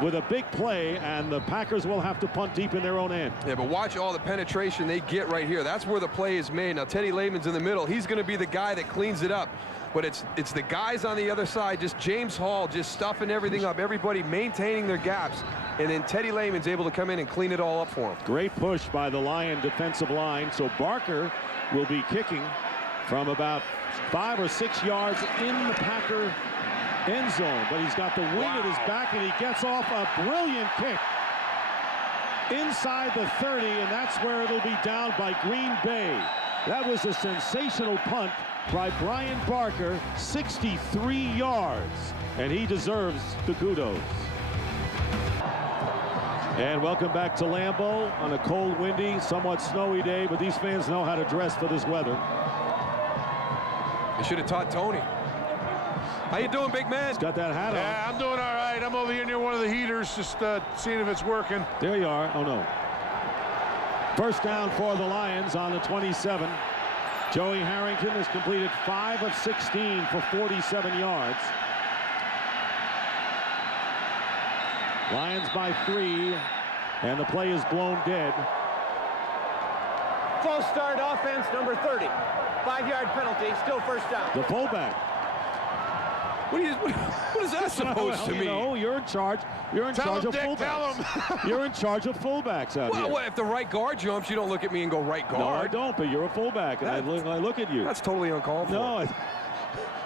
with a big play, and the Packers will have to punt deep in their own end. Yeah, but watch all the penetration they get right here. That's where the play is made. Now, Teddy Lehman's in the middle. He's going to be the guy that cleans it up. But it's the guys on the other side, just James Hall, just stuffing everything up, everybody maintaining their gaps, and then Teddy Lehman's able to come in and clean it all up for him. Great push by the Lion defensive line. So Barker will be kicking from about 5 or 6 yards in the Packer end zone, but he's got the wind at his back, and he gets off a brilliant kick inside the 30, and that's where it'll be down by Green Bay. That was a sensational punt by Brian Barker, 63 yards, and he deserves the kudos. And welcome back to Lambeau on a cold, windy, somewhat snowy day, but these fans know how to dress for this weather. They should have taught Tony. How you doing, big man? He's got that hat on. Yeah, I'm doing all right. I'm over here near one of the heaters, just seeing if it's working. There you are. Oh, no. First down for the Lions on the 27. Joey Harrington has completed 5 of 16 for 47 yards. Lions by 3, and the play is blown dead. False start offense, number 30. 5-yard penalty, still first down. The fullback. What is that supposed to mean? No, you're in charge. You're in charge of Dick, fullbacks. You're in charge of fullbacks out here. Well, if the right guard jumps, you don't look at me and go right guard. No, I don't, but you're a fullback, and I look at you. That's totally uncalled for. No,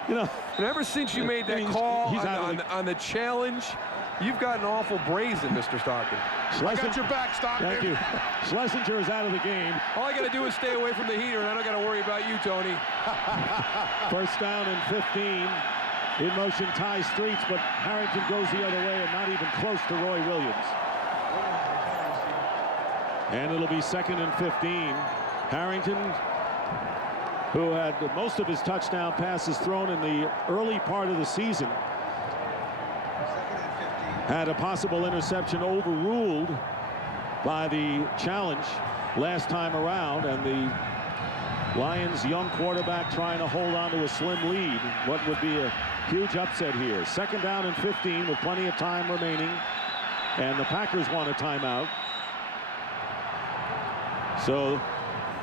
you know. And ever since you made that call on the challenge, you've gotten awful brazen, Mr. Stockton. I got your back, Stockton. Thank you. Schlesinger is out of the game. All I got to do is stay away from the heater, and I don't got to worry about you, Tony. First down and 15. In motion, Ty Streets, but Harrington goes the other way and not even close to Roy Williams. And it'll be 2nd and 15. Harrington, who had most of his touchdown passes thrown in the early part of the season, had a possible interception overruled by the challenge last time around, and the Lions' young quarterback trying to hold on to a slim lead. What would be a huge upset here. 2nd down and 15 with plenty of time remaining, and the Packers want a timeout. So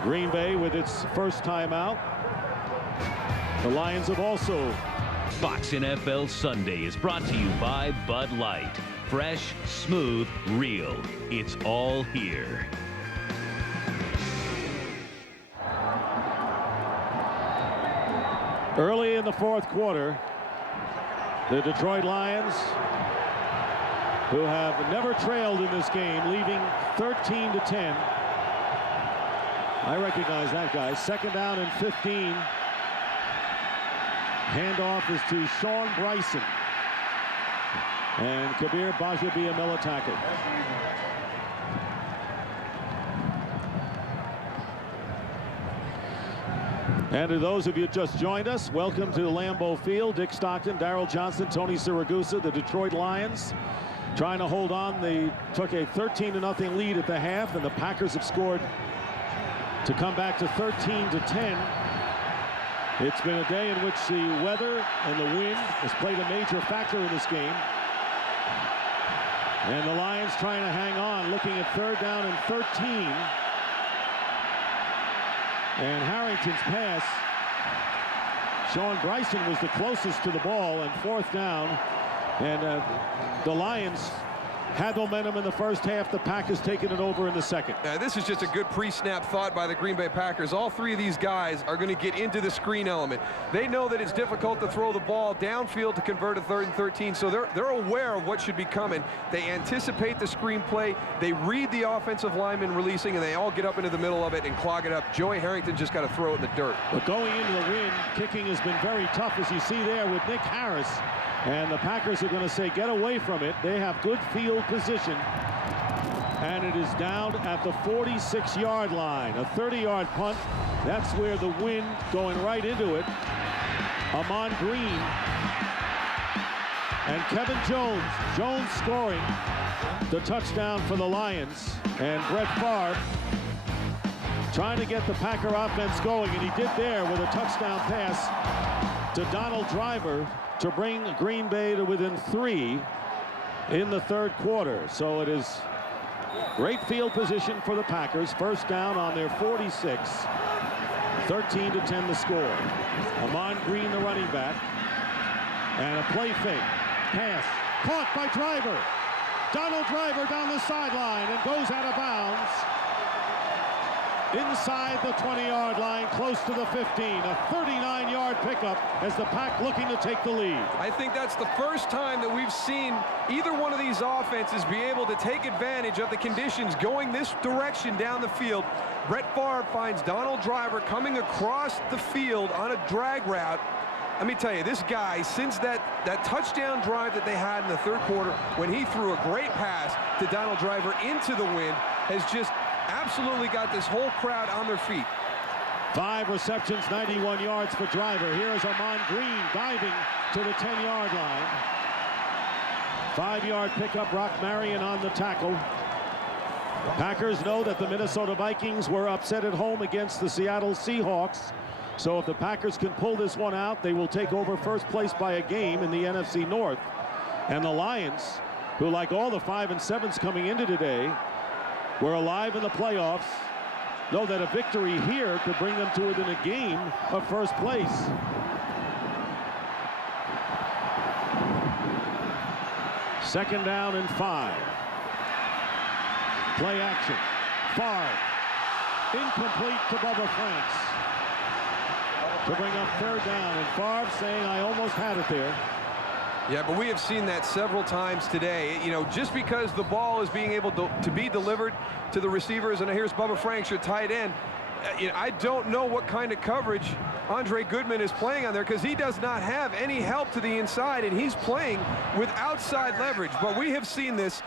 Green Bay with its first timeout. The Lions have also. Fox NFL Sunday is brought to you by Bud Light. Fresh, smooth, real. It's all here. Early in the fourth quarter, the Detroit Lions, who have never trailed in this game, leaving 13-10. I recognize that guy. 2nd down and 15 Handoff is to Sean Bryson. And Kabir Bajabiamila tackled. And to those of you just joined us, welcome to Lambeau Field. Dick Stockton, Darryl Johnson, Tony Siragusa, the Detroit Lions trying to hold on. They took a 13-0 lead at the half, and the Packers have scored to come back to 13-10. It's been a day in which the weather and the wind has played a major factor in this game. And the Lions trying to hang on, looking at 3rd down and 13. And Harrington's pass, Sean Bryson was the closest to the ball, and 4th down. And the Lions had momentum in the first half. The Packers taking it over in the second. This is just a good pre-snap thought by the Green Bay Packers. All 3 of these guys are going to get into the screen element. They know that it's difficult to throw the ball downfield to convert a 3rd and 13, so they're aware of what should be coming. They anticipate the screen play. They read the offensive lineman releasing, and they all get up into the middle of it and clog it up. Joey Harrington just got to throw it in the dirt. But going into the wind, kicking has been very tough, as you see there with Nick Harris. And the Packers are going to say, get away from it. They have good field position. And it is down at the 46-yard line. A 30-yard punt. That's where the wind going right into it. Ahman Green and Kevin Jones. Jones scoring the touchdown for the Lions. And Brett Favre trying to get the Packer offense going. And he did there with a touchdown pass to Donald Driver to bring Green Bay to within 3 in the 3rd quarter. So it is great field position for the Packers. 1st down on their 46. 13-10 the score. Ahman Green, the running back. And a play fake. Pass. Caught by Driver. Donald Driver down the sideline and goes out of bounds. Inside the 20-yard line, close to the 15. A 39-yard pickup as the Pack looking to take the lead. I think that's the first time that we've seen either one of these offenses be able to take advantage of the conditions going this direction down the field. Brett Favre finds Donald Driver coming across the field on a drag route. Let me tell you, this guy, since that touchdown drive that they had in the 3rd quarter, when he threw a great pass to Donald Driver into the wind, has just absolutely got this whole crowd on their feet. 5 receptions, 91 yards for Driver. Here is Ahman Green diving to the 10-yard line. 5-yard pickup, Rock Marion on the tackle. Packers know that the Minnesota Vikings were upset at home against the Seattle Seahawks. So if the Packers can pull this one out, they will take over first place by a game in the NFC North. And the Lions, who like all the 5 and 7s coming into today, were alive in the playoffs, know that a victory here could bring them to within a game of first place. Second down and 5. Play action. Favre. Incomplete to Bubba Franks. To bring up 3rd down, and Favre saying, I almost had it there. Yeah, but we have seen that several times today. You know, just because the ball is being able to be delivered to the receivers, and here's Bubba Franks, your tight end. You know, I don't know what kind of coverage Andre Goodman is playing on there, because he does not have any help to the inside, and he's playing with outside leverage. But we have seen this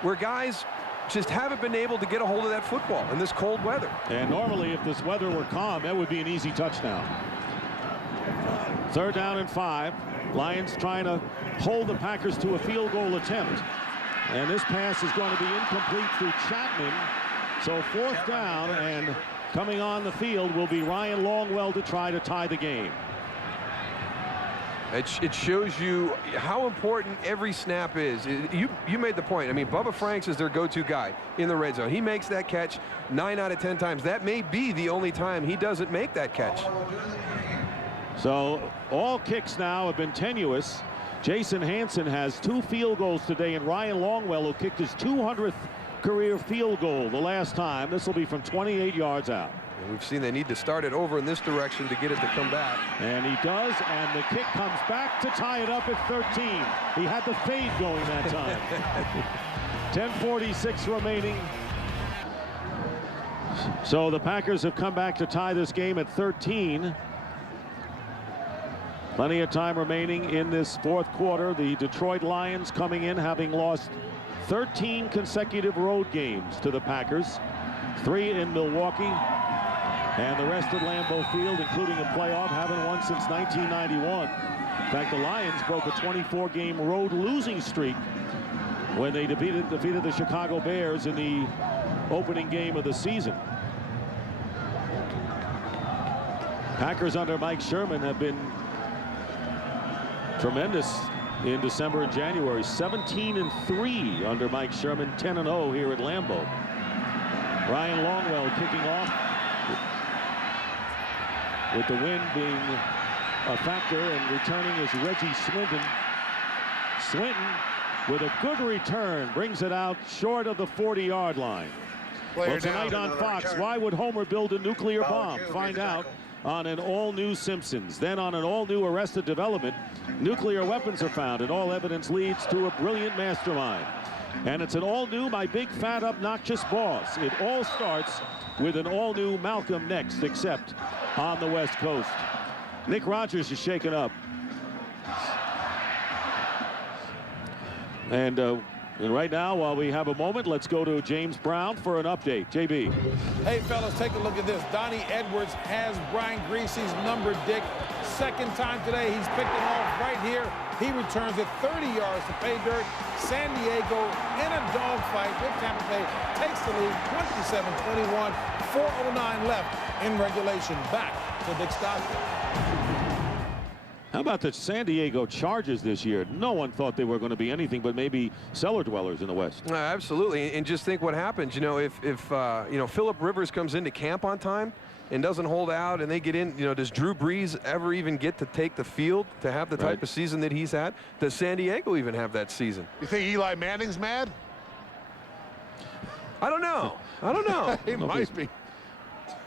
where guys just haven't been able to get a hold of that football in this cold weather. And normally, if this weather were calm, that would be an easy touchdown. 3rd down and 5. Lions trying to hold the Packers to a field goal attempt. And this pass is going to be incomplete through Chapman. So 4th down, and coming on the field will be Ryan Longwell to try to tie the game. It shows you how important every snap is. You made the point. I mean, Bubba Franks is their go-to guy in the red zone. He makes that catch 9 out of 10 times. That may be the only time he doesn't make that catch. So all kicks now have been tenuous. Jason Hanson has 2 field goals today, and Ryan Longwell, who kicked his 200th career field goal the last time. This will be from 28 yards out. And we've seen they need to start it over in this direction to get it to come back. And he does, and the kick comes back to tie it up at 13. He had the fade going that time. 10:46 remaining. So the Packers have come back to tie this game at 13. Plenty of time remaining in this fourth quarter. The Detroit Lions coming in having lost 13 consecutive road games to the Packers, 3 in Milwaukee, and the rest at Lambeau Field, including a playoff, haven't won since 1991. In fact, the Lions broke a 24-game road losing streak when they defeated the Chicago Bears in the opening game of the season. Packers under Mike Sherman have been tremendous in December and January. 17-3 under Mike Sherman, 10-0 here at Lambeau. Ryan Longwell kicking off, with the wind being a factor, and returning is Reggie Swinton. Swinton with a good return brings it out short of the 40-yard line. Well, tonight on Fox, why would Homer build a nuclear bomb? Find out on an all-new Simpsons. Then on an all-new Arrested Development, nuclear weapons are found, and all evidence leads to a brilliant mastermind. And it's an all-new My Big Fat Obnoxious Boss. It all starts with an all-new Malcolm Next, except on the West Coast. Nick Rogers is shaken up. And right now, while we have a moment, let's go to James Brown for an update. JB. Hey, fellas, take a look at this. Donnie Edwards has Brian Griese's number, Dick. Second time today, he's picked it off right here. He returns it 30 yards to pay dirt. San Diego in a dogfight with Tampa Bay takes the lead 27-21, 4:09 left in regulation. Back to Dick Stockton. How about the San Diego Chargers this year? No one thought they were going to be anything but maybe cellar dwellers in the West. Absolutely, and just think what happens. You know, if you know, Phillip Rivers comes into camp on time and doesn't hold out, and they get in, you know, does Drew Brees ever even get to take the field to have the type of season that he's had? Does San Diego even have that season? You think Eli Manning's mad? I don't know. I don't know. He might be.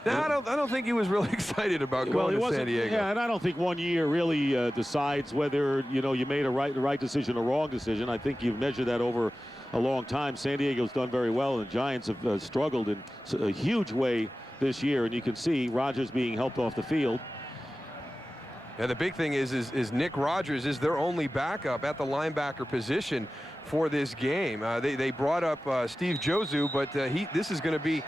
No, I don't think he was really excited about going to San Diego. Yeah, and I don't think 1 year really decides whether, you know, you made the right decision or wrong decision. I think you've measured that over a long time. San Diego's done very well, and the Giants have struggled in a huge way this year, and you can see Rodgers being helped off the field. Yeah, the big thing is Nick Rogers is their only backup at the linebacker position for this game. They brought up Steve Josu, but this is going to be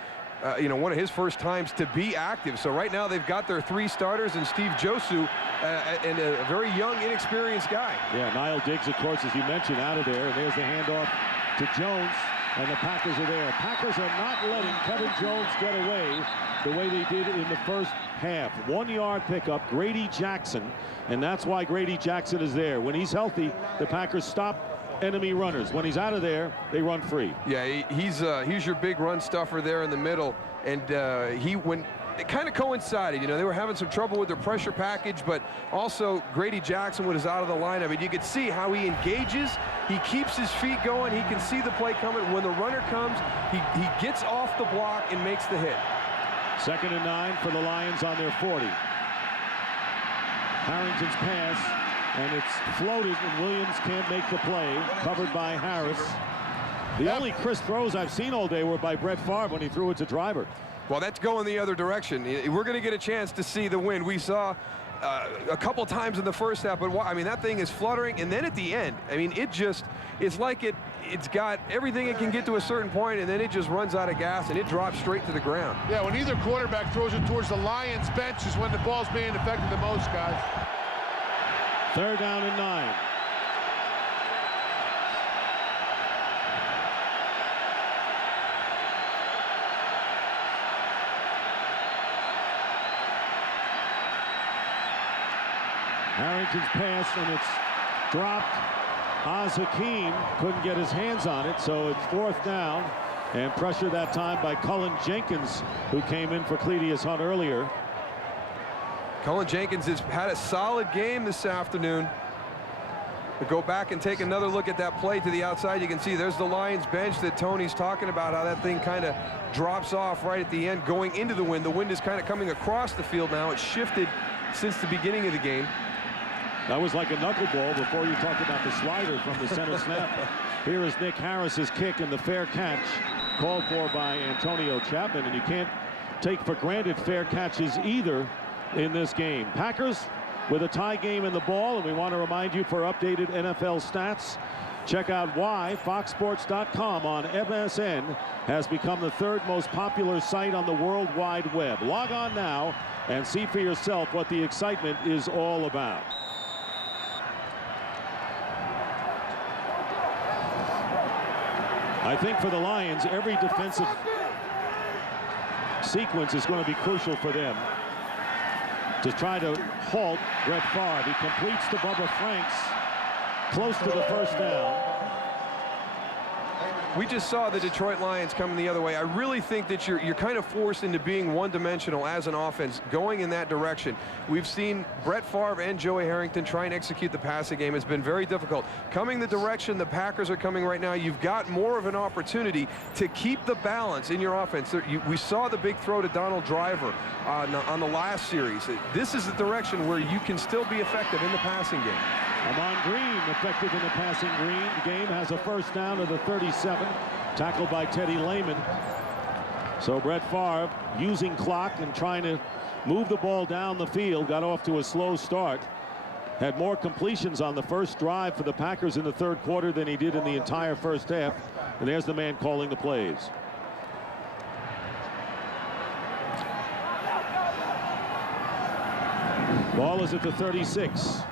you know, one of his first times to be active. So right now they've got their 3 starters and Steve Josu and a very young, inexperienced guy. Yeah, Niall Diggs, of course, as you mentioned, out of there. And there's the handoff to Jones, and the Packers are there. Packers are not letting Kevin Jones get away the way they did in the first half. 1-yard pickup, Grady Jackson, and that's why Grady Jackson is there. When he's healthy, the Packers stop enemy runners. When he's out of there, they run free. Yeah, he's your big run stuffer there in the middle, and when it kind of coincided, you know, they were having some trouble with their pressure package, but also Grady Jackson was out of the line. I mean, you could see how he engages, he keeps his feet going, he can see the play coming. When the runner comes, he gets off the block and makes the hit. 2nd and 9 for the Lions on their 40. Harrington's pass, and it's floated, and Williams can't make the play. Covered by Harris. The only crisp throws I've seen all day were by Brett Favre when he threw it to Driver. Well, that's going the other direction. We're going to get a chance to see the wind. We saw a couple times in the first half, but I mean, that thing is fluttering, and then at the end, I mean, it's like it's got everything it can get to a certain point, and then it just runs out of gas, and it drops straight to the ground. Yeah, when either quarterback throws it towards the Lions bench is when the ball's being affected the most, guys. 3rd down and 9. Harrington's pass, and it's dropped. Oz Hakeem couldn't get his hands on it, so it's 4th down, and pressure that time by Cullen Jenkins, who came in for Cledius Hunt earlier. Cullen Jenkins has had a solid game this afternoon. To go back and take another look at that play to the outside, you can see there's the Lions bench that Tony's talking about, how that thing kind of drops off right at the end going into the wind. The wind is kind of coming across the field now. It's shifted since the beginning of the game. That was like a knuckleball before you talked about the slider from the center snap. Here is Nick Harris's kick, and the fair catch called for by Antonio Chapman, and you can't take for granted fair catches either in this game. Packers with a tie game in the ball, and we want to remind you for updated NFL stats, check out why FoxSports.com on MSN has become the 3rd most popular site on the World Wide Web. Log on now and see for yourself what the excitement is all about. I think for the Lions, every defensive sequence is going to be crucial for them to try to halt Brett Favre. He completes to Bubba Franks, close to the first down. We just saw the Detroit Lions coming the other way. I really think that you're kind of forced into being one-dimensional as an offense, going in that direction. We've seen Brett Favre and Joey Harrington try and execute the passing game. It's been very difficult. Coming the direction the Packers are coming right now, you've got more of an opportunity to keep the balance in your offense. We saw the big throw to Donald Driver on the last series. This is the direction where you can still be effective in the passing game. Ahman Green effective in the passing game, has a first down to the 37, tackled by Teddy Lehman. So Brett Favre using clock and trying to move the ball down the field, got off to a slow start. Had more completions on the first drive for the Packers in the 3rd quarter than he did in the entire first half. And there's the man calling the plays. Ball is at the 36.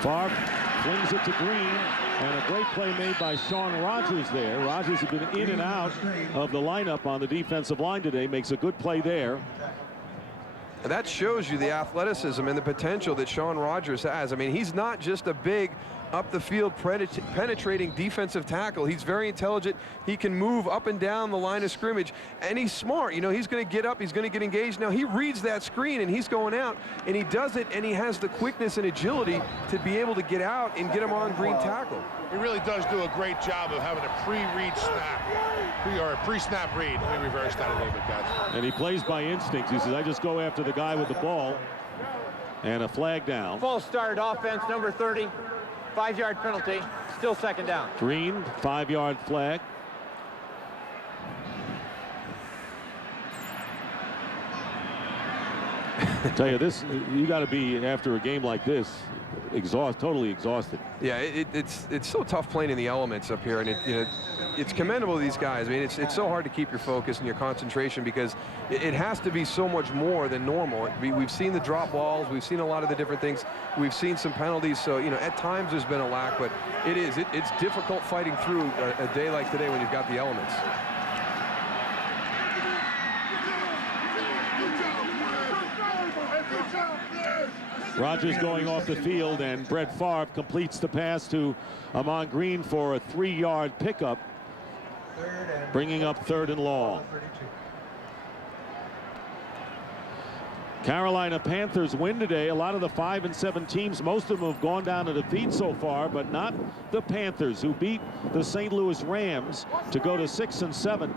Favre flings it to Green, and a great play made by Shaun Rogers there. Rogers has been in and out of the lineup on the defensive line today, makes a good play there. And that shows you the athleticism and the potential that Shaun Rogers has. I mean, he's not just a big up the field penetrating defensive tackle. He's very intelligent. He can move up and down the line of scrimmage, and he's smart. You know, he's going to get up, he's going to get engaged. Now he reads that screen and he's going out, and he does it, and he has the quickness and agility to be able to get out and get him on Green tackle. He really does do a great job of having a pre-read snap, or a pre-snap read. Let me reverse that a little bit, guys. And he plays by instinct. He says, I just go after the guy with the ball. And a flag down. False start offense, number 30. 5-yard penalty, still 2nd down. Green, 5-yard flag. I tell you, this, you got to be, after a game like this, totally exhausted. Yeah, it's so tough playing in the elements up here, and it's commendable to these guys. I mean, it's so hard to keep your focus and your concentration because it has to be so much more than normal. We've seen the drop balls, we've seen a lot of the different things, we've seen some penalties. So at times there's been a lack, but it's difficult fighting through a day like today when you've got the elements. Rodgers going off the field, and Brett Favre completes the pass to Ahman Green for a 3-yard pickup, bringing up 3rd and long. Carolina Panthers win today. A lot of the 5 and 7 teams, most of them have gone down to defeat so far, but not the Panthers, who beat the St. Louis Rams to go to 6 and 7.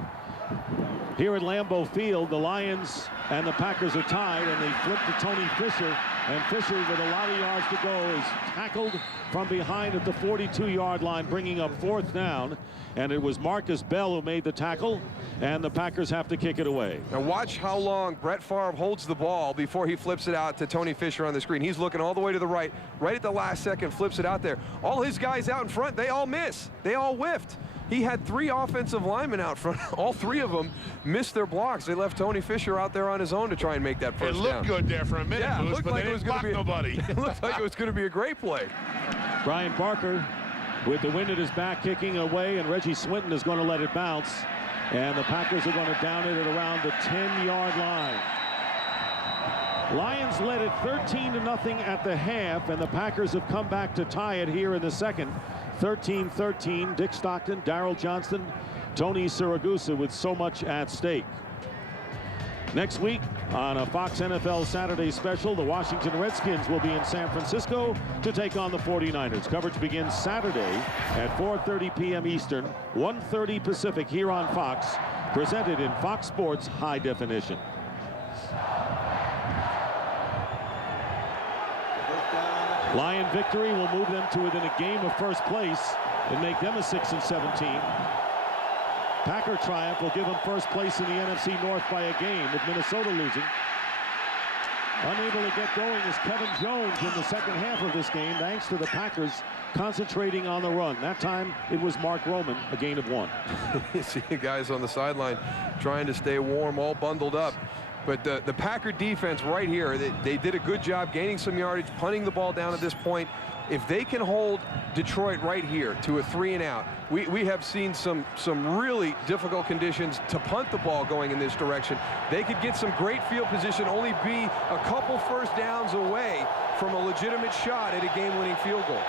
Here at Lambeau Field, the Lions and the Packers are tied, and they flip to Tony Fisher. And Fisher, with a lot of yards to go, is tackled from behind at the 42-yard line, bringing up 4th down. And it was Marcus Bell who made the tackle, and the Packers have to kick it away. Now watch how long Brett Favre holds the ball before he flips it out to Tony Fisher on the screen. He's looking all the way to the right at the last second, flips it out there. All his guys out in front, they all miss. They all whiffed. He had 3 offensive linemen out front. All 3 of them missed their blocks. They left Tony Fisher out there on his own to try and make that first down. It looked good there for a minute, yeah, Moose, but like they didn't block nobody. It looked like it was going to be a great play. Brian Barker with the wind at his back, kicking away, and Reggie Swinton is going to let it bounce. And the Packers are going to down it at around the 10-yard line. Lions led it 13-0 at the half, and the Packers have come back to tie it here in the second. 13-13, Dick Stockton, Darryl Johnston, Tony Siragusa with so much at stake. Next week on a Fox NFL Saturday special, the Washington Redskins will be in San Francisco to take on the 49ers. Coverage begins Saturday at 4:30 p.m. Eastern, 1:30 Pacific here on Fox, presented in Fox Sports High Definition. Lion victory will move them to within a game of first place and make them a 6 and 7 team. Packer triumph will give them first place in the NFC North by a game, with Minnesota losing. Unable to get going is Kevin Jones in the second half of this game, thanks to the Packers concentrating on the run. That time it was Mark Roman, a gain of 1. You see the guys on the sideline trying to stay warm, all bundled up. But the Packer defense right here, they did a good job gaining some yardage, punting the ball down at this point. If they can hold Detroit right here to a 3-and-out, we have seen some really difficult conditions to punt the ball going in this direction. They could get some great field position, only be a couple first downs away from a legitimate shot at a game-winning field goal.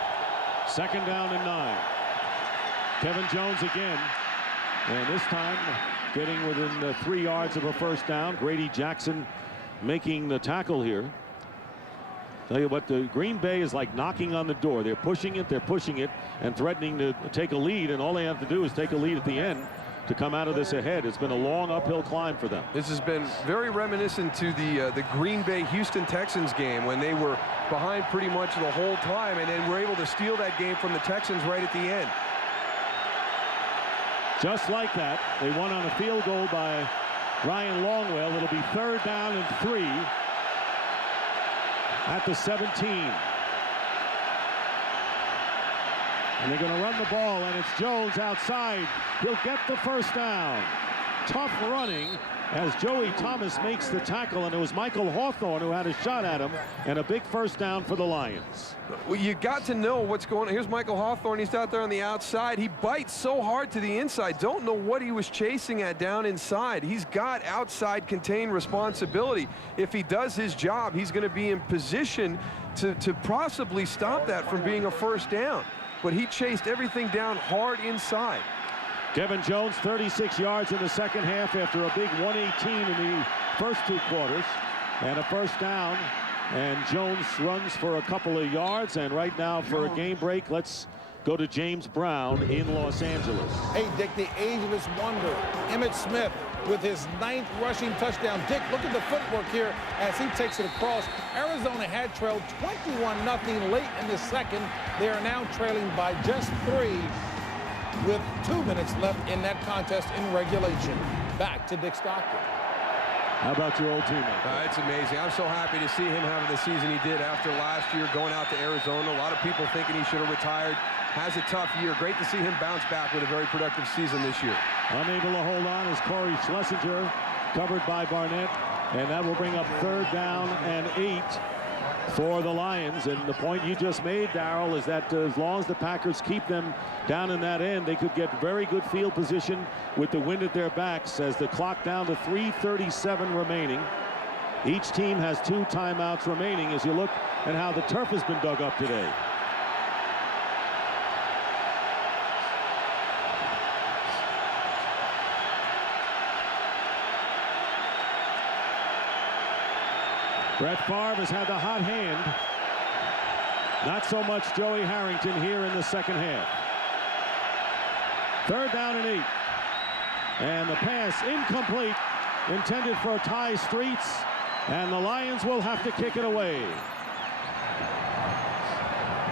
2nd down and 9. Kevin Jones again, and this time getting within 3 yards of a first down. Grady Jackson making the tackle here. Tell you what, the Green Bay is like knocking on the door. They're pushing it, and threatening to take a lead, and all they have to do is take a lead at the end to come out of this ahead. It's been a long uphill climb for them. This has been very reminiscent to the Green Bay Houston Texans game, when they were behind pretty much the whole time and then were able to steal that game from the Texans right at the end. Just like that, they won on a field goal by Ryan Longwell. It'll be 3rd down and 3 at the 17. And they're going to run the ball, and it's Jones outside. He'll get the first down. Tough running as Joey Thomas makes the tackle, and it was Michael Hawthorne who had a shot at him, and a big first down for the Lions. Well, you got to know what's going on. Here's Michael Hawthorne. He's out there on the outside. He bites so hard to the inside. Don't know what he was chasing at down inside. He's got outside contained responsibility. If he does his job, he's going to be in position to possibly stop that from being a first down. But he chased everything down hard inside. Kevin Jones, 36 yards in the second half after a big 118 in the first 2 quarters, and a first down. And Jones runs for a couple of yards, and right now for a game break, let's go to James Brown in Los Angeles. Hey, Dick, the ageless wonder, Emmitt Smith, with his 9th rushing touchdown. Dick, look at the footwork here as he takes it across. Arizona had trailed 21-0 late in the second. They are now trailing by just 3 with 2 minutes left in that contest in regulation. Back to Dick Stockton. How about your old teammate? It's amazing. I'm so happy to see him having the season he did after last year, going out to Arizona. A lot of people thinking he should have retired. Has a tough year. Great to see him bounce back with a very productive season this year. Unable to hold on is Corey Schlesinger, covered by Barnett, and that will bring up 3rd down and 8 for the Lions. And the point you just made, Darrell, is that as long as the Packers keep them down in that end, they could get very good field position with the wind at their backs as the clock down to 3:37 remaining. Each team has 2 timeouts remaining as you look at how the turf has been dug up today. Brett Favre has had the hot hand. Not so much Joey Harrington here in the second half. 3rd down and 8. And the pass incomplete, intended for Ty Streets, and the Lions will have to kick it away.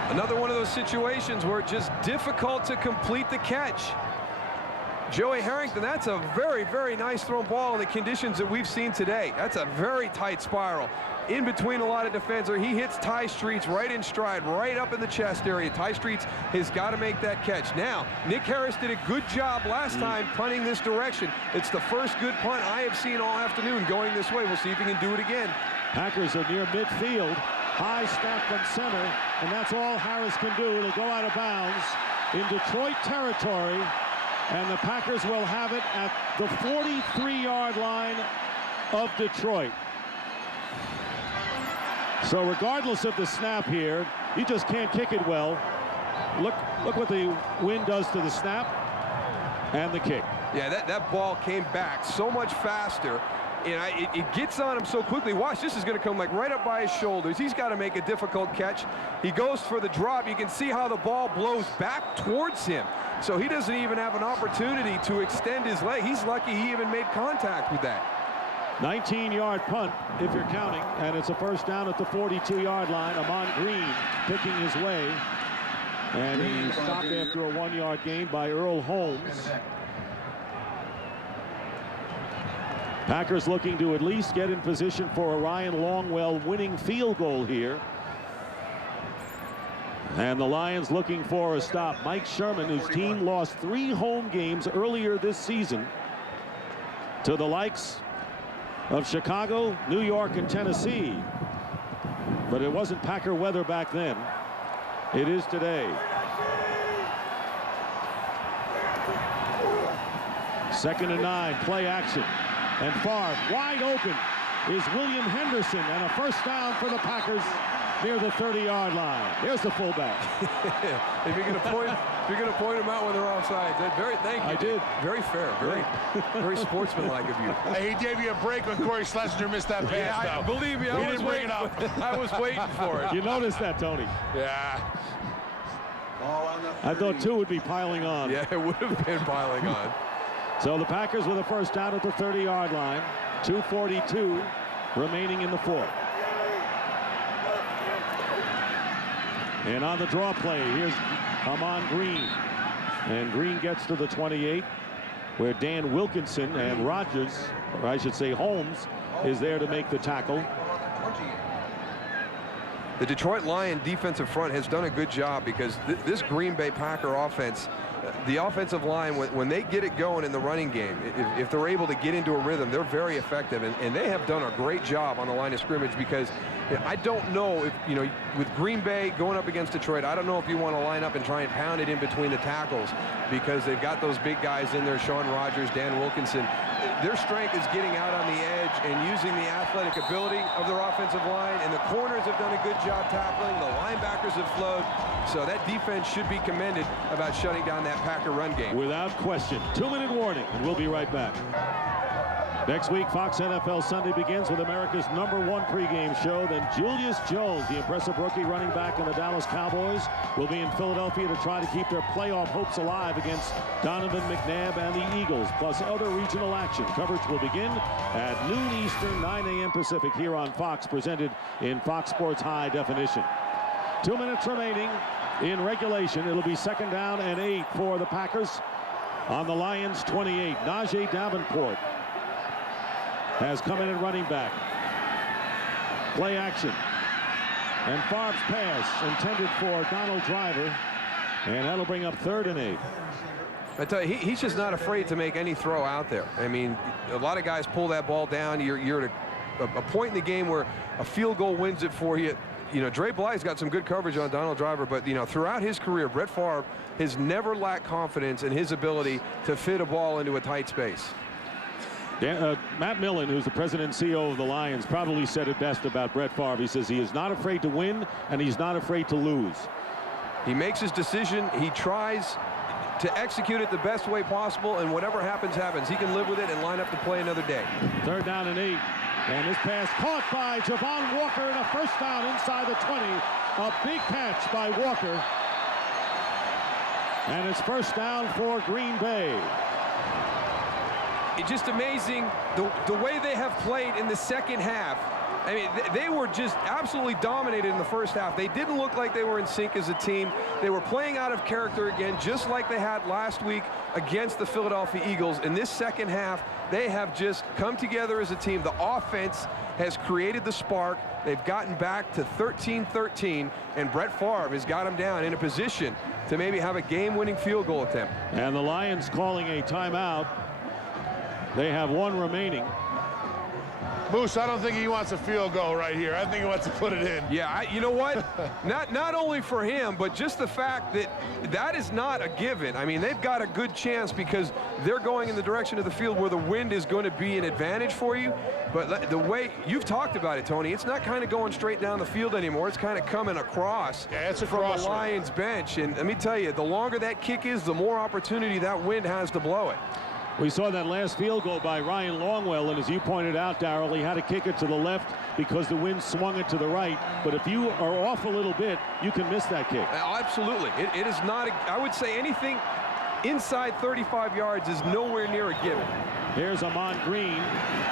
Another one of those situations where it's just difficult to complete the catch. Joey Harrington, that's a very, very nice thrown ball in the conditions that we've seen today. That's a very tight spiral. In between a lot of defenders, he hits Ty Streets right in stride, right up in the chest area. Ty Streets has got to make that catch. Now, Nick Harris did a good job last time punting this direction. It's the first good punt I have seen all afternoon going this way. We'll see if he can do it again. Packers are near midfield. High snap from center, and that's all Harris can do. It'll go out of bounds in Detroit territory, and the Packers will have it at the 43-yard line of Detroit. So regardless of the snap here, you just can't kick it well. Look what the wind does to the snap and the kick. Yeah, that ball came back so much faster, and it gets on him so quickly. Watch, this is going to come like right up by his shoulders. He's got to make a difficult catch. He goes for the drop. You can see how the ball blows back towards him. So he doesn't even have an opportunity to extend his leg. He's lucky he even made contact with that. 19-yard punt, if you're counting, and it's a first down at the 42-yard line. Ahman Green picking his way, and he stopped after a 1-yard gain by Earl Holmes. Packers looking to at least get in position for a Ryan Longwell winning field goal here. And the Lions looking for a stop. Mike Sherman, whose team lost 3 home games earlier this season to the likes of Chicago, New York, and Tennessee. But it wasn't Packer weather back then. It is today. Second and 9, play action. And Favre wide open is William Henderson, and a first down for the Packers near the 30-yard line. There's the fullback. If you're going to point them out when they're offside, thank you. I did. Very fair, very sportsmanlike of you. Hey, he gave you a break when Corey Schlesinger missed that pass. Yeah, believe me, I was waiting. I was waiting for it. You noticed that, Tony? Yeah. I thought 2 would be piling on. Yeah, it would have been piling on. So the Packers with a first down at the 30-yard line. 2:42 remaining in the fourth. And on the draw play, here's Ahman Green. And Green gets to the 28, where Dan Wilkinson and Rodgers, or I should say Holmes, is there to make the tackle. The Detroit Lions defensive front has done a good job because this Green Bay Packer offense, the offensive line, when they get it going in the running game, if they're able to get into a rhythm, they're very effective. And they have done a great job on the line of scrimmage because I don't know if, with Green Bay going up against Detroit, I don't know if you want to line up and try and pound it in between the tackles because they've got those big guys in there, Sean Rodgers, Dan Wilkinson. Their strength is getting out on the edge and using the athletic ability of their offensive line, and the corners have done a good job tackling. The linebackers have flowed, so that defense should be commended about shutting down that Packer run game. Without question. 2-minute warning, and we'll be right back. Next week, Fox NFL Sunday begins with America's #1 pregame show. Then Julius Jones, the impressive rookie running back in the Dallas Cowboys, will be in Philadelphia to try to keep their playoff hopes alive against Donovan McNabb and the Eagles, plus other regional action. Coverage will begin at noon Eastern, 9 a.m. Pacific here on Fox, presented in Fox Sports High Definition. 2 minutes remaining in regulation. It'll be second down and 8 for the Packers on the Lions 28. Najee Davenport has come in at running back. Play action. And Favre's pass intended for Donald Driver. And that'll bring up 3rd and 8. I tell you, he's just not afraid to make any throw out there. I mean, a lot of guys pull that ball down. You're at a point in the game where a field goal wins it for you. Dre Bly's got some good coverage on Donald Driver, but, throughout his career, Brett Favre has never lacked confidence in his ability to fit a ball into a tight space. Matt Millen, who's the president and CEO of the Lions, probably said it best about Brett Favre. He says he is not afraid to win, and he's not afraid to lose. He makes his decision. He tries to execute it the best way possible, and whatever happens, happens. He can live with it and line up to play another day. 3rd down and 8. And this pass caught by Javon Walker, and a first down inside the 20. A big catch by Walker. And it's first down for Green Bay. It's just amazing the way they have played in the second half. I mean, they were just absolutely dominated in the first half. They didn't look like they were in sync as a team. They were playing out of character again, just like they had last week against the Philadelphia Eagles. In this second half, they have just come together as a team. The offense has created the spark. They've gotten back to 13-13, and Brett Favre has got them down in a position to maybe have a game-winning field goal attempt. And the Lions calling a timeout. They have 1 remaining. Moose, I don't think he wants a field goal right here. I think he wants to put it in. Yeah, you know what? not only for him, but just the fact that is not a given. I mean, they've got a good chance because they're going in the direction of the field where the wind is going to be an advantage for you. But the way you've talked about it, Tony, it's not kind of going straight down the field anymore. It's kind of coming across from the Lions bench. And let me tell you, the longer that kick is, the more opportunity that wind has to blow it. We saw that last field goal by Ryan Longwell, and as you pointed out, Darrell, he had to kick it to the left because the wind swung it to the right. But if you are off a little bit, you can miss that kick. Absolutely. It is not, I would say anything inside 35 yards is nowhere near a given. Here's Ahman Green,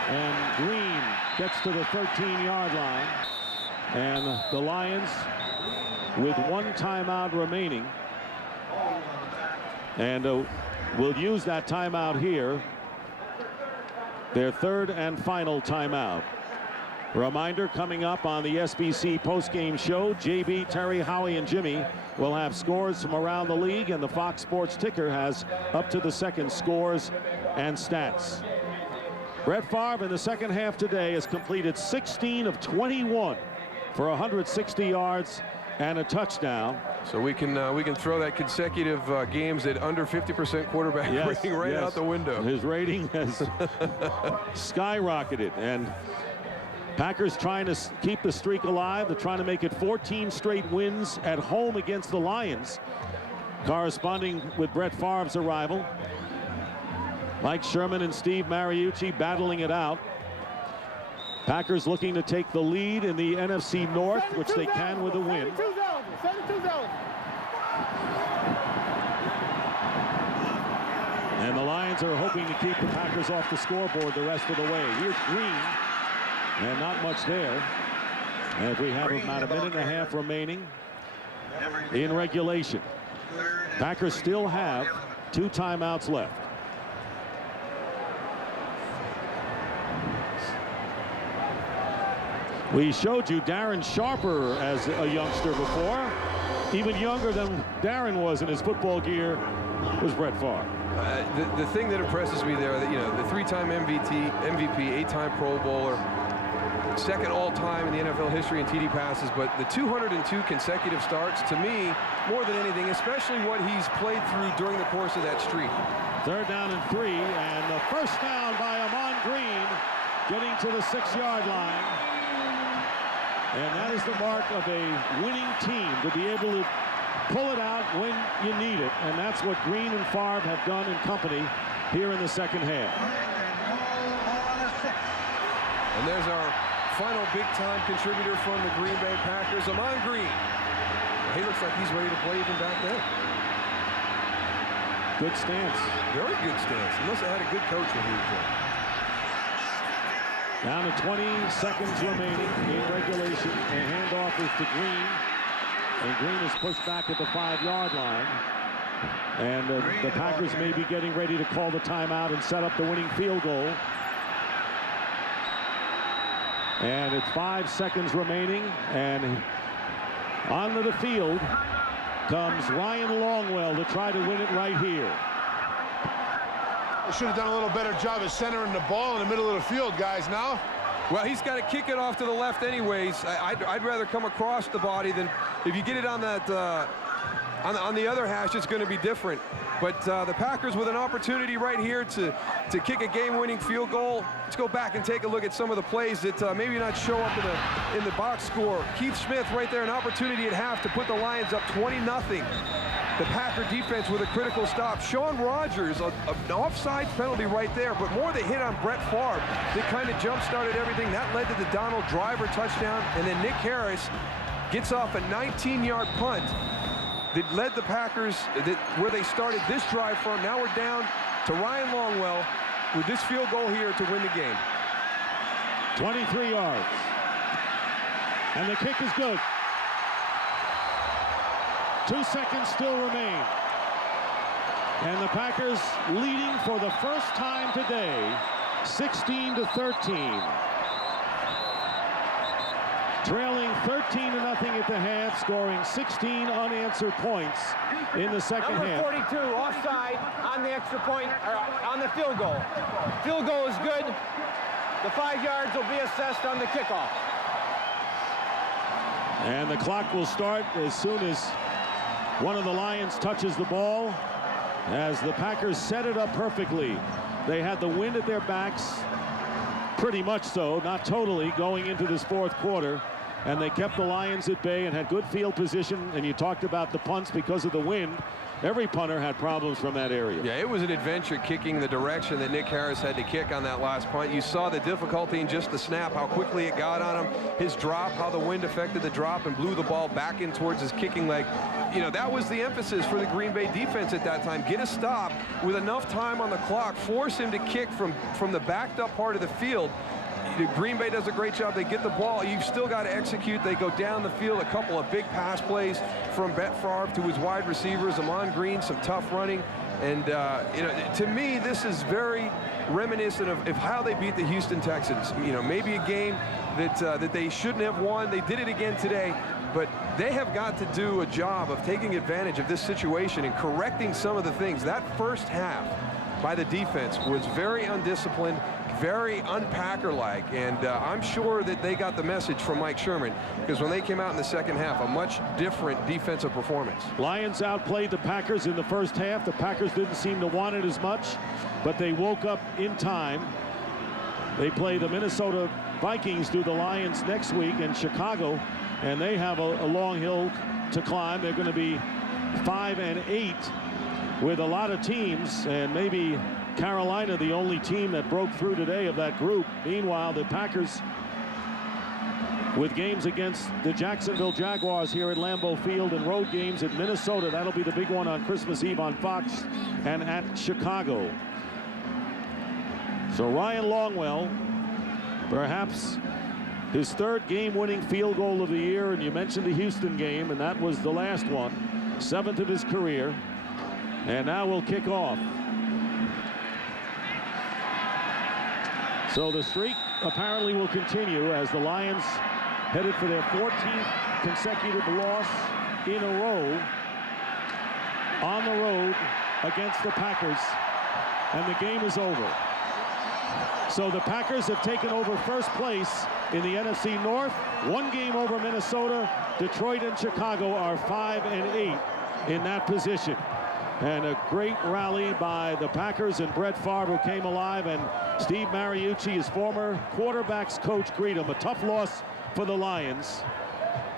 and Green gets to the 13-yard line. And the Lions with 1 timeout remaining. And we'll use that timeout here their third and final timeout. Reminder, coming up on the SBC postgame show, JB, Terry, Howie, and Jimmy will have scores from around the league, and the Fox Sports ticker has up to the second scores and stats. Brett Favre in the second half today has completed 16 of 21 for 160 yards and a touchdown. So we can throw that consecutive games at under 50% quarterback rating right out the window. His rating has skyrocketed, and Packers trying to keep the streak alive. They're trying to make it 14 straight wins at home against the Lions, corresponding with Brett Favre's arrival. Mike Sherman and Steve Mariucci battling it out. Packers looking to take the lead in the NFC North, which they can with a win. And the Lions are hoping to keep the Packers off the scoreboard the rest of the way. Here's Green, and not much there. As we have about a minute and a half remaining in regulation. Packers still have 2 timeouts left. We showed you Darren Sharper as a youngster before. Even younger than Darren was in his football gear was Brett Favre. The thing that impresses me there, that, you know, the 3-time MVP, 8-time Pro Bowler, second all-time in the NFL history in TD passes, but the 202 consecutive starts, to me, more than anything, especially what he's played through during the course of that streak. 3rd down and 3, and the first down by Ahman Green, getting to the 6-yard line. And that is the mark of a winning team, to be able to pull it out when you need it. And that's what Green and Favre have done in company here in the second half. And there's our final big-time contributor from the Green Bay Packers, Ahman Green. He looks like he's ready to play even back there. Good stance. Very good stance. He must have had a good coach when he was there. Down to 20 seconds remaining in regulation. And handoff is to Green. And Green is pushed back at the 5-yard line. And the Packers may be getting ready to call the timeout and set up the winning field goal. And it's 5 seconds remaining. And onto the field comes Ryan Longwell to try to win it right here. They should have done a little better job of centering the ball in the middle of the field, guys, now. Well, he's got to kick it off to the left anyways. I'd rather come across the body than if you get it on that on the other hash, it's going to be different. But the Packers with an opportunity right here to kick a game-winning field goal. Let's go back and take a look at some of the plays that maybe not show up in the box score. Keith Smith right there, an opportunity at half to put the Lions up 20-0. The Packer defense with a critical stop. Sean Rogers, an offside penalty right there, but more the hit on Brett Favre that kind of jump-started everything. That led to the Donald Driver touchdown, and then Nick Harris gets off a 19-yard punt that led the Packers where they started this drive from. Now we're down to Ryan Longwell with this field goal here to win the game. 23 yards. And the kick is good. 2 seconds still remain. And the Packers leading for the first time today, 16-13. Trailing 13-0 at the half, scoring 16 unanswered points in the second half. Number 42, offside on the extra point, or on the field goal. Field goal is good. The 5 yards will be assessed on the kickoff. And the clock will start as soon as one of the Lions touches the ball, as the Packers set it up perfectly. They had the wind at their backs, pretty much so, not totally, going into this fourth quarter. And they kept the Lions at bay and had good field position. And you talked about the punts because of the wind. Every punter had problems from that area. Yeah, it was an adventure kicking the direction that Nick Harris had to kick on that last punt. You saw the difficulty in just the snap, how quickly it got on him, his drop, how the wind affected the drop and blew the ball back in towards his kicking leg. You know, that was the emphasis for the Green Bay defense at that time. Get a stop with enough time on the clock, force him to kick from the backed up part of the field. Green Bay does a great job. They get the ball. You've still got to execute. They go down the field. A couple of big pass plays from Brett Favre to his wide receivers. Ahman Green, some tough running. And, you know, to me, this is very reminiscent of how they beat the Houston Texans. You know, maybe a game that they shouldn't have won. They did it again today. But they have got to do a job of taking advantage of this situation and correcting some of the things. That first half by the defense was very undisciplined, very unpacker-like, and I'm sure that they got the message from Mike Sherman, because when they came out in the second half, a much different defensive performance. Lions outplayed the Packers in the first half. The Packers didn't seem to want it as much, but they woke up in time. They play the Minnesota Vikings, do the Lions next week in Chicago, and they have a long hill to climb. They're going to be 5-8 with a lot of teams, and maybe Carolina the only team that broke through today of that group. Meanwhile, the Packers with games against the Jacksonville Jaguars here at Lambeau Field and road games at Minnesota. That'll be the big one on Christmas Eve on Fox, and at Chicago. So Ryan Longwell, perhaps his third game-winning field goal of the year, and you mentioned the Houston game, and that was the last one, 7th of his career. And now we'll kick off. So the streak apparently will continue as the Lions headed for their 14th consecutive loss in a row on the road against the Packers, and the game is over. So the Packers have taken over first place in the NFC North, one game over Minnesota. Detroit and Chicago are 5-8 in that position. And a great rally by the Packers and Brett Favre, who came alive, and Steve Mariucci, his former quarterbacks coach, greet him. A tough loss for the Lions.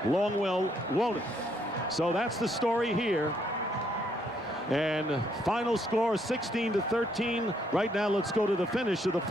Longwell won it. So that's the story here. And final score 16-13. Right now, let's go to the finish of the